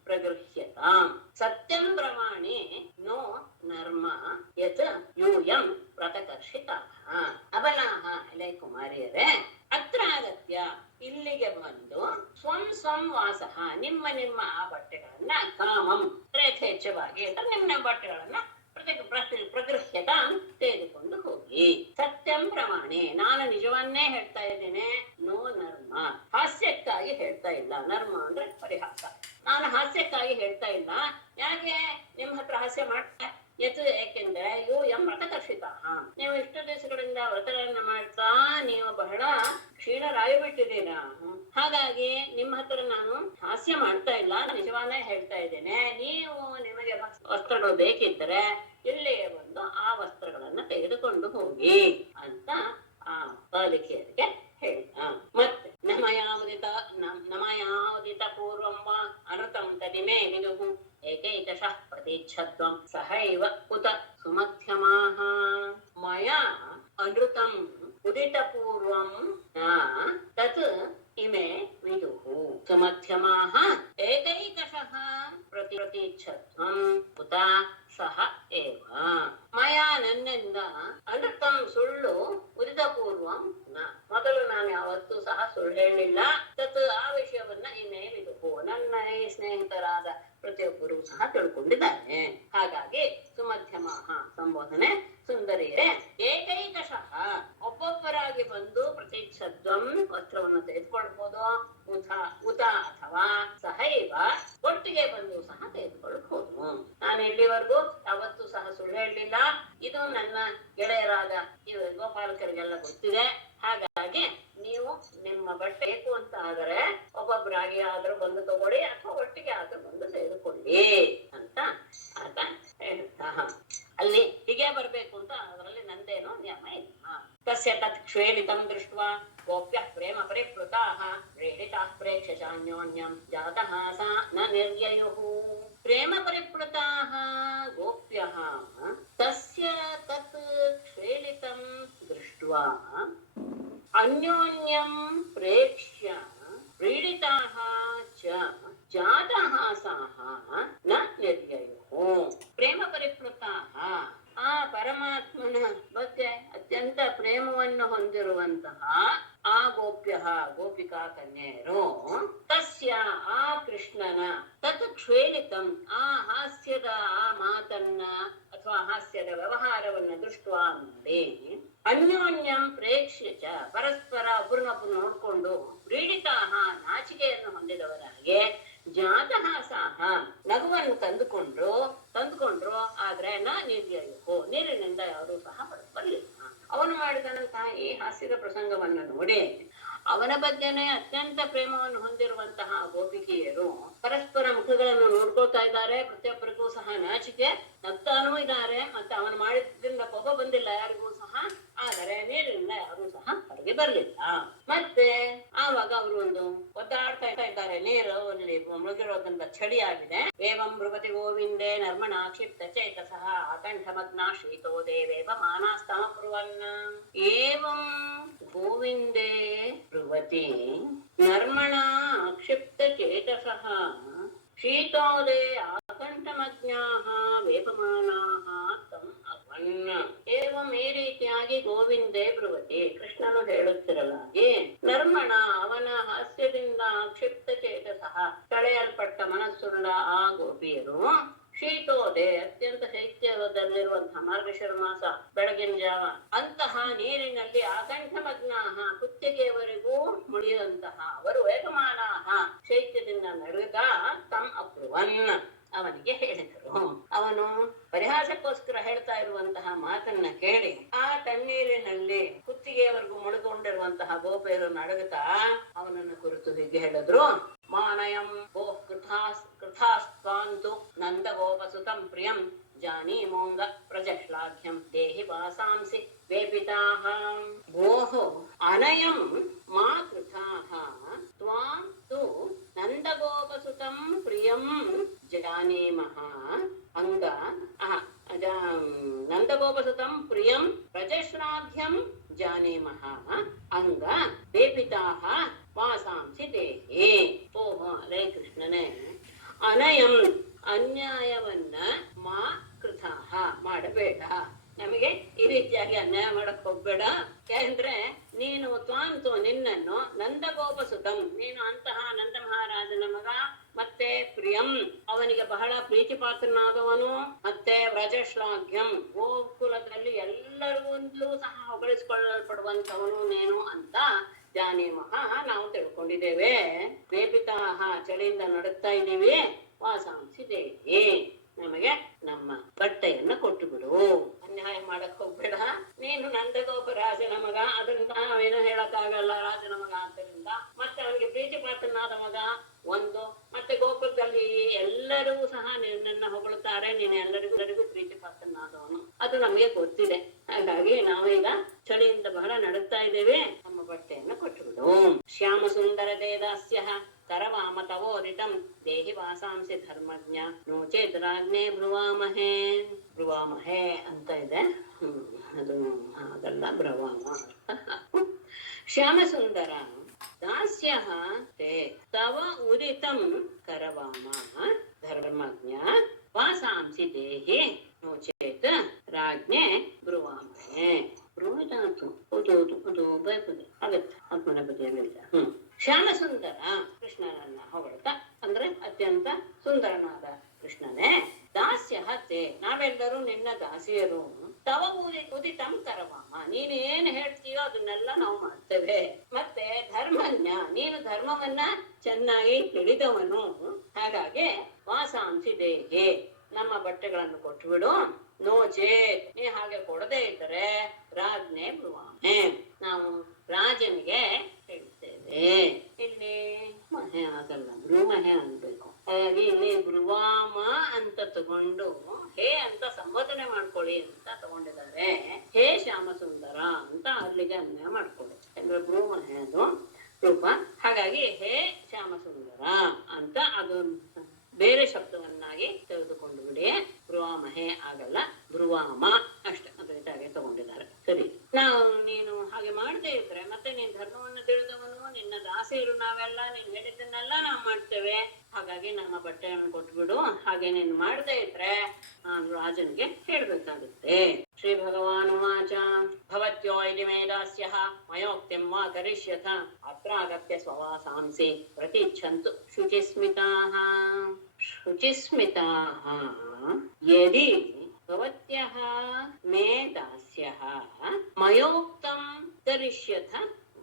ಪ್ರಗೃಹ್ಯತಾಂ ಸತ್ಯಂ ಪ್ರಮಾಣಿ ನೋ ನರ್ಮ ಯತ್ ಯೂಯಂ ಪ್ರತಕರ್ಷಿತಾಃ. ಅಬಲಾಃ ಎಲೆ ಕುಮಾರಿಯರೇ ಅತ್ರ ಆಗತ್ಯ ಇಲ್ಲಿಗೆ ಬಂದು ಸ್ವಂ ಸ್ವಂ ವಾಸಃ ನಿಮ್ಮ ನಿಮ್ಮ ಆ ಬಟ್ಟೆಗಳನ್ನ ಕಾಮಂ ಯಥೇಚ್ಛವಾಗಿ ನಿಮ್ಮ ಬಟ್ಟೆಗಳನ್ನ ಪ್ರಗೃಹ್ಯತಾಂ ತೆಗೆದುಕೊಂಡು ಹೋಗಿ ಹೋಗಿ. ಸತ್ಯಂ ಪ್ರಮಾಣೆ, ನಾನು ನಿಜವನ್ನೇ ಹೇಳ್ತಾ ಇದ್ದೇನೆ. ನೋ ನರ್ಮ, ಹಾಸ್ಯಕ್ಕಾಗಿ ಹೇಳ್ತಾ ಇಲ್ಲ. ನರ್ಮ ಅಂದ್ರೆ ಪರಿಹಾಸ. ನಾನು ಹಾಸ್ಯಕ್ಕಾಗಿ ಹೇಳ್ತಾ ಇಲ್ಲ. ಯಾಕೆ ನಿಮ್ ಹತ್ರ ಹಾಸ್ಯ ಮಾಡ್ತಾ ಏಕೆಂದ್ರೆ ವ್ರತಕರ್ಷಿತ, ನೀವು ಇಷ್ಟು ದಿವಸಗಳಿಂದ ವ್ರತಗಳನ್ನ ಮಾಡ್ತಾ ನೀವು ಬಹಳ ಕ್ಷೀಣರಾಗಿ ಬಿಟ್ಟಿದ್ದೀರಾ. ಹಾಗಾಗಿ ನಿಮ್ಮ ಹತ್ರ ನಾನು ಹಾಸ್ಯ ಮಾಡ್ತಾ ಇಲ್ಲ, ನಿಜವಾನೇ ಹೇಳ್ತಾ ಇದ್ದೇನೆ. ನೀವು ನಿಮಗೆ ವಸ್ತ್ರಗಳು ಬೇಕಿದ್ದರೆ ಇಲ್ಲಿಯೇ ಬಂದು ಆ ವಸ್ತ್ರಗಳನ್ನ ತೆಗೆದುಕೊಂಡು ಹೋಗಿ ಅಂತ ಆ ಬಾಲಿಕೆಯರಿಗೆ ಹೇಳಿದ. ಮತ್ತೆ ನಮಯಾವದಿತ ಪೂರ್ವಂ ವಾ ಅನೃತಂ ತದಿಮೇ ವಿದುಹು ಏಕೈಕಶಃ ಪ್ರತೀಚ್ಛದ್ವಂ ಸಹೈವ ಉತ ಸುಮಧ್ಯಮಾಃ. ಮಯಾ ಅನೃತಂ ಉದಿತ ಪೂರ್ವಂ ತತ್ ಇಮೆ ವಿದುಹು ಸುಮಧ್ಯಮಾಃ ಏಕೈಕಶಃ ಪ್ರತೀಚ್ಛದ್ವಂ ಉತ ಸಹ ಏವ. ಮಯಾ ನನ್ನಿಂದ ಅನೃತಂ ಸುಳ್ಳು ಉದಿತ ಪೂರ್ವಂ ಮೊದಲು ನಾನು ಯಾವತ್ತೂ ಸಹ ಸುಳ್ಳು ಹೇಳಲಿಲ್ಲ. ತತ್ ಆ ವಿಷಯವನ್ನ ಇಮೆ ವಿದುಹು ನನ್ನ ಈ ಸ್ನೇಹಿತರಾದ ಪ್ರತಿಯೊಬ್ಬರು ಸಹ ತಿಳ್ಕೊಂಡಿದ್ದಾರೆ. ಹಾಗಾಗಿ ಸುಮಧ್ಯಮಾಃ ಸಂಬೋಧನೆ ಸುಂದರಿಯರೇ ಏಕೈಕಶಃ ಒಬ್ಬೊಬ್ಬರಾಗಿ ಬಂದು ಪ್ರತೀಚ್ಛದ್ವಂ ವಸ್ತ್ರವನ್ನು ತೆಗೆದುಕೊಳ್ಬಹುದು. ಉತ ಅಥವಾ ಸಹೈವ ಒಟ್ಟಿಗೆ ಬಂದು ಸಹ ತೆಗೆದುಕೊಳ್ಳಬಹುದು. ನಾನು ಇಲ್ಲಿವರೆಗೂ ಯಾವತ್ತೂ ಸಹ ಸುಳ್ಳು ಹೇಳಲಿಲ್ಲ. ಇದು ನನ್ನ ಗೆಳೆಯರಾದ ಗೋಪಾಲಕರಿಗೆಲ್ಲ ಗೊತ್ತಿದೆ. ಹಾಗಾಗಿ ನೀವು ನಿಮ್ಮ ಬಟ್ಟೆ ಬೇಕು ಅಂತ ಆದರೆ ಒಬ್ಬೊಬ್ಬರಾಗಿ ಆದ್ರೂ ಬಂದು ತಗೊಳ್ಳಿ ಅಥವಾ ಒಟ್ಟಿಗೆ ಆದ್ರೂ ಬಂದು ತೆಗೆದುಕೊಳ್ಳಿ ಅಂತ ಆತ ಹೇಳ್ತಾ. ಅಲ್ಲಿ ಹೀಗೆ ಬರ್ಬೇಕು ಅಂತ ಅದರಲ್ಲಿ ನಂದೇನೋ ನಿಯಮ ಇಲ್ಲ. ತಸ್ಯ ತತ್ ಕ್ಷೇಳಿತಂ ದೃಷ್ಟ್ವಾ ಗೋಪ್ಯಃ ಪ್ರೇಮ ಪರಿಪ್ಲುತಾಃ ಪ್ರೇರಿತಾಃ ಪ್ರೇಕ್ಷಸಾನ್ಯೋನ್ಯಂ ಜಾತಃ ಸಾ ನ ನಿರ್ಯಯುಃ. ಪ್ರೇಮ ಪರಿಪ್ಲುತಾಃ ಗೋಪ್ಯಃ ತಸ್ಯ ತತ್ ಕ್ಷೇಳಿತಂ ದೃಷ್ಟ್ವಾ ಅನ್ಯೋನ್ಯಂ ಪ್ರೇಕ್ಷ್ಯ ಪ್ರೀಡಿತಾಃ ಚ ಜಾತಃ ಸಾಃ ನ ನಿರ್ಯಯುಃ. ಪ್ರೇಮ ಪರಿಪ್ಲುತಾಃ ಆ ಪರಮಾತ್ಮನ ಬಗ್ಗೆ ಅತ್ಯಂತ ಪ್ರೇಮವನ್ನು ಹೊಂದಿರುವಂತಹ ಆ ಗೋಪಿಕಾ ಕನ್ಯೆಯರು ತಸ್ಯ ಆ ಕೃಷ್ಣನ ತತ್ ಕ್ಷೇಳಿತಂ ಆ ಹಾಸ್ಯದ ಆ ಮಾತನ್ನ ಅಥವಾ ಹಾಸ್ಯದ ವ್ಯವಹಾರವನ್ನ ದೃಷ್ಟ್ವಾ ನೋಡಿ ಅನ್ಯೋನ್ಯಂ ಪ್ರೇಕ್ಷ್ಯ ಚ ಪರಸ್ಪರ ಒಬ್ಬರನ್ನೊಬ್ಬರು ನೋಡ್ಕೊಂಡು ಪ್ರೀಡಿತಾಹ ನಾಚಿಕೆಯನ್ನು ಹೊಂದಿದವರಾಗಿ ಜಾತಃ ಸಾಹ ನಗುವನ್ನು ತಂದುಕೊಂಡ್ರು ಆದ್ರೆ ನ ನಿರ್ಯಯುಹು ನೀರಿನಿಂದ ಯಾರೂ ಸಹ ಬರಲಿಲ್ಲ. ಅವನು ಮಾಡಿದಂತಹ ಈ ಹಾಸ್ಯದ ಪ್ರಸಂಗವನ್ನು ನೋಡಿ ಅವನ ಬಗ್ಗೆನೆ ಅತ್ಯಂತ ಪ್ರೇಮವನ್ನು ಹೊಂದಿರುವಂತಹ ಗೋಪಿಕೆಯರು ಪರಸ್ಪರ ಮುಖಗಳನ್ನು ನೋಡ್ಕೊಳ್ತಾ ಇದ್ದಾರೆ. ಪ್ರತಿಯೊಬ್ಬರಿಗೂ ಸಹ ನಾಚಿಕೆ, ನಗ್ತಾನೂ ಇದ್ದಾರೆ. ಮತ್ತೆ ಅವನು ಮಾಡಿದ್ರಿಂದ ಕೋಪ ಬಂದಿಲ್ಲ ಯಾರಿಗೂ ಸಹ. ಆದರೆ ನೀರಿನಿಂದ ಯಾರೂ ಸಹ ಹೊರಗೆ ಬರ್ಲಿಲ್ಲ. ಮತ್ತೆ ಆವಾಗ ಅವರು ಒಂದು ಒದ್ದಾಡ್ತಾ ಇದ್ದಾರೆ. ನೀರು ಅಲ್ಲಿ ಮುಳುಗಿರೋದ್ರಿಂದ ಚಳಿ ಆಗಿದೆ. ಏವಂ ಭೃವತಿ ಗೋವಿಂದೇ ನರ್ಮಣ ಕ್ಷಿಪ್ತ ಚೇತಸಃ ಆಕಂಠಮಗ್ನ ಶೀತೋ ದೇವೇವ ಮಾನಾಸ್ತಮ ಕುರ್ವನ್ನ. ಏವಂ ಗೋವಿಂದೇ ಭೃವತಿ ನರ್ಮಣ ಕ್ಷಿಪ್ತ ಚೇತಸಃ ಶೀತೋದೇ ಆಕಂಠಮಗ್ನಾಃ ವೇಪಮಾನಾಃ ತಂ ಅವನ್ನ. ಏವಂ ಈ ರೀತಿಯಾಗಿ ಗೋವಿಂದೇ ಭೃವತಿ ಕೃಷ್ಣನು ಹೇಳುತ್ತಿರಲಾಗಿ ನರ್ಮಣ ಅವನ ಹಾಸ್ಯದಿಂದ ಕ್ಷಿಪ್ತ ಚೇತಸಃ ತಳೆಯಲ್ಪಟ್ಟ ಮನಸ್ಸುಳ್ಳ ಆ ಗೋಪಿಯರು ಶೀತೋದೆ ಅತ್ಯಂತ ಶೈತ್ಯದಲ್ಲಿರುವಂತಹ ಮಾರ್ಗಶಿರ ಮಾಸ ಬೆಳಗಿನ ಜಾವ ಅಂತಹ ನೀರಿನಲ್ಲಿ ಆಕಂಠಮಗ್ನಾಹ ಕುತ್ತಿಗೆಯವರೆಗೂ ಮುಳಿಯುವಂತಹ ಅವರು ವೇಗಮಾನಾಹ ಶೈತ್ಯದಿಂದ ನಡುಗ ತಮ್ ಅಬ್ರುವನ್ ಅವನಿಗೆ ಹೇಳಿದರು. ಅವನು ಪರಿಹಾಸಕ್ಕೋಸ್ಕರ ಹೇಳ್ತಾ ಇರುವಂತಹ ಮಾತನ್ನ ಕೇಳಿ ಆ ತಣ್ಣೀರಿನಲ್ಲಿ ಕುತ್ತಿಗೆಯವರೆಗೂ ಮುಳುಗೊಂಡಿರುವಂತಹ ಗೋಪಿಯರು ನಡುಗುತ್ತಾ ಅವನನ್ನು ಕುರಿತು ಹೀಗೆ ಹೇಳಿದ್ರು. ಮಾನಯಂ ಗೋ ಕೃಥಾಸ್ತ್ವಾಂತು ನಂದ ಗೋಪಸುತಂ ಪ್ರಿಯಂ ಜಾನೀಮೋಂಗ ಪ್ರಜಶ್ಲಾಘ್ಯಂ ದೇಹಿ ವಾಸಾಂಸಿ ವೇಪಿತಾಃ. ಭೋಃ ಅನಯಂ ಮಾ ಕೃಥಾಃ ತ್ವಾಂ ತು ನಂದಗೋಪಸುತಂ ಪ್ರಿಯಂ ಜಾನೀಮಃ ಅಂಗ ನಂದಗೋಪಸುತಂ ಪ್ರಿಯಂ ಪ್ರಜಶ್ಲಾಘ್ಯಂ ಜಾನೀಮಃ ಅಂಗ ವೇಪಿತಾಃ ವಾಸಾಂಸಿ ದೇಹಿ. ಓಹೋ ಅಲೇ ಕೃಷ್ಣನೇ, ಅನಯಂ ಅನ್ಯಾಯವನ್ನ ಮಾ ಕೃತಾಹ ಮಾಡಬೇಡ. ನಮಗೆ ಈ ರೀತಿಯಾಗಿ ಅನ್ಯಾಯ ಮಾಡಕ್ ಹೋಗ್ಬೇಡ. ಯಾಕಂದ್ರೆ ನೀನು ತ್ವಾಂತು ನಿನ್ನನ್ನು ನಂದಗೋಪಸುತಂ ನೀನು ಅಂತಹ ನಂದ ಮಹಾರಾಜನ ಮಗ ಮತ್ತೆ ಪ್ರಿಯಂ ಅವನಿಗೆ ಬಹಳ ಪ್ರೀತಿ ಪಾತ್ರನಾದವನು, ಮತ್ತೆ ವ್ರಜಶ್ಲಾಘ್ಯಂ ಗೋಕುಲದಲ್ಲಿ ಎಲ್ಲರಿಗೂ ಸಹ ಹೊಗಳಿಸಿಕೊಳ್ಳಲ್ಪಡುವಂತವನು ನೇನು ಅಂತ ಜಾನೀಮಃ ನಾವು ತಿಳ್ಕೊಂಡಿದ್ದೇವೆ. ವೇಪಿತಾಹ ಚಳಿಯಿಂದ ನಡುತ್ತಾ ಇದ್ದೀವಿ. ವಾಸಾಂಸಿ ದೇಹಿ ನಮಗೆ ನಮ್ಮ ಬಟ್ಟೆಯನ್ನ ಕೊಟ್ಟು ಬಿಡು. ಅನ್ಯಾಯ ಮಾಡಕ್ ಹೋಗ್ಬೇಡ. ನೀನು ನಂದಗೊಬ್ಬ ರಾಜನ ಮಗ, ಅದರಿಂದ ನಾವೇನು ಹೇಳಕ್ಕಾಗಲ್ಲ. ರಾಜನ ಮಗ ಆದ್ದರಿಂದ ಮತ್ತೆ ಅವನಿಗೆ ಪ್ರೀತಿ ಪಾತ್ರನಾದ ಮಗ ಒಂದು, ಮತ್ತೆ ಗೋಕುಲದಲ್ಲಿ ಎಲ್ಲರೂ ಸಹ ನಿನ್ನನ್ನ ಹೊಗಳುತ್ತಾರೆ. ನೀನು ಎಲ್ಲರಿಗೂ ಪ್ರೀತಿ ಪಾತ್ರನಾದವನು, ಅದು ನಮಗೆ ಗೊತ್ತಿದೆ. ಹಾಗಾಗಿ ನಾವೀಗ ಚಳಿಯಿಂದ ಬಹಳ ನಡುತ್ತಾ ಇದ್ದೇವೆ. ನಮ್ಮ ಬಟ್ಟೆಯನ್ನ ಕೊಟ್ಟು ಬಿಡು. ಶ್ಯಾಮ ಸುಂದರ ದೇದಾಸ್ಯ ತರವಾಮ ತವೋರಿತಂ ದೇಹಿ ವಾಸಾಂಸಿ ಧರ್ಮಜ್ಞ ನೋಚೇತ್ ರಾಜ್ಞೆ ಬ್ರುವಾಮಹೇ. ಬ್ರುವಾಮಹೇ ಅಂತ ಇದೆ, ಅದು ಅದಲ್ಲ, ಬ್ರವಾಮ. ಶ್ಯಾಮ ಸುಂದರ ದಾಸ್ಯ ತೇ ತವ ಉದಿತಂ ಕರವಾಮ ಧರ್ಮಜ್ಞ ವಾಸಾಂಸಿ ದೇಹಿ ನೋಚೇತ್ ರಾಜ್ಞೆ ಬ್ರುವಾಮಹೇ. ಬ್ರೂಧಾತು ಹೌದು ಅದು ಬಯಪದೆ ಆಗತ್ತೆ, ಆತ್ಮನ ಬದಿಯಲ್ಲಿಲ್ಲ. ಶ್ಯಾಮ ಸುಂದರ ಕೃಷ್ಣನನ್ನ ಹೊಗಳ್ತಾ, ಅಂದ್ರೆ ಅತ್ಯಂತ ಸುಂದರನಾದ ಕೃಷ್ಣನೇ. ದಾಸ್ಯ ತೇ ನಾವೆಲ್ಲರೂ ನಿನ್ನ ದಾಸಿಯರು. ತವ ಉದಿತಂ ಕರವಾಮ ನೀನೇನ್ ಹೇಳ್ತೀಯೋ ಅದನ್ನೆಲ್ಲ ನಾವು ಮಾಡ್ತೇವೆ. ಮತ್ತೆ ಧರ್ಮಜ್ಞ ನೀನು ಧರ್ಮವನ್ನ ಚೆನ್ನಾಗಿ ತಿಳಿದವನು. ಹಾಗಾಗಿ ವಾಸಾಂಸಿ ದೇಹಿ ನಮ್ಮ ಬಟ್ಟೆಗಳನ್ನು ಕೊಟ್ಟು ಬಿಡು. ನೋಚೆ ನೀ ಹಾಗೆ ಕೊಡದೇ ಇದ್ದರೆ ರಾಜ್ಞೆ ಬ್ರುವಾಮೆ ನಾವು ರಾಜನಿಗೆ ಹೇಳ್ತೇವೆ. ಇಲ್ಲಿ ಮಹೆ ಆಗಲ್ಲ, ಬ್ರೂಮಹೆ ಅನ್ಬೇಕು. ಹಾಗಾಗಿ ಇಲ್ಲಿ ಬ್ರುವಾಮ ಅಂತ ತಗೊಂಡು ಹೇ ಅಂತ ಸಂಬೋಧನೆ ಮಾಡ್ಕೊಳ್ಳಿ ಅಂತ ತಗೊಂಡಿದ್ದಾರೆ. ಹೇ ಶ್ಯಾಮ ಸುಂದರ ಅಂತ ಅಲ್ಲಿಗೆ ಅನ್ವಯ ಮಾಡ್ಕೊಳ್ಳಿ. ಅಂದ್ರೆ ಬ್ರೂಮಹೆ ಅದು ರೂಪ. ಹಾಗಾಗಿ ಹೇ ಶ್ಯಾಮ ಸುಂದರ ಅಂತ ಅದು ಬೇರೆ ಶಬ್ದವನ್ನಾಗಿ ತೆಗೆದುಕೊಂಡು ಬಿಡಿ. ಬ್ರುವಾಮಹೆ ಆಗಲ್ಲ, ಬ್ರುವಾಮ ಅಷ್ಟೇ. ಅದಕ್ಕೆ ತಗೊಂಡಿದ್ದಾರೆ. ಸರಿ, ನೀನು ಹಾಗೆ ಮಾಡದೇ ಇದ್ರೆ ಮತ್ತೆ ನೀನ್ ಧರ್ಮವನ್ನು ತಿಳಿದವನು, ನಿನ್ನ ದಾಸಿಯರು ನಾವೆಲ್ಲ, ನೀನ್ ಹೇಳಿದ್ದನ್ನೆಲ್ಲ ನಾವು ಮಾಡ್ತೇವೆ. ಹಾಗಾಗಿ ನಮ್ಮ ಬಟ್ಟೆಯನ್ನು ಕೊಟ್ಬಿಡು. ಹಾಗೆ ನೀನು ಮಾಡದೇ ಇದ್ರೆ ನಾನು ರಾಜನಿಗೆ ಹೇಳ್ಬೇಕಾಗುತ್ತೆ. ಶ್ರೀ ಭಗವಾನ್ ವಾಚ ಭವತ್ಯೋ ಇತಿ ಮೇ ದಾಸ್ಯಃ ಮಯೋಕ್ತಿಂ ವಾ ಕರಿಷ್ಯಥ ಅತ್ರಾಗತ್ಯ ಸ್ವವಾಸಾಂಸಿ ಪ್ರತಿಚ್ಛಂತು ಶುಚಿಸ್ಮಿತಾಃ. ಶುಚಿಸ್ಮಿತಾಃ ಯದಿ ಭವತ್ಯಃ ಮೇ ದಾಸ್ಯಃ ಮಯೋಕ್ತಂ ಕರಿಷ್ಯಥ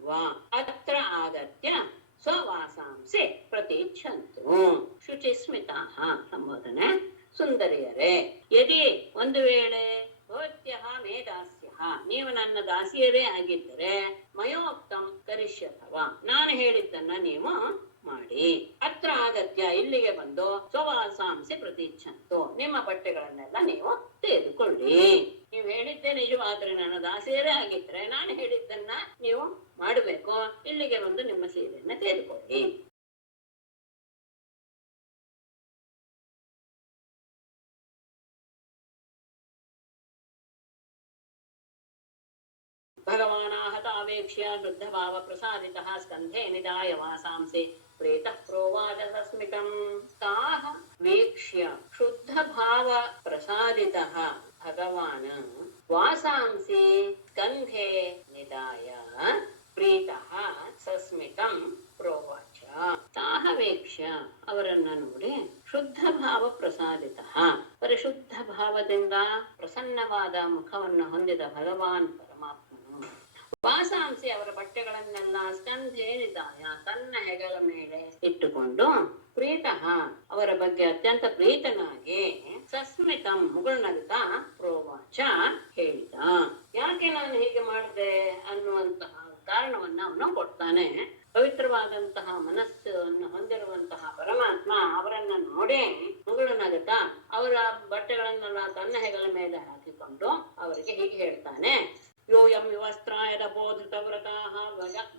ವಾ ಅತ್ರ ಆಗತ್ಯ ಸ್ವವಾಸಾಂಸಿ ಪ್ರತಿಚ್ಛಂತು ಶುಚಿಸ್ಮಿತಾಃ. ಸಂಬೋಧನೆ ಸುಂದರಿಯರೇ, ಯದಿ ಒಂದು ವೇಳೆ ಭವತ್ಯಃ ಮೇ ದಾಸ್ಯಃ ನೀವು ನನ್ನ ದಾಸಿಯರೇ ಆಗಿದ್ದರೆ ಮಯೋಕ್ತಂ ಕರಿಷ್ಯಥವ ನಾನು ಹೇಳಿದ್ದನ್ನ ನೀವು ಮಾಡಿ. ಅತ್ರ ಆಗತ್ಯ ಇಲ್ಲಿಗೆ ಬಂದು ಸ್ವವಾಸಾಂಸಿ ಪ್ರತಿಚ್ಛಂತು ನಿಮ್ಮ ಬಟ್ಟೆಗಳನ್ನೆಲ್ಲ ನೀವು ತೆಗೆದುಕೊಳ್ಳಿ. ನೀವು ಹೇಳಿದ್ದೆ ನಿಜವಾದ್ರೆ ನನ್ನ ದಾಸಿಯರೇ ಆಗಿದ್ರೆ ನಾನು ಹೇಳಿದ್ದನ್ನ ನೀವು ಮಾಡಬೇಕು. ಇಲ್ಲಿಗೆ ಬಂದು ನಿಮ್ಮ ಸೀರೆಯನ್ನ ತೆಗೆದುಕೊಳ್ಳಿ. ಭಗವಾನಾಹತಾವೇಕ್ಷ್ಯ ಶುದ್ಧಭಾವ ಪ್ರಸಾದಿತಃ ಸ್ಕಂಧೆ ನಿಧಾಯ ವಾಸಾಂಸಿ ಪ್ರೇತಃ ಪ್ರೋವಾಚ ಸಸ್ಮಿತಂ. ತಾಹ ವೇಕ್ಷ್ಯ ಶುದ್ಧಭಾವ ಪ್ರಸಾದಿತಃ ಭಗವಾನ್ ವಾಸಾಂಸಿ ಸ್ಕಂಧೆ ನಿಧಾಯ ಪ್ರೀತಃ ಸಸ್ಮಿತಂ ಪ್ರೋವಾಚ. ತಾಹ ವೇಕ್ಷ್ಯ ಅವರನ್ನ ನೋಡಿ, ಶುದ್ಧ ಭಾವ ಪ್ರಸಾದಿತಃ ಪರಿಶುದ್ಧ ಭಾವದಿಂದ ಪ್ರಸನ್ನವಾದ ಮುಖವನ್ನು ಹೊಂದಿದ ಭಗವಾನ್ ಪರಮಾತ್ಮನು ವಾಸಾಂಸಿ ಅವರ ಬಟ್ಟೆಗಳನ್ನೆಲ್ಲ ಸ್ಕಂಧೆ ನಿಧಾಯ ತನ್ನ ಹೆಗಲ ಮೇಲೆ ಇಟ್ಟುಕೊಂಡು ಪ್ರೀತಃ ಅವರ ಬಗ್ಗೆ ಅತ್ಯಂತ ಪ್ರೀತನಾಗಿ ಸಸ್ಮಿತಂ ಮುಗುಳ್ನಗುತ್ತಾ ಪ್ರೋವಾಚ ಹೇಳಿದ. ಯಾಕೆ ನಾನು ಹೀಗೆ ಮಾಡಿದೆ ಅನ್ನುವಂತಹ ಕಾರಣವನ್ನ ಅವನು ಕೊಡ್ತಾನೆ. ಪವಿತ್ರವಾದಂತಹ ಮನಸ್ಸನ್ನು ಹೊಂದಿರುವಂತಹ ಪರಮಾತ್ಮ ಅವರನ್ನ ನೋಡಿ ಮುಗುಳುನಗುತ್ತಾ ಅವರ ಬಟ್ಟೆಗಳನ್ನೆಲ್ಲ ತನ್ನ ಹೆಗಲ ಮೇಲೆ ಹಾಕಿಕೊಂಡು ಅವರಿಗೆ ಹೀಗೆ ಹೇಳ್ತಾನೆ. ಯೋಯಂ ವಿವಸ್ತ್ರಾಯದ ಬೋಧೃತ ವ್ರತಾಃ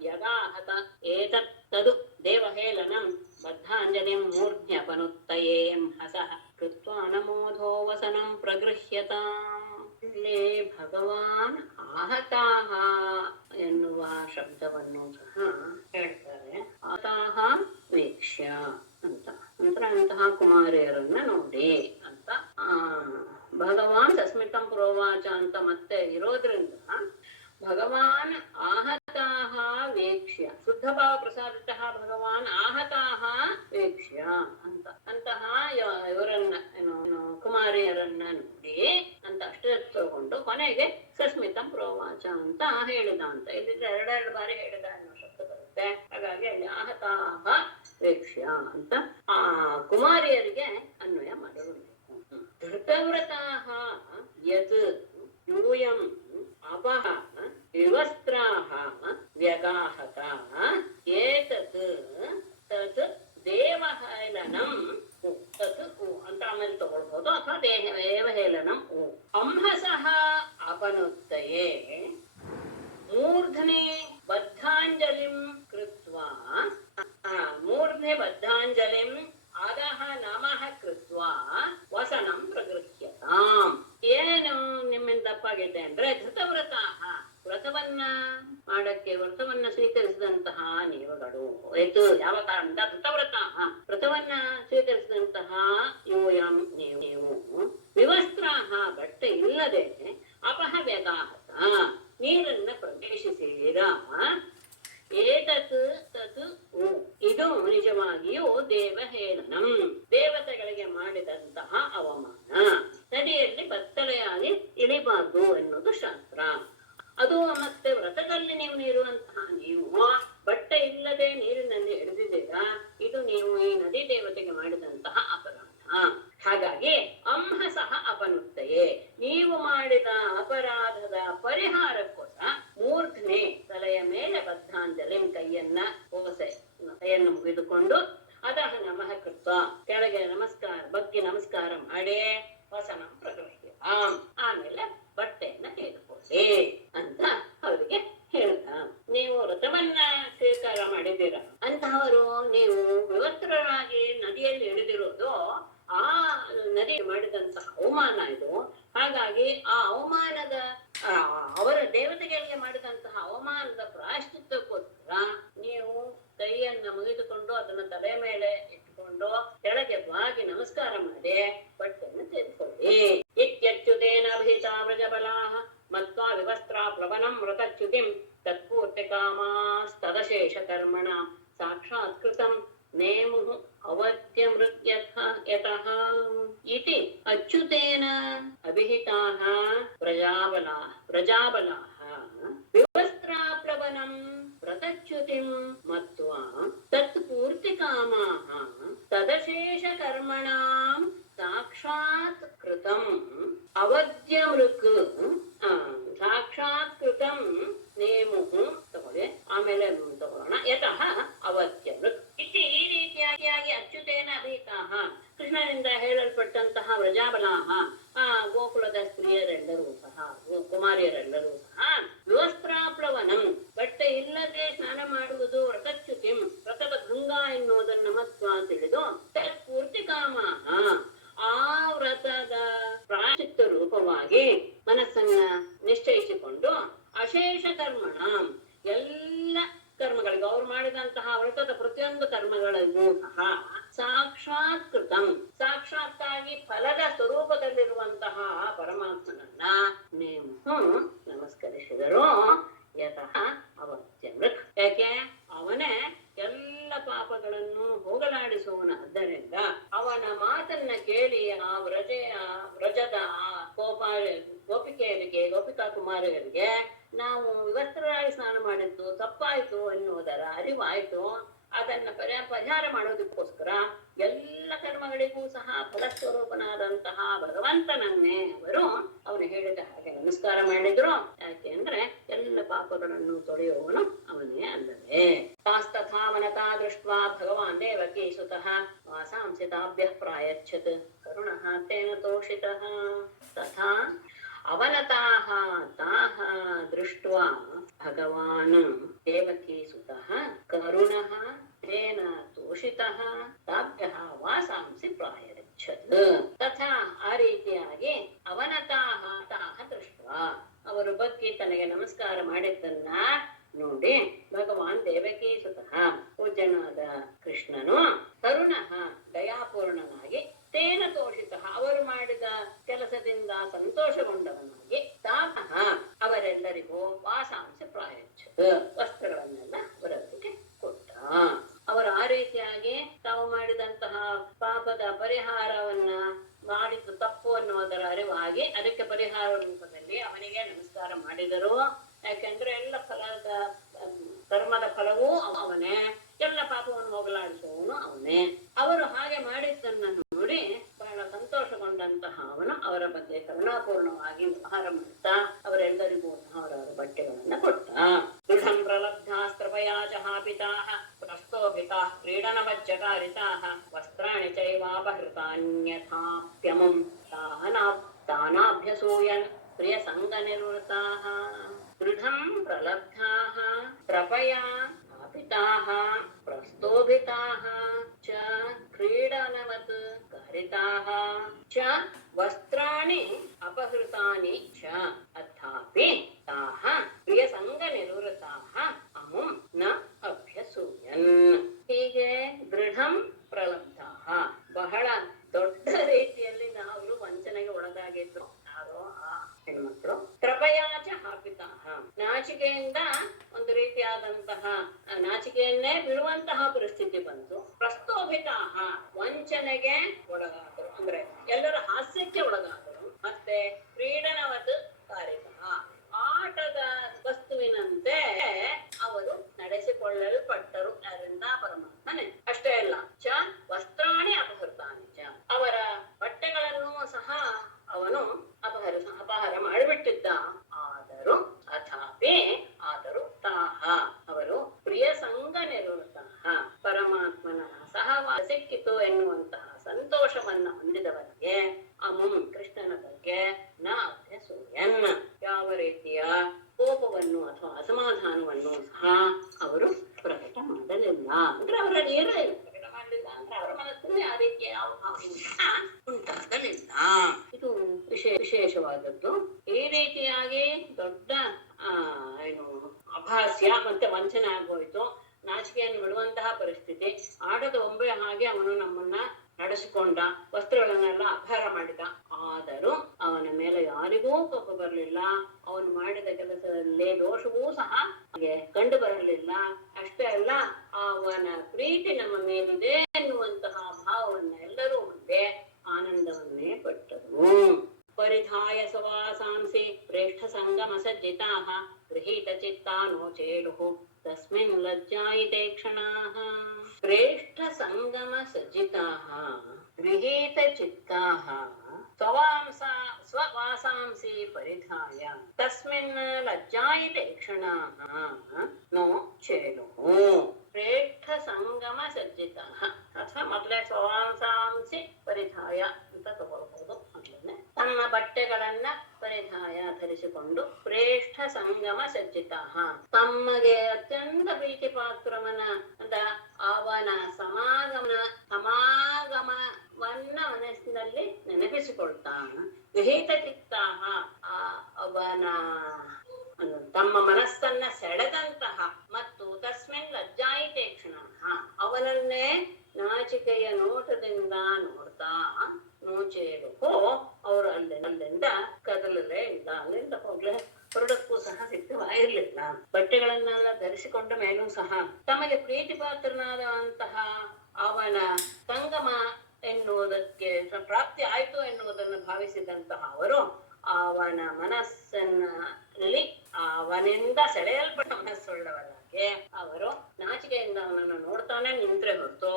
ಯದಾಹತ ಏತತ್ ತದು ದೇವಹೇಳನಂ ಬದ್ಧಾಂಜಲಿಂ ಮೂರ್ಧ್ನ್ಯಪನುತ್ತಯೇಂ ಹಸಃ ಕೃತ್ವಾ ನಮೋಧೋ ವಸನಂ ಪ್ರಗೃಹ್ಯತಾಂ. ಇಲ್ಲಿ ಭಗವಾನ್ ಆಹತಾಹ ಎನ್ನುವ ಶಬ್ದವನ್ನು ಸಹ ಹೇಳ್ತಾರೆ. ಆಹತಾಹ ವೇಕ್ಷ್ಯ ಅಂತ ನಂತರ ಅಂತಹ ಕುಮಾರಿಯರನ್ನ ನೋಡಿ ಅಂತ ಭಗವಾನ್ ಸಸ್ಮಿತಂ ಪ್ರೋವಾಚ ಅಂತ ಮತ್ತೆ ಇರೋದ್ರಿಂದ ಭಗವಾನ್ ಆಹತಾಹ ವೇಕ್ಷ್ಯ ಶುದ್ಧಭಾವ ಪ್ರಸಾದಿತಃ ಭಗವಾನ್ ಆಹತಾಹ ವೇಕ್ಷ್ಯ ಅಂತ ಅಂತಹ ಇವರನ್ನ ಕುಮಾರಿಯರನ್ನ ನೋಡಿ ಅಂತ ಅಷ್ಟೇ ತಗೊಂಡು ಕೊನೆಗೆ ಸಸ್ಮಿತಂ ಪ್ರೋವಾಚ ಅಂತ ಹೇಳಿದ ಅಂತ. ಇಲ್ಲಿದ್ರೆ ಎರಡೆರಡು ಬಾರಿ ಹೇಳಿದ ಅನ್ನೋ ಶಬ್ದ ಬರುತ್ತೆ. ಹಾಗಾಗಿ ಅಲ್ಲಿ ಆಹತಾಹ ವೇಕ್ಷ್ಯ ಅಂತ ಆ ಕುಮಾರಿಯರಿಗೆ ಅನ್ವಯ ಮಾಡಬೇಕು. ಧೃತವ್ರತಾಹ ಯತ್ ಯೂಯಂ ಅಪಹ ವಿವಸ್ತ್ರಾಹ ವ್ಯಗಾಹತಾಃ ಏತತ್ ತತ್ ದೇವಹೇಳನಂ ತತ್ ಅಂತ ಆಮೇಲೆ ತಗೊಳ್ಬಹುದು, ಅಥವಾ ದೇವಹೇಳನಂ ಅಂಹಸಃ ಅಪನುತ್ತಯೇ ಮೂರ್ಧ್ನಿ ಬದ್ಧಾಂಜಲಿಂ ಕೃತ್ವಾ ಮೂರ್ಧ್ನಿ ಬದ್ಧಾಂಜಲಿಂ ಅಧಃ ನಮಃ ಕೃತ್ವಾ ವಸನಂ ಪ್ರಗೃಹ್ಯತಾಂ. ಏನು ನಿಮ್ಮಿಂದ ತಪ್ಪಾಗಿದೆ ಅಂದ್ರೆ ಧೃತವ್ರತಾಹ ವ್ರತವನ್ನ ಮಾಡಕ್ಕೆ ವ್ರತವನ್ನ ಸ್ವೀಕರಿಸಿದಂತಹ ನೀವುಗಳು ಆಯ್ತು. ಯಾವ ಕಾರಣದಿಂದ ಧೃತವ್ರತಾಹ ವ್ರತವನ್ನ ಸ್ವೀಕರಿಸಿದಂತಹ ಯೂಯಂ ನೀವು ವಿವಸ್ತ್ರಾಹ ಬಟ್ಟೆ ಇಲ್ಲದೆ ಅಪಹ ವ್ಯಗಾಹತ ನೀರನ್ನ ಪ್ರವೇಶಿಸಿರ ಏತತ್ ತತ್ ಇದು ನಿಜವಾಗಿಯೂ ದೇವಹೇಳನಂ ದೇವತೆಗಳಿಗೆ ಮಾಡಿದಂತಹ ಅವಮಾನ. ನದಿಯಲ್ಲಿ ಬತ್ತಲೆಯಾಗಿ ಇಳಿಬಾರ್ದು ಎನ್ನುವುದು ಶಾಸ್ತ್ರ. ಅದು ಮತ್ತೆ ವ್ರತದಲ್ಲಿ ನೀವು ನೀರುವಂತಹ ನೀವು ಬಟ್ಟೆ ಇಲ್ಲದೆ ನೀರಿನಲ್ಲಿ ಇಳಿದಿದ್ದೀರಾ, ಇದು ನೀವು ಈ ನದಿ ದೇವತೆಗೆ ಮಾಡಿದಂತಹ ಅಪರಾಧ. ಹಾಗಾಗಿ ಅಂಹಸಃ ಅಪನುತ್ತಯೇ ನೀವು ಮಾಡಿದ ಅಪರಾಧದ ಪರಿಹಾರಕ್ಕೋಸ್ಕರ ಮೂರ್ಧ್ನಿ ತಲೆಯ ಮೇಲೆ ಬದ್ಧಾಂಜಲಿ ಕೈಯನ್ನ ಕೈಯನ್ನು ಮುಗಿದುಕೊಂಡು ಅದಹ ನಮಃ ಕೃತ್ವ ಕೆಳಗೆ ಬಗ್ಗೆ ನಮಸ್ಕಾರ ಮಾಡಿ ವಸನಂ ಪ್ರಗೃಹ್ಯ ಆಮೇಲೆ ಬಟ್ಟೆಯನ್ನ ತೆಗೆದುಕೊಳ್ಳಿ ಅಂತ ಅವರಿಗೆ ಹೇಳ್ದ. ನೀವು ವ್ರತವನ್ನ ಸ್ವೀಕಾರ ಮಾಡಿದ್ದೀರ ಅಂತಹವರು ನೀವು ವಿವಸ್ತ್ರರಾಗಿ ನದಿಯಲ್ಲಿ ಇಳಿದಿರೋದು ಆ ನದಿ ಮಾಡಿದಂತಹ ಅವಮಾನ ಇದು. ಹಾಗಾಗಿ ಆ ಅವಮಾನದ ಅವರ ದೇವತೆಗಳಿಗೆ ಮಾಡಿದಂತಹ ಅವಮಾನದ ಪ್ರಾಯಶ್ಚಿತ್ತಕ್ಕೋಸ್ಕರ ನೀವು ಕೈಯನ್ನ ಮುಗಿದುಕೊಂಡು ಅದನ್ನ ತಲೆ ಮೇಲೆ ಇಟ್ಟುಕೊಂಡು ಕೆಳಗೆ ಬಾಗಿ ನಮಸ್ಕಾರ ಮಾಡಿ ಬಟ್ಟೆಯನ್ನು ತೆಗೆದುಕೊಳ್ಳಿ. ಇತ್ಯಚ್ಯುತೇನ ಅಭಿಹಿತಾ ವ್ರಜಬಲಾಃ ಮತ್ವಾ ವಿವಸ್ತ್ರಾ ಪ್ಲವನಂ ವ್ರತಚ್ಯುತಿಂ ತತ್ಪೂರ್ತಿ ಕಾಮಾಸ್ತದಶೇಷ ಕರ್ಮಣ ಸಾಕ್ಷಾತ್ ಕೃತಂ ನೇಮುಃ ಅವತ್ಯಮೃತ್ಯತಃ ಇತಿ ಅಚ್ಯುತೇನ ಅಭಿಹಿತಾಃ ಪ್ರಜಾಬಲಾಃ ವಿವಸ್ತ್ರಾಪ್ಲವನಂ ವ್ರತಚ್ಯುತಿಂ ಮತ್ವಾ ತತ್ಪೂರ್ತಿಕಾಮಾಃ ತದಶೇಷ ಕರ್ಮಣಾಂ ಸಾಕ್ಷಾತ್ ಕೃತಂ ಅವಧ್ಯವೃಕ್ ಸಾಕ್ಷಾತ್ ಕೃತಂ ನೇಮುಃ ತಗೊಳ್ಳಿ ಆಮೇಲೆ ತಗೊಳ್ಳೋಣ ಯತಃ ಅವಧ್ಯವೃಕ್ ಇತಿ. ಈ ರೀತಿಯಾಗಿ ಅಚ್ಯುತೇನ ಅಭಿಹಿತಾಃ ಕೃಷ್ಣನಿಂದ ಹೇಳಲ್ಪಟ್ಟಂತಹ ವ್ರಜಾಬಲಾಃ ಗೋಕುಲದ ಸ್ತ್ರೀಯರೆಲ್ಲರೂ ಸಹ ಕುಮಾರಿಯರೆಲ್ಲರೂ ಸಹ ವಿವಸ್ತ್ರಾಪ್ಲವನಂ ಬಟ್ಟೆ ಇಲ್ಲದೆ ಸ್ನಾನ ಮಾಡುವುದು ವ್ರತಚ್ಯುತಿಂ ವ್ರತದ ಭಂಗ ಎನ್ನುವುದನ್ನು ಮತ್ವ ತಿಳಿದು ತತ್ಪೂರ್ತಿ ಕಾಮಾಃ ಆ ವ್ರತದ ಪ್ರಾಯಶ್ಚಿತ್ತ ರೂಪವಾಗಿ ಮನಸ್ಸನ್ನ ನಿಶ್ಚಯಿಸಿಕೊಂಡು ಅಶೇಷ ಕರ್ಮಣ ಎಲ್ಲ ಕರ್ಮಗಳಿಗೂ ಅವ್ರು ಮಾಡಿದಂತಹ ವ್ರತದ ಪ್ರತಿಯೊಂದು ಕರ್ಮಗಳಿಗೂ ಸಹ ಸಾಕ್ಷಾತ್ ಕೃತಂ ಸಾಕ್ಷಾತ್ತಾಗಿ ಫಲದ ಸ್ವರೂಪದಲ್ಲಿರುವಂತಹ ಪರಮಾತ್ಮನನ್ನ ನೀವು ನಮಸ್ಕರಿಸಿದರು ಯತಃ ಅವತ್ಯಮೃಕ್. ಯಾಕೆ ಅವನೇ ಎಲ್ಲ ಪಾಪಗಳನ್ನು ಹೋಗಲಾಡಿಸುವನಾದ್ದರಿಂದ ಅವನ ಮಾತನ್ನ ಕೇಳಿ ಆ ವ್ರಜದ ಗೋಪಿಕಾ ಕುಮಾರಿಯರಿಗೆ ನಾವು ವಿವಸ್ತ್ರರಾಗಿ ಸ್ನಾನ ಮಾಡಿದ್ದು ತಪ್ಪಾಯ್ತು ಎನ್ನುವುದರ ಅರಿವಾಯ್ತು. ಅದನ್ನ ಪರಿಹಾರ ಮಾಡೋದಕ್ಕೋಸ್ಕರ ಎಲ್ಲ ಕರ್ಮಗಳಿಗೂ ಸಹ ಫಲಸ್ವರೂಪನಾದಂತಹ ಭಗವಂತನನ್ನೇ ಅವನು ಹೇಳಿದ ಹಾಗೆ ನಮಸ್ಕಾರ ಮಾಡಿದ್ರು. ಯಾಕೆ ಅಂದ್ರೆ ಎಲ್ಲ ಪಾಪಗಳನ್ನು ತೊಳೆಯುವವನು ಅವನೇ ಅಲ್ಲವೇ. ತಾಸ್ತಥಾ ವನತಾ ದೃಷ್ಟ್ವಾ ಭಗವಾನ್ ದೇವಕೀ ಸುತಃ ವಾಸಾಂಸಿತಾಭ್ಯಃ ಪ್ರಾಯಚ್ಛತ್ ಕರುಣಃ ತೇನ ತೋಷಿತಃ ತಥಾ ಅವನತಾಃ ತಾಃ ದೃಷ್ಟ್ವಾ ಭಗವಾನ್ ದೇವಕೀ ಸುತಃ ಕರುಣಃ ತೇನ ತೋಷಿತಃ ತಾಭ್ಯಃ ವಾಸಾಂಸಿ ಪ್ರಾಯಚ್ಛತ್. ತಥಾ ಆ ರೀತಿಯಾಗಿ ಅವನತಾಃ ತಾಃ ದೃಷ್ಟ್ವಾ ಅವರು ಬಗ್ಗೆ ತನಗೆ ನಮಸ್ಕಾರ ಮಾಡಿದ್ದನ್ನ ನೋಡಿ ಭಗವಾನ್ ದೇವಕೀ ಸುತಃ ಪೂಜ್ಯನಾದ ಕೃಷ್ಣನು ಕರುಣಃ ದಯಾಪೂರ್ಣನಾಗಿ ತೇನ ತೋಷಿತ ಅವರು ಮಾಡಿದ ಕೆಲಸದಿಂದ ಸಂತೋಷಗೊಂಡವನಾಗಿ ತಾಪಃ ಅವರೆಲ್ಲರಿಗೂ ವಾಸಾಂಶ ಪ್ರಾಯಚ್ಛತ್ ವಸ್ತ್ರಗಳನ್ನೆಲ್ಲ ಅವರೊಂದಿಗೆ ಪರಿಹಾರವನ್ನ ಮಾಡಿದ್ದು ತಪ್ಪು ಅನ್ನುವುದರ ಅರಿವಾಗಿ ಅದಕ್ಕೆ ಪರಿಹಾರ ರೂಪದಲ್ಲಿ ಅವನಿಗೆ ನಮಸ್ಕಾರ ಮಾಡಿದರು. ಯಾಕೆಂದ್ರೆ ಎಲ್ಲ ಫಲದ ಕರ್ಮದ ಫಲವೂ ಅವನೇ, ಎಲ್ಲ ಪಾಪವನ್ನು ಹೋಗಲಾಡಿಸುವವನು ಅವನೇ. ಅವರು ಹಾಗೆ ಮಾಡಿದ್ದನ್ನು ನೋಡಿ ಬಹಳ ಸಂತೋಷಗೊಂಡಂತಹ ಅವನು ಅವರ ಬಗ್ಗೆ ಕರುಣಾಪೂರ್ಣವಾಗಿ ವ್ಯವಹಾರ ಮಾಡ್ತಾ ಅವರೆಲ್ಲರಿಗೂ ಅವರವರ ಬಟ್ಟೆಗಳನ್ನ ಕೊಟ್ಟ. ದೃಢಂ ಪ್ರಲಬ್ಧಾಸ್ತ್ರಪಯಾ ಜಹಾಪಿತಾಃ ಪ್ರಸ್ತೋಭಿತಾ ಕ್ರೀಡನವಜ್ಜಕಾರಿತಾಃ ವಸ್ತ್ರಾಣಿ ಚೈವಾಪಹೃತಾನ್ಯಥಾಪ್ಯಮಂ ತಾನಾಭ್ಯಸೂಯನ್ ಪ್ರಿಯ ಸಂಗನಿವೃತಾಃ. ದೃಢಂ ಪ್ರಲಬ್ಧಾಃ ಪ್ರಪಯಾ ಪಿತಾಃ ಪ್ರಸ್ತೋಭಿತಾಃ ಚ ಕ್ರೀಡನವತ್ ಕಾರಿತಾಃ ಚ ವಸ್ತ್ರಾಣಿ ಅಪಹೃತಾನಿ ಚ ಅಥಾಪಿ ತಾಃ ಪ್ರಿಯಸಂಗ ನಿವೃತಾಃ ಅಮುಂ ನ ಅಭ್ಯಸೂಯನ್. ಹೀಗೆ ದೃಢಂ ಪ್ರಲಬ್ಧಾಃ, ಬಹಳ ದೊಡ್ಡ ರೀತಿಯಲ್ಲಿ ನಾವು ವಂಚನೆಗೆ ಒಳಗಾಗಿದ್ರು ಯಾರೋ ಆ ಹೆಣ್ಮಕ್ಳು. ಕೃಪಯಾಚ ಹಾಪಿತಾಃ, ನಾಚಿಕೆಯಿಂದ ಒಂದು ರೀತಿಯಾದಂತಹ ನಾಚಿಕೆಯನ್ನೇ ಬಿಡುವಂತಹ ಪರಿಸ್ಥಿತಿ ಬಂತು. ಪ್ರಸ್ತೋಭಿತಾಃ, ವಂಚನೆಗೆ ಒಳಗಾದರು, ಅಂದ್ರೆ ಎಲ್ಲರ ಹಾಸ್ಯಕ್ಕೆ ಒಳಗಾದರು. ಮತ್ತೆ ಕ್ರೀಡನವತ್ ಕಾರಿತಃ, ಆಟದ ವಸ್ತುವಿನಂತೆ ಅವರು ನಡೆಸಿಕೊಳ್ಳಲ್ಪಟ್ಟರು. ಯಾರಿಂದ? ಪರಮಾತ್ಮನೇ. ಅಷ್ಟೇ ಅಲ್ಲ, ಚ ವಸ್ತ್ರಾಣಿ ಅಪಹೃತಾನಿ ಚ, ಅವರ ಬಟ್ಟೆಗಳನ್ನು ಸಹ ಅವನು ಅಪಹಾರ ಮಾಡಿಬಿಟ್ಟಿದ್ದ. ಆದರೂ ತಾಹ, ಅವರು ಪ್ರಿಯ ಸಂಗ ನಿವೃತ್ತಾಹ, ಪರಮಾತ್ಮನ ಸಹವಾಸ ಸಿಕ್ಕಿತು ಎನ್ನುವಂತಹ ಸಂತೋಷವನ್ನ ಹೊಂದಿದವರಿಗೆ ಅಮುಂ ಕೃಷ್ಣನ ಬಗ್ಗೆ ನ ಅಭ್ಯಸೂಯನ್, ಯಾವ ರೀತಿಯ ಕೋಪವನ್ನು ಅಥವಾ ಅಸಮಾಧಾನವನ್ನು ಸಹ ಅವರು ಪ್ರಕಟ ಮಾಡಲಿಲ್ಲ. ಅಂದ್ರೆ ಅವರಲ್ಲಿ ಇರಲಿಲ್ಲ, ಪ್ರಕಟ ಮಾಡಲಿಲ್ಲ ಅಂದ್ರೆ ಅವರ ಮನಸ್ಸಲ್ಲಿ ಆ ರೀತಿಯ ಯಾವ ಉಂಟಾಗಲಿಲ್ಲ. ಇದು ವಿಶೇಷವಾದದ್ದು. ಈ ರೀತಿಯಾಗಿ ದೊಡ್ಡ ಅಭಾಸ್ಯ ಮತ್ತೆ ವಂಚನೆ ಆಗೋಯ್ತು, ನಾಚಿಕೆಯನ್ನು ಬಿಡುವಂತಹ ಪರಿಸ್ಥಿತಿ. ಆಟದ ಒಬ್ಬೆ ಹಾಗೆ ಅವನು ನಮ್ಮನ್ನ ನಡೆಸಿಕೊಂಡ, ವಸ್ತ್ರಗಳನ್ನೆಲ್ಲ ಅಪಹಾರ ಮಾಡಿದ. ಆದರೂ ಅವನ ಮೇಲೆ ಯಾರಿಗೂ ಕೋಪ ಬರಲಿಲ್ಲ. ಅವನು ಮಾಡಿದ ಕೆಲಸದಲ್ಲಿ ದೋಷವೂ ಸಹ ಕಂಡು ಬರಲಿಲ್ಲ. ಅಷ್ಟೇ ಅಲ್ಲ, ಅವನ ಪ್ರೀತಿ ನಮ್ಮ ಮೇಲಿದೆ ಎನ್ನುವಂತಹ ಭಾವವನ್ನ ಎಲ್ಲರೂ ಮುಂದೆ ಆನಂದವನ್ನೇ ಪಟ್ಟರು. ಪರಿಧಾಯ ಸವಾಸಾಂಸಿ ಪ್ರೇಷ್ಠ ಸಂಗಮ ಸಜ್ಜಿತಾಃ ಗೃಹೀತ ಚಿತ್ತಾ ನೋ ಚೇಳುಃ ತಸ್ಮಿನ್ ಲಜ್ಜಾಯಿತೆ ಕ್ಷಣಾಃ. ಪ್ರೇಷ್ಠ ಸಂಗಮ ಸಜ್ಜಿತಾಃ ಗೃಹೀತ ಚಿತ್ತಾಃ ಸ್ವವಾಸಾಂಸಿ ಪರಿಧಾಯ ತಸ್ಮಿನ್ ಲಜ್ಜಾಯಿತೆ ಕ್ಷಣಾಃ ನೋ ಚೇಳುಃ. ಪ್ರೇಷ್ಠ ಸಂಗಮ ಸಜ್ಜಿತಾಃ ಅಥವಾ ಮೊದಲೇ ಸ್ವವಾಸಾಂಸಿ ಪರಿಧಾಯ ಅಂತ ತಗೊಳ್ಬಹುದು. ಮೊದಲನೇ ತನ್ನ ಬಟ್ಟೆಗಳನ್ನ ಪರಿಧಾಯ ಧರಿಸಿಕೊಂಡು ಪ್ರೇಷ್ಠ ಸಂಗಮ ಸಜ್ಜಿತಾಃ, ತಮಗೆ ಅತ್ಯಂತ ಪ್ರೀತಿ ಪಾತ್ರವನ ಅವನ ಸಮಾಗಮವನ್ನ ಮನಸ್ಸಿನಲ್ಲಿ ನೆನಪಿಸಿಕೊಳ್ತಾ ಗೃಹೀತ ಚಿತ್ತಾಃ, ಅವನ ತಮ್ಮ ಮನಸ್ಸನ್ನ ಸೆಳೆದಂತಹ ಮತ್ತು ತಸ್ಮಿನ್ ಲಜ್ಜಾಯಿತೆ ಕ್ಷಣಃ, ಅವನನ್ನೇ ನಾಚಿಕೆಯ ನೋಟದಿಂದ ನೋಡ್ತಾ ನೋಚೇಳುಹೋ, ಅವರು ಅಲ್ಲಿಂದ ಕದಲಲೇ ಇಲ್ಲ, ಅಲ್ಲಿಂದ ಹೊರಡಕ್ಕೂ ಸಹ ಸಿದ್ಧವಾಗಿರ್ಲಿಲ್ಲ. ಬಟ್ಟೆಗಳನ್ನೆಲ್ಲ ಧರಿಸಿಕೊಂಡ ಮೇಲೂ ಸಹ ತಮಗೆ ಪ್ರೀತಿ ಪಾತ್ರನಾದಂತಹ ಅವನ ಸಂಗಮ ಎನ್ನುವುದಕ್ಕೆ ಪ್ರಾಪ್ತಿ ಆಯ್ತು ಎನ್ನುವುದನ್ನು ಭಾವಿಸಿದಂತಹ ಅವರು ಅವನ ಮನಸ್ಸಲ್ಲಿ ಅವನಿಂದ ಸೆಳೆಯಲ್ಪಟ್ಟ ಮನಸ್ಸುಳ್ಳವರಾಗೆ ಅವರು ನಾಚಿಕೆಯಿಂದ ಅವನನ್ನು ನೋಡ್ತಾನೆ ನಿಂತ್ರೆ ಹೊರತು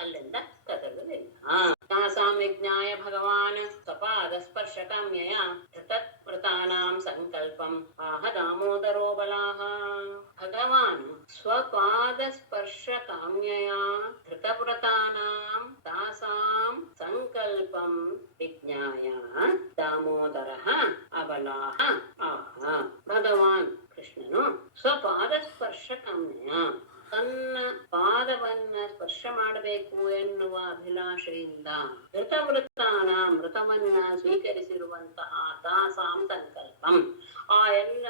ಅಲ್ಲಿಂದ ಕದಲಲಿಲ್ಲ. ತಾಸಾಂ ವಿಜ್ಞಾಯ ಭಗವಾನ್ ಸ್ವಪಾದ ಸ್ಪರ್ಶ ಕಾಮ್ಯಯ ಧೃತವ್ರತಾನಾಂ ಸಂಕಲ್ಪಂ ಆಹ ದಾಮೋದರೋ ಬಲಾಹ. ಭಗವಾನ್ ಸ್ವಪಾದ ಸ್ಪರ್ಶ ಕಾಮ್ಯಯ ಧೃತವ್ರತಾನಾಂ ತಾಸಾಂ ಸಂಕಲ್ಪಂ ವಿಜ್ಞಾಯ ದಾಮೋದರಃ ಅಬಲಾಹ ಆಹ. ಭಗವಾನ್ ಕೃಷ್ಣನು ಸ್ವಪಾದ ಸ್ಪರ್ಶ ಕಾಮ್ಯಯ, ತನ್ನ ಪಾದವನ್ನ ಸ್ಪರ್ಶ ಮಾಡಬೇಕು ಎನ್ನುವ ಅಭಿಲಾಷೆಯಿಂದ ಧೃತವೃತ್ತಾನ ಮೃತವನ್ನ ಸ್ವೀಕರಿಸಿರುವಂತಹ ತಾಸಾಂ ಸಂಕಲ್ಪಂ, ಆ ಎಲ್ಲ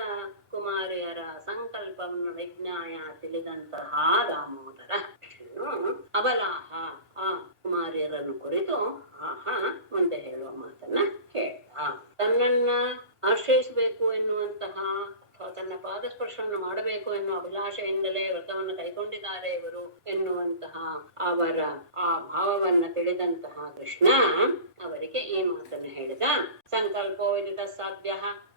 ಕುಮಾರಿಯರ ಸಂಕಲ್ಪಂ ವಿಜ್ಞಾಯ ತಿಳಿದಂತಹ ದಾಮೋದರ ಅಬಲಾಹ, ಆ ಕುಮಾರಿಯರನ್ನು ಕುರಿತು ಮುಂದೆ ಹೇಳುವ ಮಾತನ್ನ ಹೇಳ್ದ. ತನ್ನನ್ನ ಆಶ್ರಯಿಸಬೇಕು ಎನ್ನುವಂತಹ ತನ್ನ ಪಾದಸ್ಪರ್ಶವನ್ನು ಮಾಡಬೇಕು ಎನ್ನುವ ಅಭಿಲಾಷೆಯಿಂದಲೇ ವ್ರತವನ್ನು ಕೈಗೊಂಡಿದ್ದಾರೆ ಇವರು ಎನ್ನುವಂತಹ ಅವರ ಆ ಭಾವವನ್ನ ತಿಳಿದಂತಹ ಕೃಷ್ಣ ಅವರಿಗೆ ಈ ಮಾತನ್ನು ಹೇಳಿದ. ಸಂಕಲ್ಪೋ ವಿದಿತ ಸಾಧ್ಯ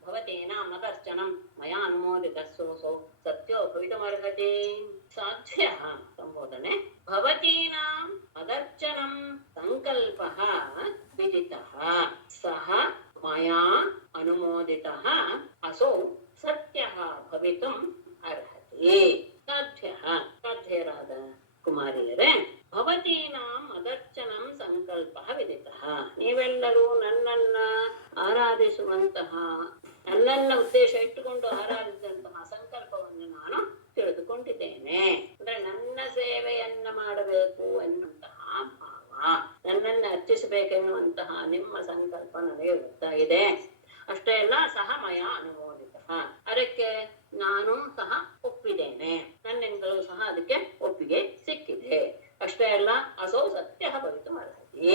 ಭವತೇನಾಂ ನದರ್ಶನಂ ಮಯಾ ಅನುಮೋದಿತ ಸೋಸೋ ಸತ್ಯೋ ಭವಿತುಮರ್ಹತಿ. ಸಾಧ್ಯ ಸಂಬೋಧನೆ. ಭವತೀನಾಂ ಅದರ್ಚನಂ ಸಂಕಲ್ಪಃ ವಿದಿತಃ ಸಹ ಮಯಾ ಅನುಮೋದಿತಃ ಅಸೌ ಸತ್ಯಃ ಭವಿತುಂ ಅರ್ಹತಿ. ಸಾಧ್ಯರಾದ ಕುಮಾರಿಯರೇ, ಭವತೀನಾಂ ಅದರ್ಚನಂ ಸಂಕಲ್ಪ ವಿದಿತಃ, ನೀವೆಲ್ಲರೂ ನನ್ನನ್ನ ಆರಾಧಿಸುವಂತಹ, ನನ್ನನ್ನ ಉದ್ದೇಶ ಇಟ್ಟುಕೊಂಡು ಆರಾಧಿಸಿದಂತಹ ಸಂಕಲ್ಪವನ್ನು ನಾನು ತಿಳಿದುಕೊಂಡಿದ್ದೇನೆ. ಅಂದ್ರೆ ನನ್ನ ಸೇವೆಯನ್ನ ಮಾಡಬೇಕು ಎನ್ನುವಂತಹ ಭಾವ, ನನ್ನನ್ನ ಅರ್ಚಿಸಬೇಕೆನ್ನುವಂತಹ ನಿಮ್ಮ ಸಂಕಲ್ಪ ನನಗೆ ಗೊತ್ತಾಗಿದೆ. ಅಷ್ಟೇ ಅಲ್ಲ, ಸಹ ಮಯ ಅನುಮೋದಿತ, ಅದಕ್ಕೆ ನಾನು ಸಹ ಒಪ್ಪಿದ್ದೇನೆ, ನನ್ನಿಂದಲೂ ಸಹ ಅದಕ್ಕೆ ಒಪ್ಪಿಗೆ ಸಿಕ್ಕಿದೆ. ಅಷ್ಟೇ ಅಲ್ಲ, ಅಸೌ ಸತ್ಯ ಭವಿತು ಅರ್ಹತಿ,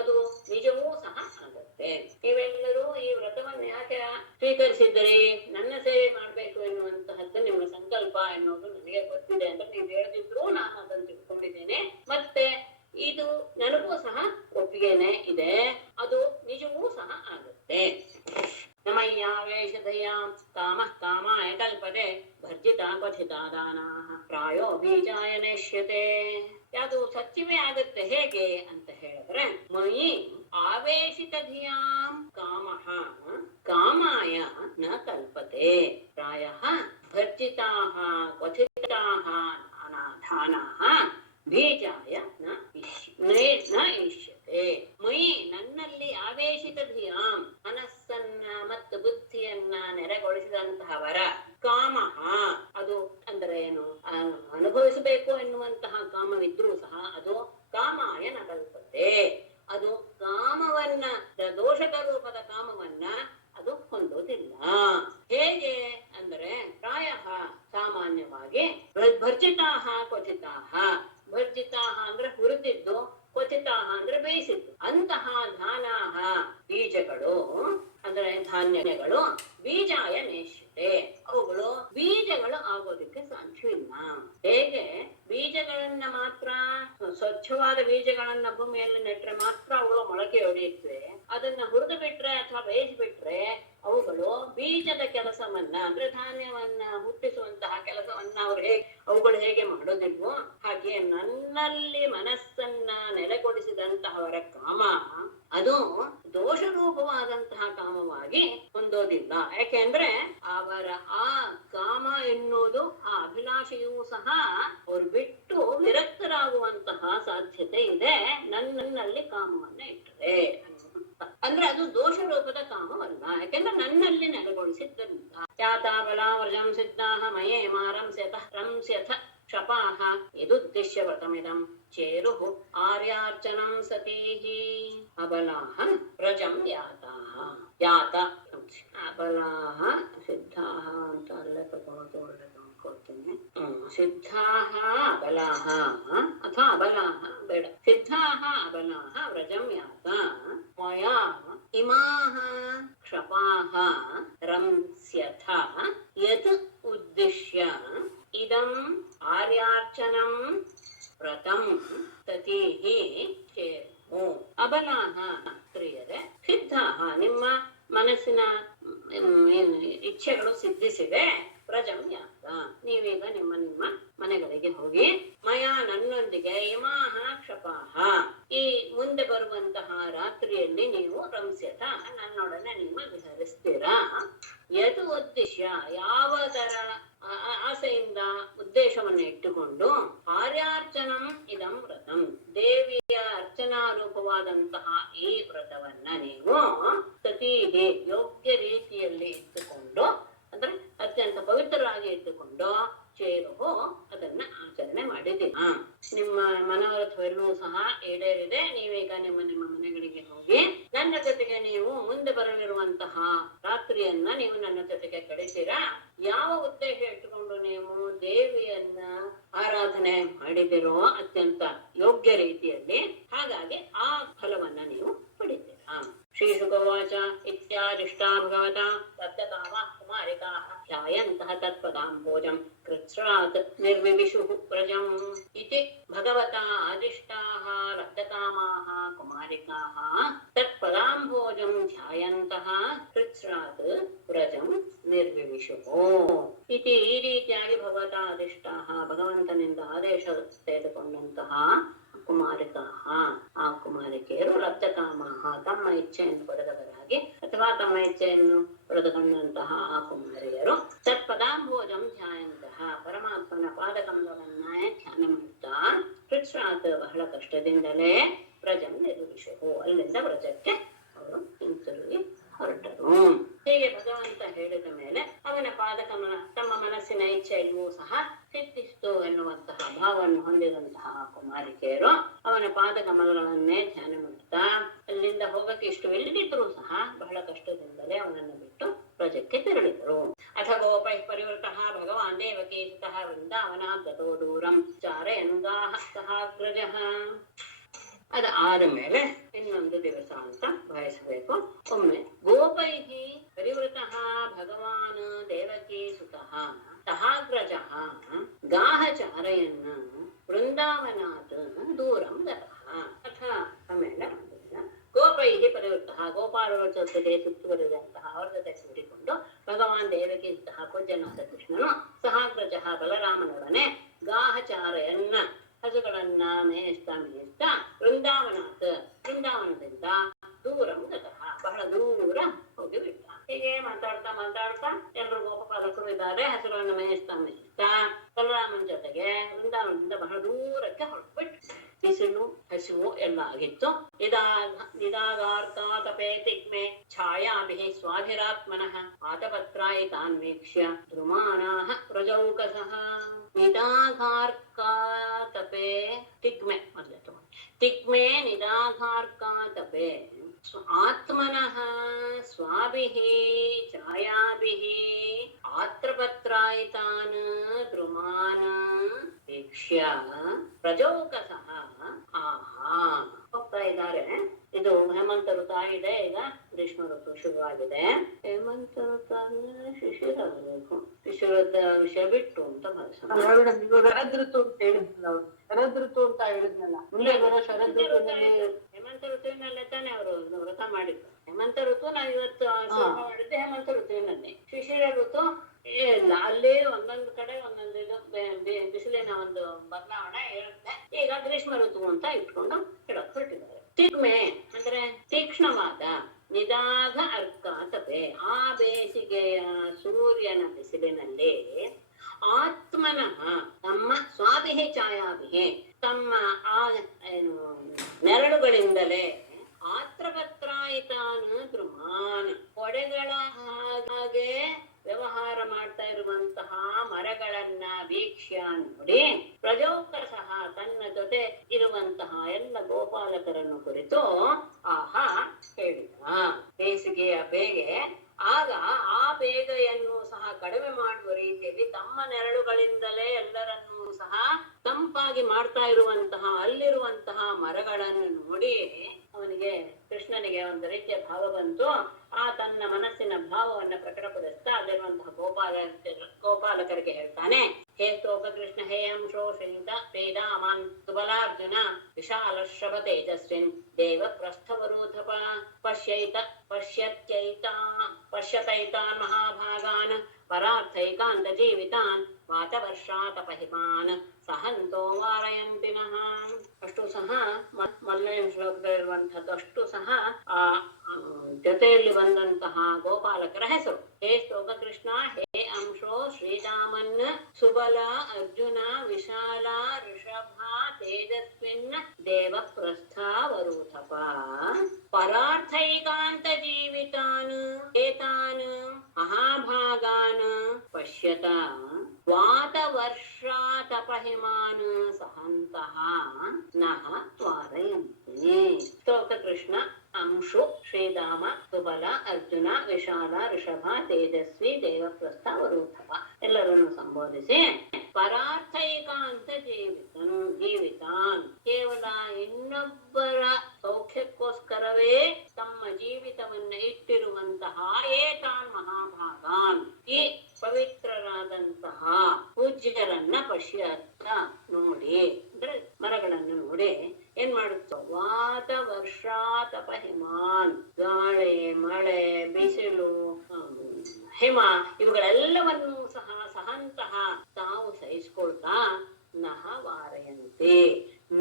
ಅದು ನಿಜವೂ ಸಹ ಆಗುತ್ತೆ. ನೀವೆಲ್ಲರೂ ಈ ವ್ರತವನ್ನು ಯಾಕೆ ಸ್ವೀಕರಿಸಿದ್ದೀರಿ? ನನ್ನ ಸೇವೆ ಮಾಡ್ಬೇಕು ಎನ್ನುವಂತಹದ್ದು ನಿಮ್ಮ ಸಂಕಲ್ಪ ಎನ್ನುವುದು ನನಗೆ ಗೊತ್ತಿದೆ ಅಂದ್ರೆ ನೀವು ಹೇಳದಿದ್ರು ನಾನು ಅದನ್ನು ತಿಳ್ಕೊಂಡಿದ್ದೇನೆ. ಮತ್ತೆ ಇದು ನನಗೂ ಸಹ ಒಪ್ಪಿಗೆನೆ ಇದೆ, ಅದು ನಿಜವೂ ಸಹ ಆಗುತ್ತೆ. ನಮಯ್ಯಾವೇಶದಯಾಂ ಕಾಮಃ ಕಾಮಾಯ ಕಲ್ಪತೆ ಭರ್ಜಿತಾ ಕ್ವಥಿತಾ ದಾನಾಃ ಪ್ರಾಯೋ ಬೀಜಾಯ ನೆಷ್ಯತೆ. ಅದು ಸತ್ಯವೇ ಆಗುತ್ತೆ. ಹೇಗೆ ಅಂತ ಹೇಳಿದ್ರೆ, ಮಯಿ ಆವೇಶಿತ ಧಿಯಾಂ ಕಾಮಃ ಕಾಮಾಯ ನ ಕಲ್ಪತೆ ಪ್ರಾಯಃ ಭರ್ಜಿತಾಃ ಕ್ವಥಿತಾಃ ದಾನಾಃ ಬೀಜಾಯ ನ ಇಷ್ಯತೆ. ಮಯಿ ನನ್ನಲ್ಲಿ ಆವೇಶಿತ ಧಿಯಾಂ ಮನಸ್ಸನ್ನ ಮತ್ತು ಬುದ್ಧಿಯನ್ನ ನೆರೆಗೊಳಿಸಿದಂತಹವರ ಕಾಮಃ, ಅದು ಅಂದ್ರೆ ಏನು, ಅನುಭವಿಸಬೇಕು ಎನ್ನುವಂತಹ ಕಾಮವಿದ್ರೂ ಸಹ ಅದು ಕಾಮಾಯ ನ ಕಲ್ಪತೆ, ಅದು ಕಾಮವನ್ನ, ದೋಷಕ ರೂಪದ ಕಾಮವನ್ನ ಅದು ಹೊಂದೋದಿಲ್ಲ. ಹೇಗೆ ಅಂದ್ರೆ, ಪ್ರಾಯ ಸಾಮಾನ್ಯವಾಗಿ ಭರ್ಜಿತಾಹ ಕ್ವಚಿತಾಹ, ಭರ್ಜಿತಾಹ ಅಂದ್ರೆ ಹುರಿದಿದ್ದು, ಕ್ವಚಿತಾಹ ಅಂದ್ರೆ ಬೇಯಿಸಿದ್ದು, ಅಂತಹ ಧಾನಾಹ ಬೀಜಗಳು ಅಂದ್ರೆ ಧಾನ್ಯಗಳು ಬೀಜಾಯ ನೇಷ್ಯತೆ, ಅವುಗಳು ಬೀಜಗಳು ಆಗೋದಕ್ಕೆ ಸಾಧ್ಯವಿಲ್ಲ. ಹೇಗೆ ಬೀಜಗಳನ್ನ ಮಾತ್ರ, ಸ್ವಚ್ಛವಾದ ಬೀಜಗಳನ್ನ ಭೂಮಿಯಲ್ಲಿ ನೆಟ್ರೆ ಮಾತ್ರ ಅವುಗಳು ಮೊಳಕೆ ಹೊಡೆಯುತ್ತವೆ. ಅದನ್ನ ಹುರಿದು ಬಿಟ್ರೆ ಅಥವಾ ಬೇಯಿಸಿಬಿಟ್ರೆ ಅವುಗಳು ಬೀಜದ ಕೆಲಸವನ್ನ ಅಂದ್ರೆ ಧಾನ್ಯವನ್ನ ಹುಟ್ಟಿಸುವಂತಹ ಕೆಲಸವನ್ನ ಅವುಗಳು ಹೇಗೆ ಮಾಡೋದಿಲ್ವೋ ಹಾಗೆ ನನ್ನಲ್ಲಿ ಮನಸ್ಸನ್ನ ನೆಲೆಗೊಳಿಸಿದಂತಹವರ ಕಾಮ ಅದು ದೋಷರೂಪವಾದಂತಹ ಕಾಮವಾಗಿ ಹೊಂದೋದಿಲ್ಲ. ಯಾಕೆಂದ್ರೆ ಅವರ ಆ ಕಾಮ ಎನ್ನುವುದು, ಆ ಅಭಿಲಾಷೆಯೂ ಸಹ ಅವರು ಬಿಟ್ಟು ವಿರಕ್ತರಾಗುವಂತಹ ಸಾಧ್ಯತೆ ಇದೆ ನನ್ನಲ್ಲಿ ಕಾಮವನ್ನ ಇಟ್ಟರೆ. ಅಂದ್ರೆ ಅದು ದೋಷ ರೂಪದ ಕಾಮವಲ್ಲ, ಯಾಕೆಂದ್ರೆ ನನ್ನಲ್ಲಿ ನೆಲೆಗೊಳಿಸಿದ್ದರಿಂದ. ಚಾತಾಬಲಾವರ್ಜಂ ಸಿದ್ಧಾಹ ಮಯೇ ಮಾರಂಸ್ಯತಃ ರಂಸ್ಯಥ ಶಪಾಹ ಯದುದ್ದೇಶ್ಯ ವ್ರತಮಿದಂ ಚೇರುಃ ಆರ್ಯಾರ್ಚನಂ ಸತೀಹಿ. ಅಬಲಾಹ ವ್ರಜಂ ಯಾತಾಹ, ಯಾತ ಅಬಲಾಹ ಸಿದ್ಧಾಹ ಅಂತ ಅಲ್ಲೇ ತಗೊಳ್ಳೋದು ಒಳ್ಳೆದು ಅನ್ಕೊಳ್ತೀನಿ. ಸಿದ್ಧಾಹ ಅಬಲಾಹ ಅಥವಾ ಅಬಲಾಹ ಬೇಡ, ಸಿದ್ಧಾಹ ಅಬಲಾಹ ವ್ರಜಂ ಯಾತ ಮಯಾ ಇಮಾಹ ಕ್ಷಪಾಹ ರಂಸ್ಯಥ ಯತ್ ಉದ್ದೇಶ್ಯ ಇದಂ ಆರ್ಯಾರ್ಚನಂ ವ್ರತಂ ತತೀಹಿ ಚೇರು. ಅಬಲಾಹ ಸ್ತ್ರೀಯರೇ, ಸಿದ್ಧಾಹ ನಿಮ್ಮ ಮನಸ್ಸಿನ ಇಚ್ಛೆಗಳು ಸಿದ್ಧಿಸಿದೆ. ವ್ರಜಂ ಯಾತ ನೀವೀಗ ನಿಮ್ಮ ನಿಮ್ಮ ಮನೆಗಳಿಗೆ ಹೋಗಿ, ಮಯ ನನ್ನೊಂದಿಗೆ ಇಮಾಹ ಕ್ಷಪಾಹ ಈ ಮುಂದೆ ಬರುವಂತಹ ರಾತ್ರಿಯಲ್ಲಿ ನೀವು ರಂಸ್ಯತ ನನ್ನೊಡನೆ ನಿಮ್ಮ ವಿಹರಿಸ್ತೀರಾ. ಯದು ಉದ್ದೇಶ ಯಾವುದರ ಆಸೆಯಿಂದ ಉದ್ದೇಶವನ್ನು ಇಟ್ಟುಕೊಂಡು, ಆರ್ಯಾರ್ಚನಂ ಇದಂ ವ್ರತಂ ದೇವಿಯ ಅರ್ಚನಾ ರೂಪವಾದಂತಹ ಈ ವ್ರತವನ್ನ ನೀವು ಸತೀಗೆ ಯೋಗ್ಯ ರೀತಿಯಲ್ಲಿ ಇಟ್ಟುಕೊಂಡು, ಅಂದ್ರೆ ಅತ್ಯಂತ ಪವಿತ್ರರಾಗಿ ಇಟ್ಟುಕೊಂಡು ಚೇರು ಅದನ್ನ ಆಚರಣೆ ಮಾಡಿದ್ದೀನ. ನಿಮ್ಮ ಮನೋರಥವೆಲ್ಲೂ ಸಹ ಈಡೇರಿದೆ. ನೀವೀಗ ನಿಮ್ಮ ನಿಮ್ಮ ಮನೆಗಳಿಗೆ ಹೋಗಿ ನನ್ನ ಜೊತೆಗೆ ನೀವು ಮುಂದೆ ಬರಲಿರುವಂತಹ ರಾತ್ರಿಯನ್ನ ನೀವು ನನ್ನ ಜೊತೆಗೆ ಕಳಿತೀರಾ. ಯಾವ ಉದ್ದೇಶ ಇಟ್ಟುಕೊಂಡು ನೀವು ದೇವಿಯನ್ನ ಆರಾಧನೆ ಮಾಡಿದಿರೋ ಅತ್ಯಂತ ಯೋಗ್ಯ ರೀತಿಯಲ್ಲಿ, ಹಾಗಾಗಿ ಆ ಫಲವನ್ನ ನೀವು ಪಡಿತೀರಾ. ಶ್ರೀ ಶುಕವಾಚ ಇತ್ಯಾದಿಷ್ಟಾ ಭಗವತ ಸತ್ಯತಾಮ ಕುಮಾರಿಕಾಃ ಧ್ಯಾಯन्तಃ ತತ್ಪದಾಂಬೋಜಂ ಕೃಚ್ಛ್ರಾತ್ ನಿರ್ವಿವಿಶುಃ ಪ್ರಜಂ ಇತಿ ಭಗವತಾ ಆದಿಷ್ಟಾಃ ಲಬ್ಧಕಾಮಾಃ ಕುಮಾರಿಕಾಃ ತತ್ಪದಾಂಬೋಜಂ ಧ್ಯಾಯन्तಃ ಕೃಚ್ಛ್ರಾತ್ ಪ್ರಜಂ ನಿರ್ವಿವಿಶುಃ ಇತಿ. ಈ ರೀತಿಯಾಗಿ ಭಗವತಾ ಆದಿಷ್ಟಾಃ ಭಗವಂತನಿಂದ ಆದೇಶ ತೆಗೆದುಕೊಂಡಂತಹ ಕುಮಾರಿಕಾಃ ಆ ಕುಮಾರಿಕೆಯರು ಲಬ್ಧಕಾಮಾಃ ತಮ್ಮ ಇಚ್ಛೆಯನ್ನು ಪಡೆದವರಾಗಿ ಅಥವಾ ತಮ್ಮ ಇಚ್ಛೆಯನ್ನು ಪಡೆದುಕೊಂಡಂತಹ ಆ ಕುಮಾರಿಯರು ತತ್ಪದಾಂಬೋಜಂ ಧ್ಯಾಯಂತಹ ಪರಮಾತ್ಮನ ಪಾದಕಮಲವನ್ನೇ ಧ್ಯಾನ ಮಾಡುತ್ತಾ ಕೃಚ್ಛ್ರಾತ್ ಬಹಳ ಕಷ್ಟದಿಂದಲೇ ಪ್ರಜಂ ನಿರ್ವಿಶುಃ ಅಲ್ಲಿಂದ ವ್ರಜಕ್ಕೆ ಅವರು ಹಿಂತಿರುಗಿ ಹೊರಟರು. ಹೀಗೆ ಭಗವಂತ ಹೇಳಿದ ಮೇಲೆ ಅವನ ಪಾದಕಮಲ ತಮ್ಮ ಮನಸ್ಸಿನ ಇಚ್ಛೆಯಲ್ಲೂ ಸಹ ಸಿದ್ಧಿಸ್ತು ಎನ್ನುವಂತಹ ಭಾವವನ್ನು ಹೊಂದಿದಂತಹ ಕುಮಾರಿಕೆಯರು ಅವನ ಪಾದಕಮಲಗಳನ್ನೇ ಧ್ಯಾನ ಮಾಡುತ್ತಾ ಅಲ್ಲಿಂದ ಹೋಗಕ್ಕೆ ಇಷ್ಟವಿಲ್ಲದಿದ್ರೂ ಸಹ ಬಹಳ ಕಷ್ಟದಿಂದಲೇ ಅವನನ್ನು ಬಿಟ್ಟು ವ್ರಜಕ್ಕೆ ತೆರಳಿದರು. ಅಥ ಗೋಪೈ ಪರಿವೃತಃ ಭಗವಾನ್ ದೇವಕೀ ಸುತಃ ವೃಂದಾವನಾತ್ ಗತೋ ದೂರಂ ಚಾರಯನ್ಗಾಃ ಸಹಾಗ್ರಜಃ. ಅದಾದ ಮೇಲೆ ಇನ್ನೊಂದು ದಿವಸ ಅಂತ ಭಾವಿಸಬೇಕು. ಒಮ್ಮೆ ಗೋಪೈಹಿ ಪರಿವೃತಃ ಭಗವಾನ್ ದೇವಕೀ ಸುತಃ ಸಹಾಗ್ರಜಃ ಗಾಹ ಚಾರಯನ್ ವೃಂದಾವನಾತ್ ದೂರಂ ಗತಃ. ಅಥ ಆಮೇಲೆ ಗೋಪೈಹಿ ಪರಿವೃತಃ ಗೋಪಾಲರ ಜೊತೆಗೆ ಸುತ್ತುವರಿದಂತಹ ಅವರ ಜೊತೆ ಸೇರಿಕೊಂಡು ಭಗವಾನ್ ದೇವಕೀ ಸುತಃ ಪೂಜ್ಯನಾದ ಕೃಷ್ಣನು ಸಹಾಗ್ರಜಃ ಬಲರಾಮನೊಡನೆ ಗಾಹಚಾರಯನ್ನ ಹಸುಗಳನ್ನ ಮೇಯಿಸ್ತಾ ವೃಂದಾವನದಿಂದ ದೂರಂ ಗತಃ ಬಹಳ ದೂರ ಹೋಗಿ ಬಿಟ್ಟ. ಹೀಗೆ ಮಾತಾಡ್ತಾ ಎಲ್ಲರೂ ಗೋಪಾಲಕರು ಇದ್ದಾರೆ. ಹಸುಗಳನ್ನು ಮೇಯಿಸ್ತಾ ಬಲರಾಮನ ಜೊತೆಗೆ ವೃಂದಾವನದಿಂದ ಬಹಳ ದೂರಕ್ಕೆ ಹೊರಟ್ಬಿಟ್ಟು ಬಿಸಿಲು ಹಸಿವು ಎಲ್ಲ ಆಗಿತ್ತು. ನಿದಾಗಾರ್ತಾತಪೇ ತಿಗ್ಮೆ ಛಾಯಾಭಿಃ ಸ್ವಾಧಿರಾತ್ಮನಃ ಆತಪತ್ರಾಯಿತಾನ್ ವೀಕ್ಷ್ಯ ಧ್ರುಮಾನಾಃ ಪ್ರಜೌಕಸಃ. ನಿದಾಘಾರ್ಕಾತಪೇ ತಿಗ್ಮೆ ತಿಗ್ಮೆ ನಿದಾಘಾರ್ಕಾತಪೇ ಆತ್ಮನಃ ಸ್ವಾಭಿಃ ಛಾಯಾಭಿಃ ಆತ್ರಪತ್ರಾಯಿತಾನ್ ಧ್ರುಮಾನ್ ವೀಕ್ಷ್ಯ ಪ್ರಜೌಕಸಃ. ಆಹಾ ಹೋಗ್ತಾ ಇದ್ದಾರೆ. ಇದು ಹೇಮಂತ ಋತು ಆಗಿದೆ. ಈಗ ಗ್ರೀಷ್ಮ ಋತು ಶುರುವಾಗಿದೆ. ಹೇಮಂತ ಋತು ಆದ್ಮೇಲೆ ಶಿಶಿರ ಬರಬೇಕು. ಶಿಶಿರದ ವಿಷಯ ಬಿಟ್ಟು ಅಂತ ಭಾವಿಸೋಣ. ಶರದ್ ಋತು ಅಂತ ಹೇಳಿದ್ನಲ್ಲ ಅವ್ರು. ಶರದ್ ಋತು ಅಂತ ಹೇಳಿದ್ನಲ್ಲ, ಮುಂದೆ ಬರೋ ಶರದ್ ಋತುವಿನಲ್ಲಿ ಹೇಮಂತ ಋತುವಿನಲ್ಲೇ ತಾನೇ ಅವರು ವ್ರತ ಮಾಡಿದ್ದು. ಹೇಮಂತ ಋತು ನಾವು ಇವತ್ತು ಮಾಡಿದ್ದು ಹೇಮಂತ ಋತುವಿನಲ್ಲಿ. ಶಿಶಿರ ಋತು ಇಲ್ಲ, ಅಲ್ಲಿ ಒಂದೊಂದು ಕಡೆ ಒಂದೊಂದು ಇದು ಬಿಸಿಲಿನ ಒಂದು ಬದಲಾವಣೆ ಇರುತ್ತೆ. ಈಗ ಗ್ರೀಷ್ಮ ಋತು ಅಂತ ಇಟ್ಕೊಂಡು ಹೇಳಕ್ ಹೊರಟಿದ್ದಾರೆ. ತಿಗ್ಮೆ ಅಂದ್ರೆ ತೀಕ್ಷ್ಣವಾದ, ನಿದಾಘ ಅರ್ಕ ತಪೆ ಆ ಬೇಸಿಗೆಯ ಸೂರ್ಯನ ಬಿಸಿಲಿನಲ್ಲಿ ಆತ್ಮನಃ ತಮ್ಮ ಸ್ವಾಭಿಹಿ ಛಾಯಾಭಿಹಿ ತಮ್ಮ ಆ ನೆರಳುಗಳಿಂದಲೇ ಆತ್ರಪತ್ರಾಯಿತಾನ್ ಧ್ರುಮಾನ್ ಕೊಡೆಗಳ ಹಾಗೆ ವ್ಯವಹಾರ ಮಾಡ್ತಾ ಇರುವಂತಹ ಮರಗಳನ್ನ ವೀಕ್ಷ್ಯ ನೋಡಿ ಪ್ರಜೌಕಸಃ ತನ್ನ ಜೊತೆ ಇರುವಂತಹ ಎಲ್ಲ ಗೋಪಾಲಕರನ್ನು ಕುರಿತು ಆಹಾ ಹೇಳಿದ. ಬೇಸಿಗೆಯ ಬೇಗೆ ಆಗ ಆ ಬೇಗೆಯನ್ನು ಸಹ ಕಡಿಮೆ ಮಾಡುವ ರೀತಿಯಲ್ಲಿ ತಮ್ಮ ನೆರಳುಗಳಿಂದಲೇ ಎಲ್ಲರನ್ನೂ ಸಹ ತಂಪಾಗಿ ಮಾಡ್ತಾ ಇರುವಂತಹ ಅಲ್ಲಿರುವಂತಹ ಮರಗಳನ್ನು ನೋಡಿ ಅವನಿಗೆ ಕೃಷ್ಣನಿಗೆ ಒಂದು ರೀತಿಯ ಭಾವ ಬಂತು. ಆ ತನ್ನ ಮನಸ್ಸಿನ ಭಾವವನ್ನ ಪ್ರಕಟಪಡಿಸ್ತಾ ಅಲ್ಲಿರುವಂತಹ ಗೋಪಾಲಕರಿಗೆ ಹೇಳ್ತಾನೆ. ಹೇ ತೋಕ ಕೃಷ್ಣ ಹೇ ಅಂಶೋ ಶ್ರೀತ ವೇದಾಮಾನ್ ಸುಬಲಾರ್ಜುನ ವಿಶಾಲ ಶ್ರವ ತೇಜಸ್ವಿನ್ ದೇವ ಪ್ರಸ್ಥವರೋಧಪ ಪಶ್ಯತೈತಾನ್ ಮಹಾಭಾಗಾನ್ ಪರಾರ್ಥೈಕಾಂತ ಜೀವಿತಾನ್ ವಾತವರ್ಷಾತಪಹಿಮಾನ್ ಸಹಂತೋ ವಾರಯಂತಿನಃ. ಅಷ್ಟು ಸಹ ಮೊದಲನೇ ಶ್ಲೋಕದಲ್ಲಿರುವಂತಹದ್ದು ಅಷ್ಟು ಸಹ ಆ ಜೊತೆಯಲ್ಲಿ ಬಂದಂತಹ ಗೋಪಾಲಕರ ಹೆಸರು. ಹೇ ಸ್ತೋಕ ಕೃಷ್ಣ ಹೇ ಅಂಶೋ ಶ್ರೀರಾಮನ್ ಸುಬಲ ಅರ್ಜುನ ವಿಶಾಲ ಋಷಭ ತೇಜಸ್ವಿನ್ ದೇವ ಪ್ರಸ್ಥಾವರೂಥಪ ಪರಾರ್ಥೈಕಾಂತ ಜೀವಿತಾನ್ ಏತಾನ್ ಮಹಾಭಾಗಾನ್ ಪಶ್ಯತ ವಾತವರ್ಷಾತಪಹಿಮಾನ್ ಸಹಂತಃ ನಃ ವಾರಯಂತಿ. ಸ್ತೋಕ ಕೃಷ್ಣ ಅಂಶು ಶ್ರೀರಾಮ ಸುಬಲ ಅರ್ಜುನ ವಿಶಾಲ ಋಷಭ ತೇಜಸ್ವಿ ದೇವಪ್ರಸ್ಥ ವರೂಥಪ ಎಲ್ಲರನ್ನು ಸಂಬೋಧಿಸಿ ಪರಾರ್ಥೈಕಾಂತ ಜೀವಿತಾನ್ ಕೇವಲ ಇನ್ನೊಬ್ಬರ ಸೌಖ್ಯಕ್ಕೋಸ್ಕರವೇ ತಮ್ಮ ಜೀವಿತವನ್ನ ಇಟ್ಟಿರುವಂತಹ ಏತಾನ್ ಮಹಾಭಾಗಾನ್ ಈ ಪವಿತ್ರರಾದಂತಹ ಪೂಜ್ಯರನ್ನ ಪಶ್ಯತ್ತ ನೋಡಿ, ಅಂದ್ರೆ ಮರಗಳನ್ನು ನೋಡಿ ಏನ್ ಮಾಡುತ್ತೋ ವಾತ ವರ್ಷಾತಪ ಹಿಮಾನ್, ಗಾಳಿ ಮಳೆ ಬಿಸಿಲು ಹಿಮ ಇವುಗಳೆಲ್ಲವನ್ನೂ ಸಹಂತಹ ತಾವು ಸಹಿಸಿಕೊಳ್ತಾ ನಹ ವಾರಯಂತೆ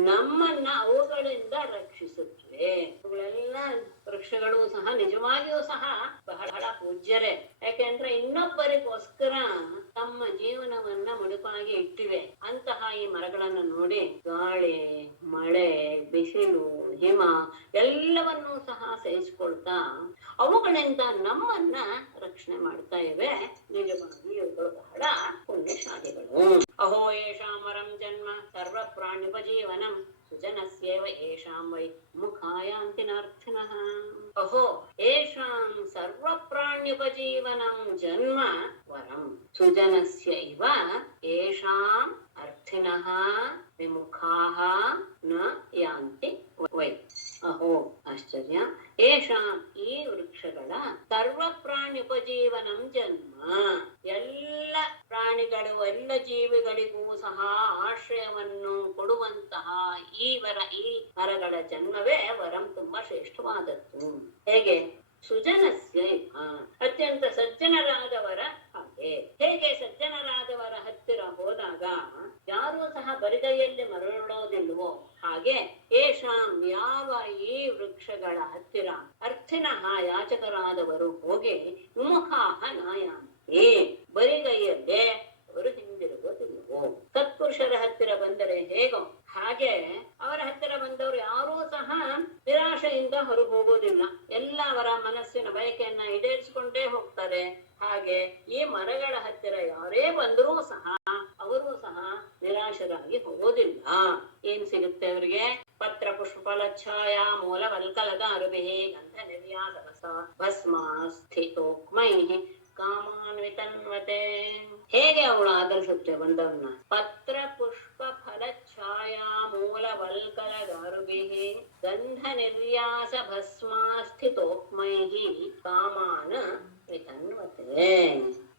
ನಮ್ಮನ್ನ ಅವುಗಳಿಂದ ರಕ್ಷಿಸುತ್ತವೆ. ಇವುಗಳೆಲ್ಲ ವೃಕ್ಷಗಳು ಸಹ ನಿಜವಾಗಿಯೂ ಸಹ ಬಹಳ ಪೂಜ್ಯರೇ. ಯಾಕೆಂದ್ರೆ ಇನ್ನೊಬ್ಬರಿಗೋಸ್ಕರ ತಮ್ಮ ಜೀವನವನ್ನ ಮುಡುಪಾಗಿ ಇಟ್ಟಿವೆ. ಅಂತಹ ಈ ಮರಗಳನ್ನು ನೋಡಿ ಗಾಳಿ ಮಳೆ ಬಿಸಿಲು ಹಿಮ ಎಲ್ಲವನ್ನೂ ಸಹ ಸಹಿಸಿಕೊಳ್ತಾ ಅವುಗಳಿಂದ ನಮ್ಮನ್ನ ರಕ್ಷಣೆ ಮಾಡ್ತಾ ಇವೆ. ನಿಜವಾಗಿ ಇವುಗಳು ಬಹಳ ಪುಣ್ಯಶಾಲಿಗಳು. ಅಹೋ ಯೇಷಾಂ ವರಂ ಜನ್ಮ ಸರ್ವ ಪ್ರಾಣ್ಯುಪಜೀವನಂ ಸುಜನಸ್ಯೇವ ಯೇಷಾಂ ವೈ ಮುಖಾಯಾಂತಿನಾರ್ಥಿನಃ. ಅಹೋ ಯೇಷಾಂ ಸರ್ವ ಪ್ರಾಣ್ಯುಪಜೀವನಂ ಜನ್ಮ ವರಂ ಸುಜನಸ್ಯ ಇವ ಯೇಷಾಂ ಅರ್ಥಿನಃ ವಿಮುಖಾಃ ನ ಯಾಂತಿ ವೈ. ಅಹೋ ಆಶ್ಚರ್ಯ. ಯೇಷಾಂ ಈ ವೃಕ್ಷಗಳ ಸರ್ವ ಪ್ರಾಣ್ಯುಪಜೀವನಂ ಜನ್ಮ ಎಲ್ಲ ಪ್ರಾಣಿಗಳು ಎಲ್ಲ ಜೀವಿಗಳಿಗೂ ಸಹ ಆಶ್ರಯವನ್ನು ಕೊಡುವಂತಹ ಈ ಮರಗಳ ಜನ್ಮವೇ ವರಂ ತುಂಬಾ ಶ್ರೇಷ್ಠವಾದದ್ದು. ಹೇಗೆ? ಸುಜನಸ್ಯ ಅತ್ಯಂತ ಸಜ್ಜನರಾದವರ ಹಾಗೆ. ಹೇಗೆ ಸಜ್ಜನರಾದವರ ಹತ್ತಿರ ಹೋದಾಗ ಯಾರೂ ಸಹ ಬರಿಗೈಯಲ್ಲಿ ಮರಳೋದಿಲ್ವೋ ಹಾಗೆ ಯೇಷಾಂ ಯಾವ ಈ ವೃಕ್ಷಗಳ ಹತ್ತಿರ ಅರ್ಥಿನಃ ಯಾಚಕರಾದವರು ಹೋಗಿ ವಿಮುಖಾಃ ನಾಯಾಂತಿ ಬರಿಗೈಯಲ್ಲೇ ಅವರು ಹಿಂದಿರುಗೋದಿಲ್ವೋ. ಸತ್ಪುರುಷರ ಹತ್ತಿರ ಬಂದರೆ ಹೇಗೋ ಹಾಗೆ ಅವರ ಹತ್ತಿರ ಬಂದವರು ಯಾರೂ ಸಹ ನಿರಾಶೆಯಿಂದ ಹೊರಗೆ ಹೋಗೋದಿಲ್ಲ. ಎಲ್ಲ ಅವರ ಮನಸ್ಸಿನ ಬಯಕೆಯನ್ನ ಈಡೇರಿಸಿಕೊಂಡೇ ಹೋಗ್ತಾರೆ. ಹಾಗೆ ಈ ಮರಗಳ ಹತ್ತಿರ ಯಾರೇ ಬಂದರೂ ಸಹ ಅವರು ಸಹ ನಿರಾಶರಾಗಿ ಹೋಗೋದಿಲ್ಲ. ಏನ್ ಸಿಗುತ್ತೆ ಅವರಿಗೆ? ಪತ್ರ ಪುಷ್ಪ ಫಲಚ್ಛಾಯ ಮೂಲ ವಲ್ಕಲದ ಅರುಬಿಹಿ ಗಂಧ ನಿರ್ಯಾಸ ಭಸ್ಮ ಸ್ಥಿತೋಕ್ಮೈ ಕಾಮಾನ್ವಿತನ್ವತೆ. ಹೇಗೆ ಅವಳು ಆದರ್ಶಕ್ಕೆ ಬಂದವನ್ನ? ಪತ್ರ ಪುಷ್ಪ ಫಲಚ್ಛಾಯಾ ಮೂಲ ವಲ್ಕಲ ಗಾರುಭಿಹಿ ಗಂಧ ನಿರ್ಯಾಸ ಭಸ್ಮಾಸ್ಥಿತೋಕ್ಮೈಹಿ ಕಾಮಾನ ವಿತನ್ವತೆ.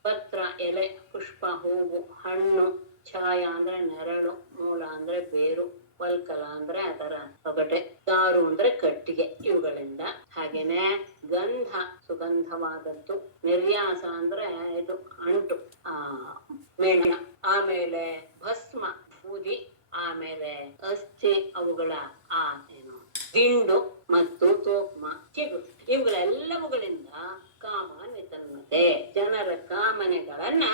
ಪತ್ರ ಎಲೆ, ಪುಷ್ಪ ಹೂವು, ಹಣ್ಣು, ಛಾಯ ಅಂದ್ರೆ ನೆರಳು, ಮೂಲ ಅಂದ್ರೆ ಬೇರು, ವಲ್ಕಲ ಅಂದ್ರೆ ಅದರ ತೊಗಟೆ, ದಾರು ಅಂದ್ರೆ ಕಟ್ಟಿಗೆ, ಇವುಗಳಿಂದ. ಹಾಗೇನೆ ಗಂಧ ಸುಗಂಧವಾದದ್ದು, ನಿರ್ಯಾಸ ಅಂದ್ರೆ ಇದು ಅಂಟು ಮೇಣ, ಆಮೇಲೆ ಭಸ್ಮ ಬೂದಿ, ಆಮೇಲೆ ಅಸ್ಥಿ ಅವುಗಳ ದಿಂಡು ಮತ್ತು ತೋಕ್ಮ ಚಿಗುರು, ಇವುಗಳೆಲ್ಲವುಗಳಿಂದ ಕಾಮಾನ್ವಿತನ್ಮತೆ ಜನರ ಕಾಮನೆಗಳನ್ನ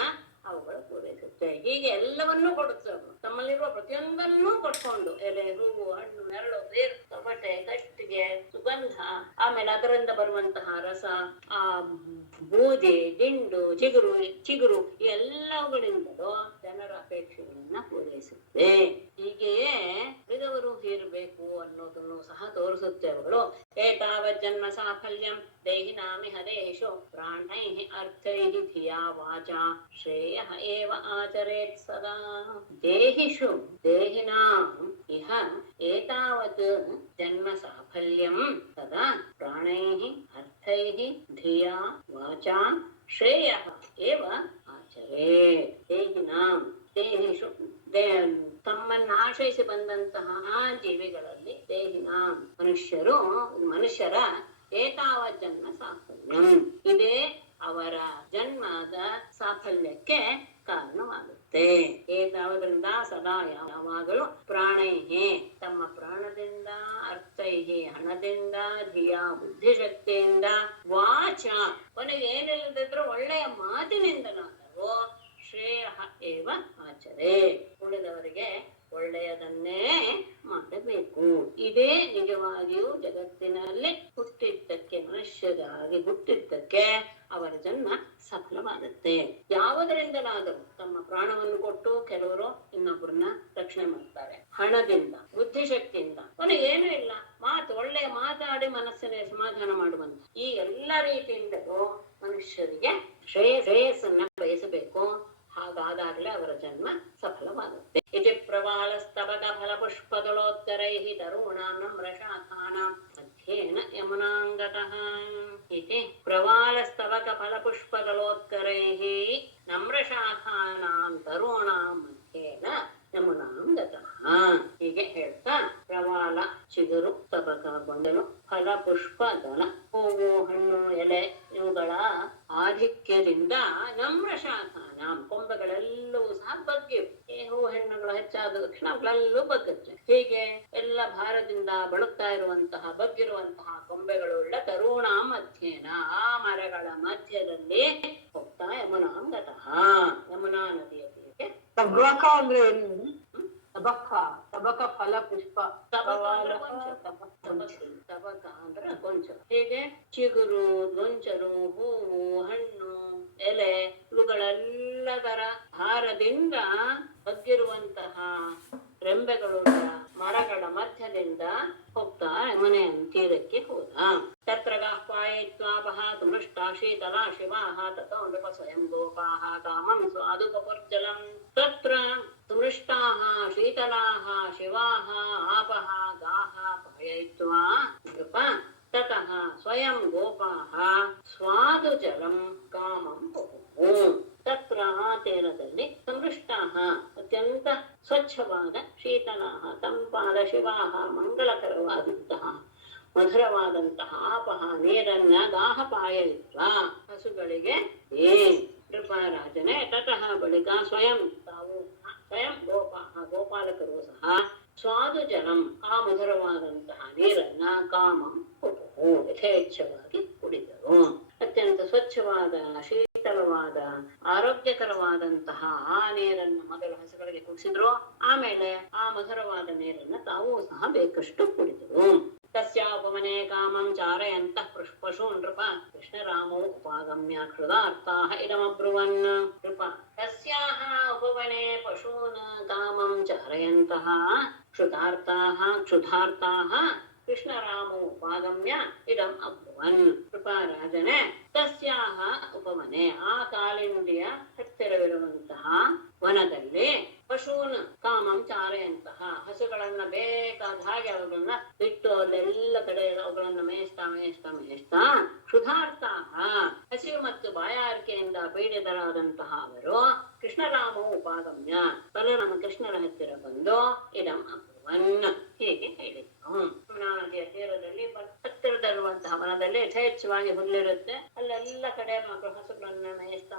ಅವುಗಳು ಪೂರೈಸುತ್ತೆ. ಹೀಗೆ ಎಲ್ಲವನ್ನೂ ಕೊಡುತ್ತೆ. ತಮ್ಮಲ್ಲಿರುವ ಪ್ರತಿಯೊಂದನ್ನೂ ಕೊಟ್ಕೊಂಡು ಎಲೆ, ಹೂವು, ಹಣ್ಣು, ನೆರಳು, ಬೇರು, ತೊಗಟೆ, ಕಟ್ಟಿಗೆ, ಸುಗಂಧ, ಆಮೇಲೆ ಅದರಿಂದ ಬರುವಂತಹ ರಸ, ಆ ಬೂದಿ, ದಿಂಡು, ಚಿಗುರು ಈ ಎಲ್ಲವುಗಳಿಂದಲೂ ಜನರ ಅಪೇಕ್ಷೆಗಳನ್ನ ಪೂರೈಸುತ್ತೆ. ಹೀಗೆಯೇ ಉಳಿದವರು ಇರಬೇಕು ಅನ್ನೋದನ್ನು ಸಹ ತೋರಿಸುತ್ತೆ ಅವುಗಳು. ಏತಾವತ್ ಜನ್ಮ ಸಾಫಲ್ಯಂ ದೇಹಿನಾಮಿ ಹರೇಶು ಪ್ರಾಣೈಃ ಅರ್ಥೈಃ ಧಿಯಾ ವಾಚಾ ಶ್ರೇಯಃ ಏವ ಆಚರೇತ್ ಸದಾ. ದೇಹಿಷು ದೇಹಿನಾಂ ಇಹ ಏತಾವತ್ ಜನ್ಮ ಸಾಫಲ್ಯಂ ಸದಾ ಪ್ರಾಣೈಃ ಅರ್ಥೈಃ ಧಿಯಾ ವಾಚಾ ಶ್ರೇಯಃ ಏವ ಆಚರೇತ್. ದೇಹಿನಾಂ ದೇಹಿಷು ತಮ್ಮನ್ನ ಆಶ್ರಯಿಸಿ ಬಂದಂತಹ ಆ ಜೀವಿಗಳಲ್ಲಿ ದೇಹಿನಾಂ ಮನುಷ್ಯರ ಏತಾವತ್ ಜನ್ಮ ಸಾಫಲ್ಯಂ ಇದೇ ಅವರ ಜನ್ಮದ ಸಾಫಲ್ಯಕ್ಕೆ ಕಾರಣವಾಗುತ್ತೆ. ಏತಾವದ್ರಿಂದ ಸದಾ ಯಾವಾಗಲೂ ಪ್ರಾಣೈಹಿ ತಮ್ಮ ಪ್ರಾಣದಿಂದ, ಅರ್ಥೈಹಿ ಹಣದಿಂದ, ಧಿಯಾ ಬುದ್ಧಿಶಕ್ತಿಯಿಂದ, ವಾಚ ಕೊನೆಗೆ ಏನಿಲ್ಲದಿದ್ರು ಒಳ್ಳೆಯ ಮಾತಿನಿಂದನಾದರೂ ಶ್ರೇಯ ಏವ ಆಚರೆ ಉಳಿದವರಿಗೆ ಒಳ್ಳೆಯದನ್ನೇ ಮಾಡಬೇಕು. ಇದೇ ನಿಜವಾಗಿಯೂ ಜಗತ್ತಿನಲ್ಲಿ ಹುಟ್ಟಿದ್ದಕ್ಕೆ, ಮನುಷ್ಯರಾಗಿ ಹುಟ್ಟಿದ್ದಕ್ಕೆ ಅವರ ಜನ್ಮ ಸಫಲವಾಗುತ್ತೆ. ಯಾವುದರಿಂದಲಾದರೂ ತಮ್ಮ ಪ್ರಾಣವನ್ನು ಕೊಟ್ಟು ಕೆಲವರು ಇನ್ನೊಬ್ಬರನ್ನ ರಕ್ಷಣೆ ಮಾಡ್ತಾರೆ. ಹಣದಿಂದ, ಬುದ್ಧಿಶಕ್ತಿಯಿಂದ, ಕೊನೆಗೆ ಏನೂ ಇಲ್ಲ, ಒಳ್ಳೆಯ ಮಾತಾಡಿ ಮನಸ್ಸಿನ ಸಮಾಧಾನ ಮಾಡುವಂತ ಈ ಎಲ್ಲ ರೀತಿಯಿಂದಲೂ ಮನುಷ್ಯರಿಗೆ ಶ್ರೇಯಸ್ಸನ್ನ ಬಯಸಬೇಕು. ಹಾಗಾದಾಗಲೇ ಅವರ ಜನ್ಮ ಸಫಲ. स्तबकफलपुष्पदलोत्तरैः तरूणां नम्रशाखानां मध्येन यमुनाङ्गतः इति प्रवालस्तबकफलपुष्पदलोत्करैः नम्रशाखानां तरूणां मध्येನ ಯಮುನಾಂ ಗತಃ. ಹೀಗೆ ಹೇಳ್ತಾ ಪ್ರವಾಲ ಚಿಗುರು ಸ್ತಬಕ ಗೊಂಡಲು ಫಲ ಪುಷ್ಪ ದಳ ಹೂವು ಹಣ್ಣು ಎಲೆ ಇವುಗಳ ಆಧಿಕ್ಯದಿಂದ ನಮ್ರ ಶಾಖಾನ ಕೊಂಬೆಗಳೆಲ್ಲವೂ ಸಹ ಬಗ್ಗಿವೆ. ಹೂವು ಹೆಣ್ಣುಗಳು ಹೆಚ್ಚಾದ ತಕ್ಷಣ ಅವುಗಳೆಲ್ಲೂ ಬಗ್ಗತ್ತೆ. ಹೀಗೆ ಎಲ್ಲ ಭಾರದಿಂದ ಬಳುಕ್ತಾ ಇರುವಂತಹ ಬಗ್ಗಿರುವಂತಹ ಕೊಂಬೆಗಳುಳ್ಳ ತರುಣ ಮಧ್ಯೇನ ಆ ಮರಗಳ ಮಧ್ಯದಲ್ಲಿ ಹೋಗ್ತಾ ಯಮುನಾಂ ಗತಃ ಯಮುನಾ ನದಿಯ ತೀರಕ್ಕೆ. ತಬಕ ಅಂದ್ರೆ ಏನು? ತಬಕ ಫಲ ಪುಷ್ಪ. ತಬಕ ಅಂದ್ರೆ ಕೊಂಚ. ಹೀಗೆ ಚಿಗುರು ಗೊಂಚಲು ಹೂವು ಹಣ್ಣು ಎಲೆ ಇವುಗಳೆಲ್ಲದರ ಭಾರದಿಂದ ಬಗ್ಗಿರುವಂತಹ ರೆಂಬೆಗಳುಳ್ಳ ಮರಗಳ ಮಧ್ಯದಿಂದ ಹೋಗ್ತಾ ಯಮುನೆಯ ತೀರಕ್ಕೆ ಹೋದ. ತತ್ರ ಗಾಹ್ವಾಯಿತ್ವಾಪಹ ತುಮೃಷ್ಟಾ ಶೀತಲಾ ಶಿವಾಹ ತತೋ ನೃಪ ಸ್ವಯಂ ಗೋಪಾಹ ಕಾಮಂ ಸ್ವಾದುಪುರ್ಜಲಂ. ತತ್ರ ತುಮೃಷ್ಟಾಃ ಶೀತಲಾಃ ಶಿವಾಃ ಆಪಃ ಗಾಃ ಪಾಯಯಿತ್ವಾ ನೃಪ ತತಃ ಸ್ವಯಂ ಗೋಪಾಃ ಸ್ವಾದು ಜಲಂ ಕಾಮಂ ಪುಹುಃ. ತತ್ರ ಆ ತೀರದಲ್ಲಿ ಸಮೃಷ್ಟಾಃ ಅತ್ಯಂತ ಸ್ವಚ್ಛವಾದ ಶೀತಲಾಃ ತಂಪಾದ ಶಿವಾಃ ಮಂಗಳಕರವಾದಂತಹ ಮಧುರವಾದಂತಹ ಆಪಹ ನೀರನ್ನ ಗಾಹ ಪಾಯಯಿತ್ವ ಹಸುಗಳಿಗೆ ನೃಪರಾಜನೇ ತತಃ ಬಳಿಕ ಸ್ವಯಂ ತಾವು ಸ್ವಯಂ ಗೋಪಾಹ ಗೋಪಾಲಕರು ಸಹ ಸ್ವಾದು ಜಲಂ ಆ ಮಧುರವಾದಂತಹ ನೀರನ್ನ ಕಾಮಂ ಪುಹುಃ ಯಥೇಚ್ಛವಾಗಿ ಕುಡಿದರು. ಅತ್ಯಂತ ಸ್ವಚ್ಛವಾದ ಶೀತಲವಾದ ಆರೋಗ್ಯಕರವಾದಂತಹ ಆ ನೀರನ್ನು ಮೊದಲು ಹಸುಗಳಿಗೆ ಕುಡಿಸಿದ್ರು. ಆಮೇಲೆ ಆ ಮಧುರವಾದ ನೀರನ್ನ ತಾವು ಸಹ ಬೇಕಷ್ಟು ಕುಡಿದರು. ತಸ್ಯೋಪವನೆ ಕಾಮಂ ಚಾರಯಂತಃ ಪಶೂನ್ ನೃಪ ಕೃಷ್ಣರಾಮೋ ಉಪಾಗಮ್ಯ ಕ್ಷುಧಾರ್ತಾಃ ಇದಮಬ್ರುವನ್. ನೃಪ ತಸ್ಯಾಃ ಉಪವನೆ ಪಶೂನ್ ಕಾಮಂ ಚಾರಯಂತಃ ಕ್ಷುಧಾರ್ತಾಃ ಕೃಷ್ಣರಾಮೋ ಉಪಾಗಮ್ಯ ಇದಂ ಅಬ್ರುವನ್. ಕೃಪಾರಾಜನೇ ತಸ್ಯಾಹ ಉಪವನೆ ಆ ಕಾಲಿಂದಿಯ ಹತ್ತಿರವಿರುವಂತಹ ವನದಲ್ಲಿ ಪಶೂನ್ ಕಾಮಂ ಚಾರೆಯಂತಹ ಹಸುಗಳನ್ನ ಬೇಕಾದ ಹಾಗೆ ಅವುಗಳನ್ನ ಬಿಟ್ಟು ಅಲ್ಲೆಲ್ಲ ಕಡೆ ಅವುಗಳನ್ನ ಮೇಯಿಸ್ತಾ ಕ್ಷುಧಾರ್ತಾಹ ಹಸಿವು ಮತ್ತು ಬಾಯಾರಿಕೆಯಿಂದ ಪೀಡಿತರಾದಂತಹ ಅವರು ಕೃಷ್ಣರಾಮೋ ಉಪಾಗಮ್ಯ ಬಲರಾಮ ಕೃಷ್ಣರ ಹತ್ತಿರ ಬಂದು ಇದಂ ಅಬ್ರುವನ್ ಹೀಗೆ ಹೇಳಿದ್ರು. ನದಿಯ ತೀರದಲ್ಲಿ ಹತ್ತಿರದಲ್ಲಿರುವಂತಹ ವನದಲ್ಲಿ ಯಥೇಚ್ಛವಾಗಿ ಹುಲ್ಲಿರುತ್ತೆ. ಅಲ್ಲೆಲ್ಲ ಕಡೆ ಹಸುಗಳನ್ನ ಮೇಯಿಸ್ತಾ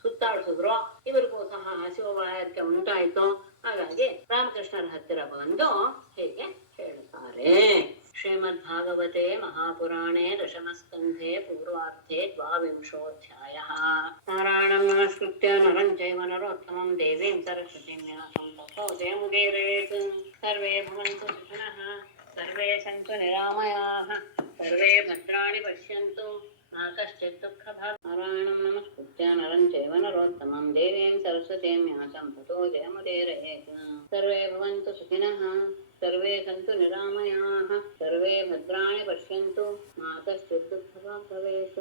ಸುತ್ತಾಡಿಸಿದ್ರು. ಇವರಿಗೂ ಸಹ ಹಸಿವು ಬಾಯಾರಿಕೆ ಉಂಟಾಯ್ತು. ಹಾಗಾಗಿ ರಾಮಕೃಷ್ಣರ ಹತ್ತಿರ ಬಂದು ಹೀಗೆ ಹೇಳ್ತಾರೆ. ಶ್ರೀಮದ್ ಭಾಗವತೆ ಮಹಾಪುರಾಣೇ ದಶಮಸ್ಕಂಧೆ ಪೂರ್ವಾರ್ಧೆ ದ್ವಾವಿಂಶೋऽಧ್ಯಾಯಃ. ನಾರಾಯಣಂ ನಮಸ್ಕೃತ್ಯ ನರಂ ಚೈವ ನರೋತ್ತಮಂ ದೇವೀಂ ಸರಸ್ವತೀಂ ವ್ಯಾಸಂ ತಥೋ ಜಯಮುದೀರಯೇತ್. ಸರ್ವೇ ಭವಂತು ಸುಖಿನಃ ಸರ್ವೇ ಸಂತು ನಿರಾಮಯಾಃ ಸರ್ವೇ ಭದ್ರಾಣಿ ಪಶ್ಯಂತು मा कश्चित् दुःखभाग्. नारायणं नमस्कृत्य नरं चैव नरोत्तमं देवीं सरस्वतीं व्यासं ततो जयमुदीरयेत्. सर्वे भवन्तु सुखिनः सर्वे सन्तु निरामयाः सर्वे भद्राणि पश्यन्तु मा कश्चित् दुःखभाग् भवेत्.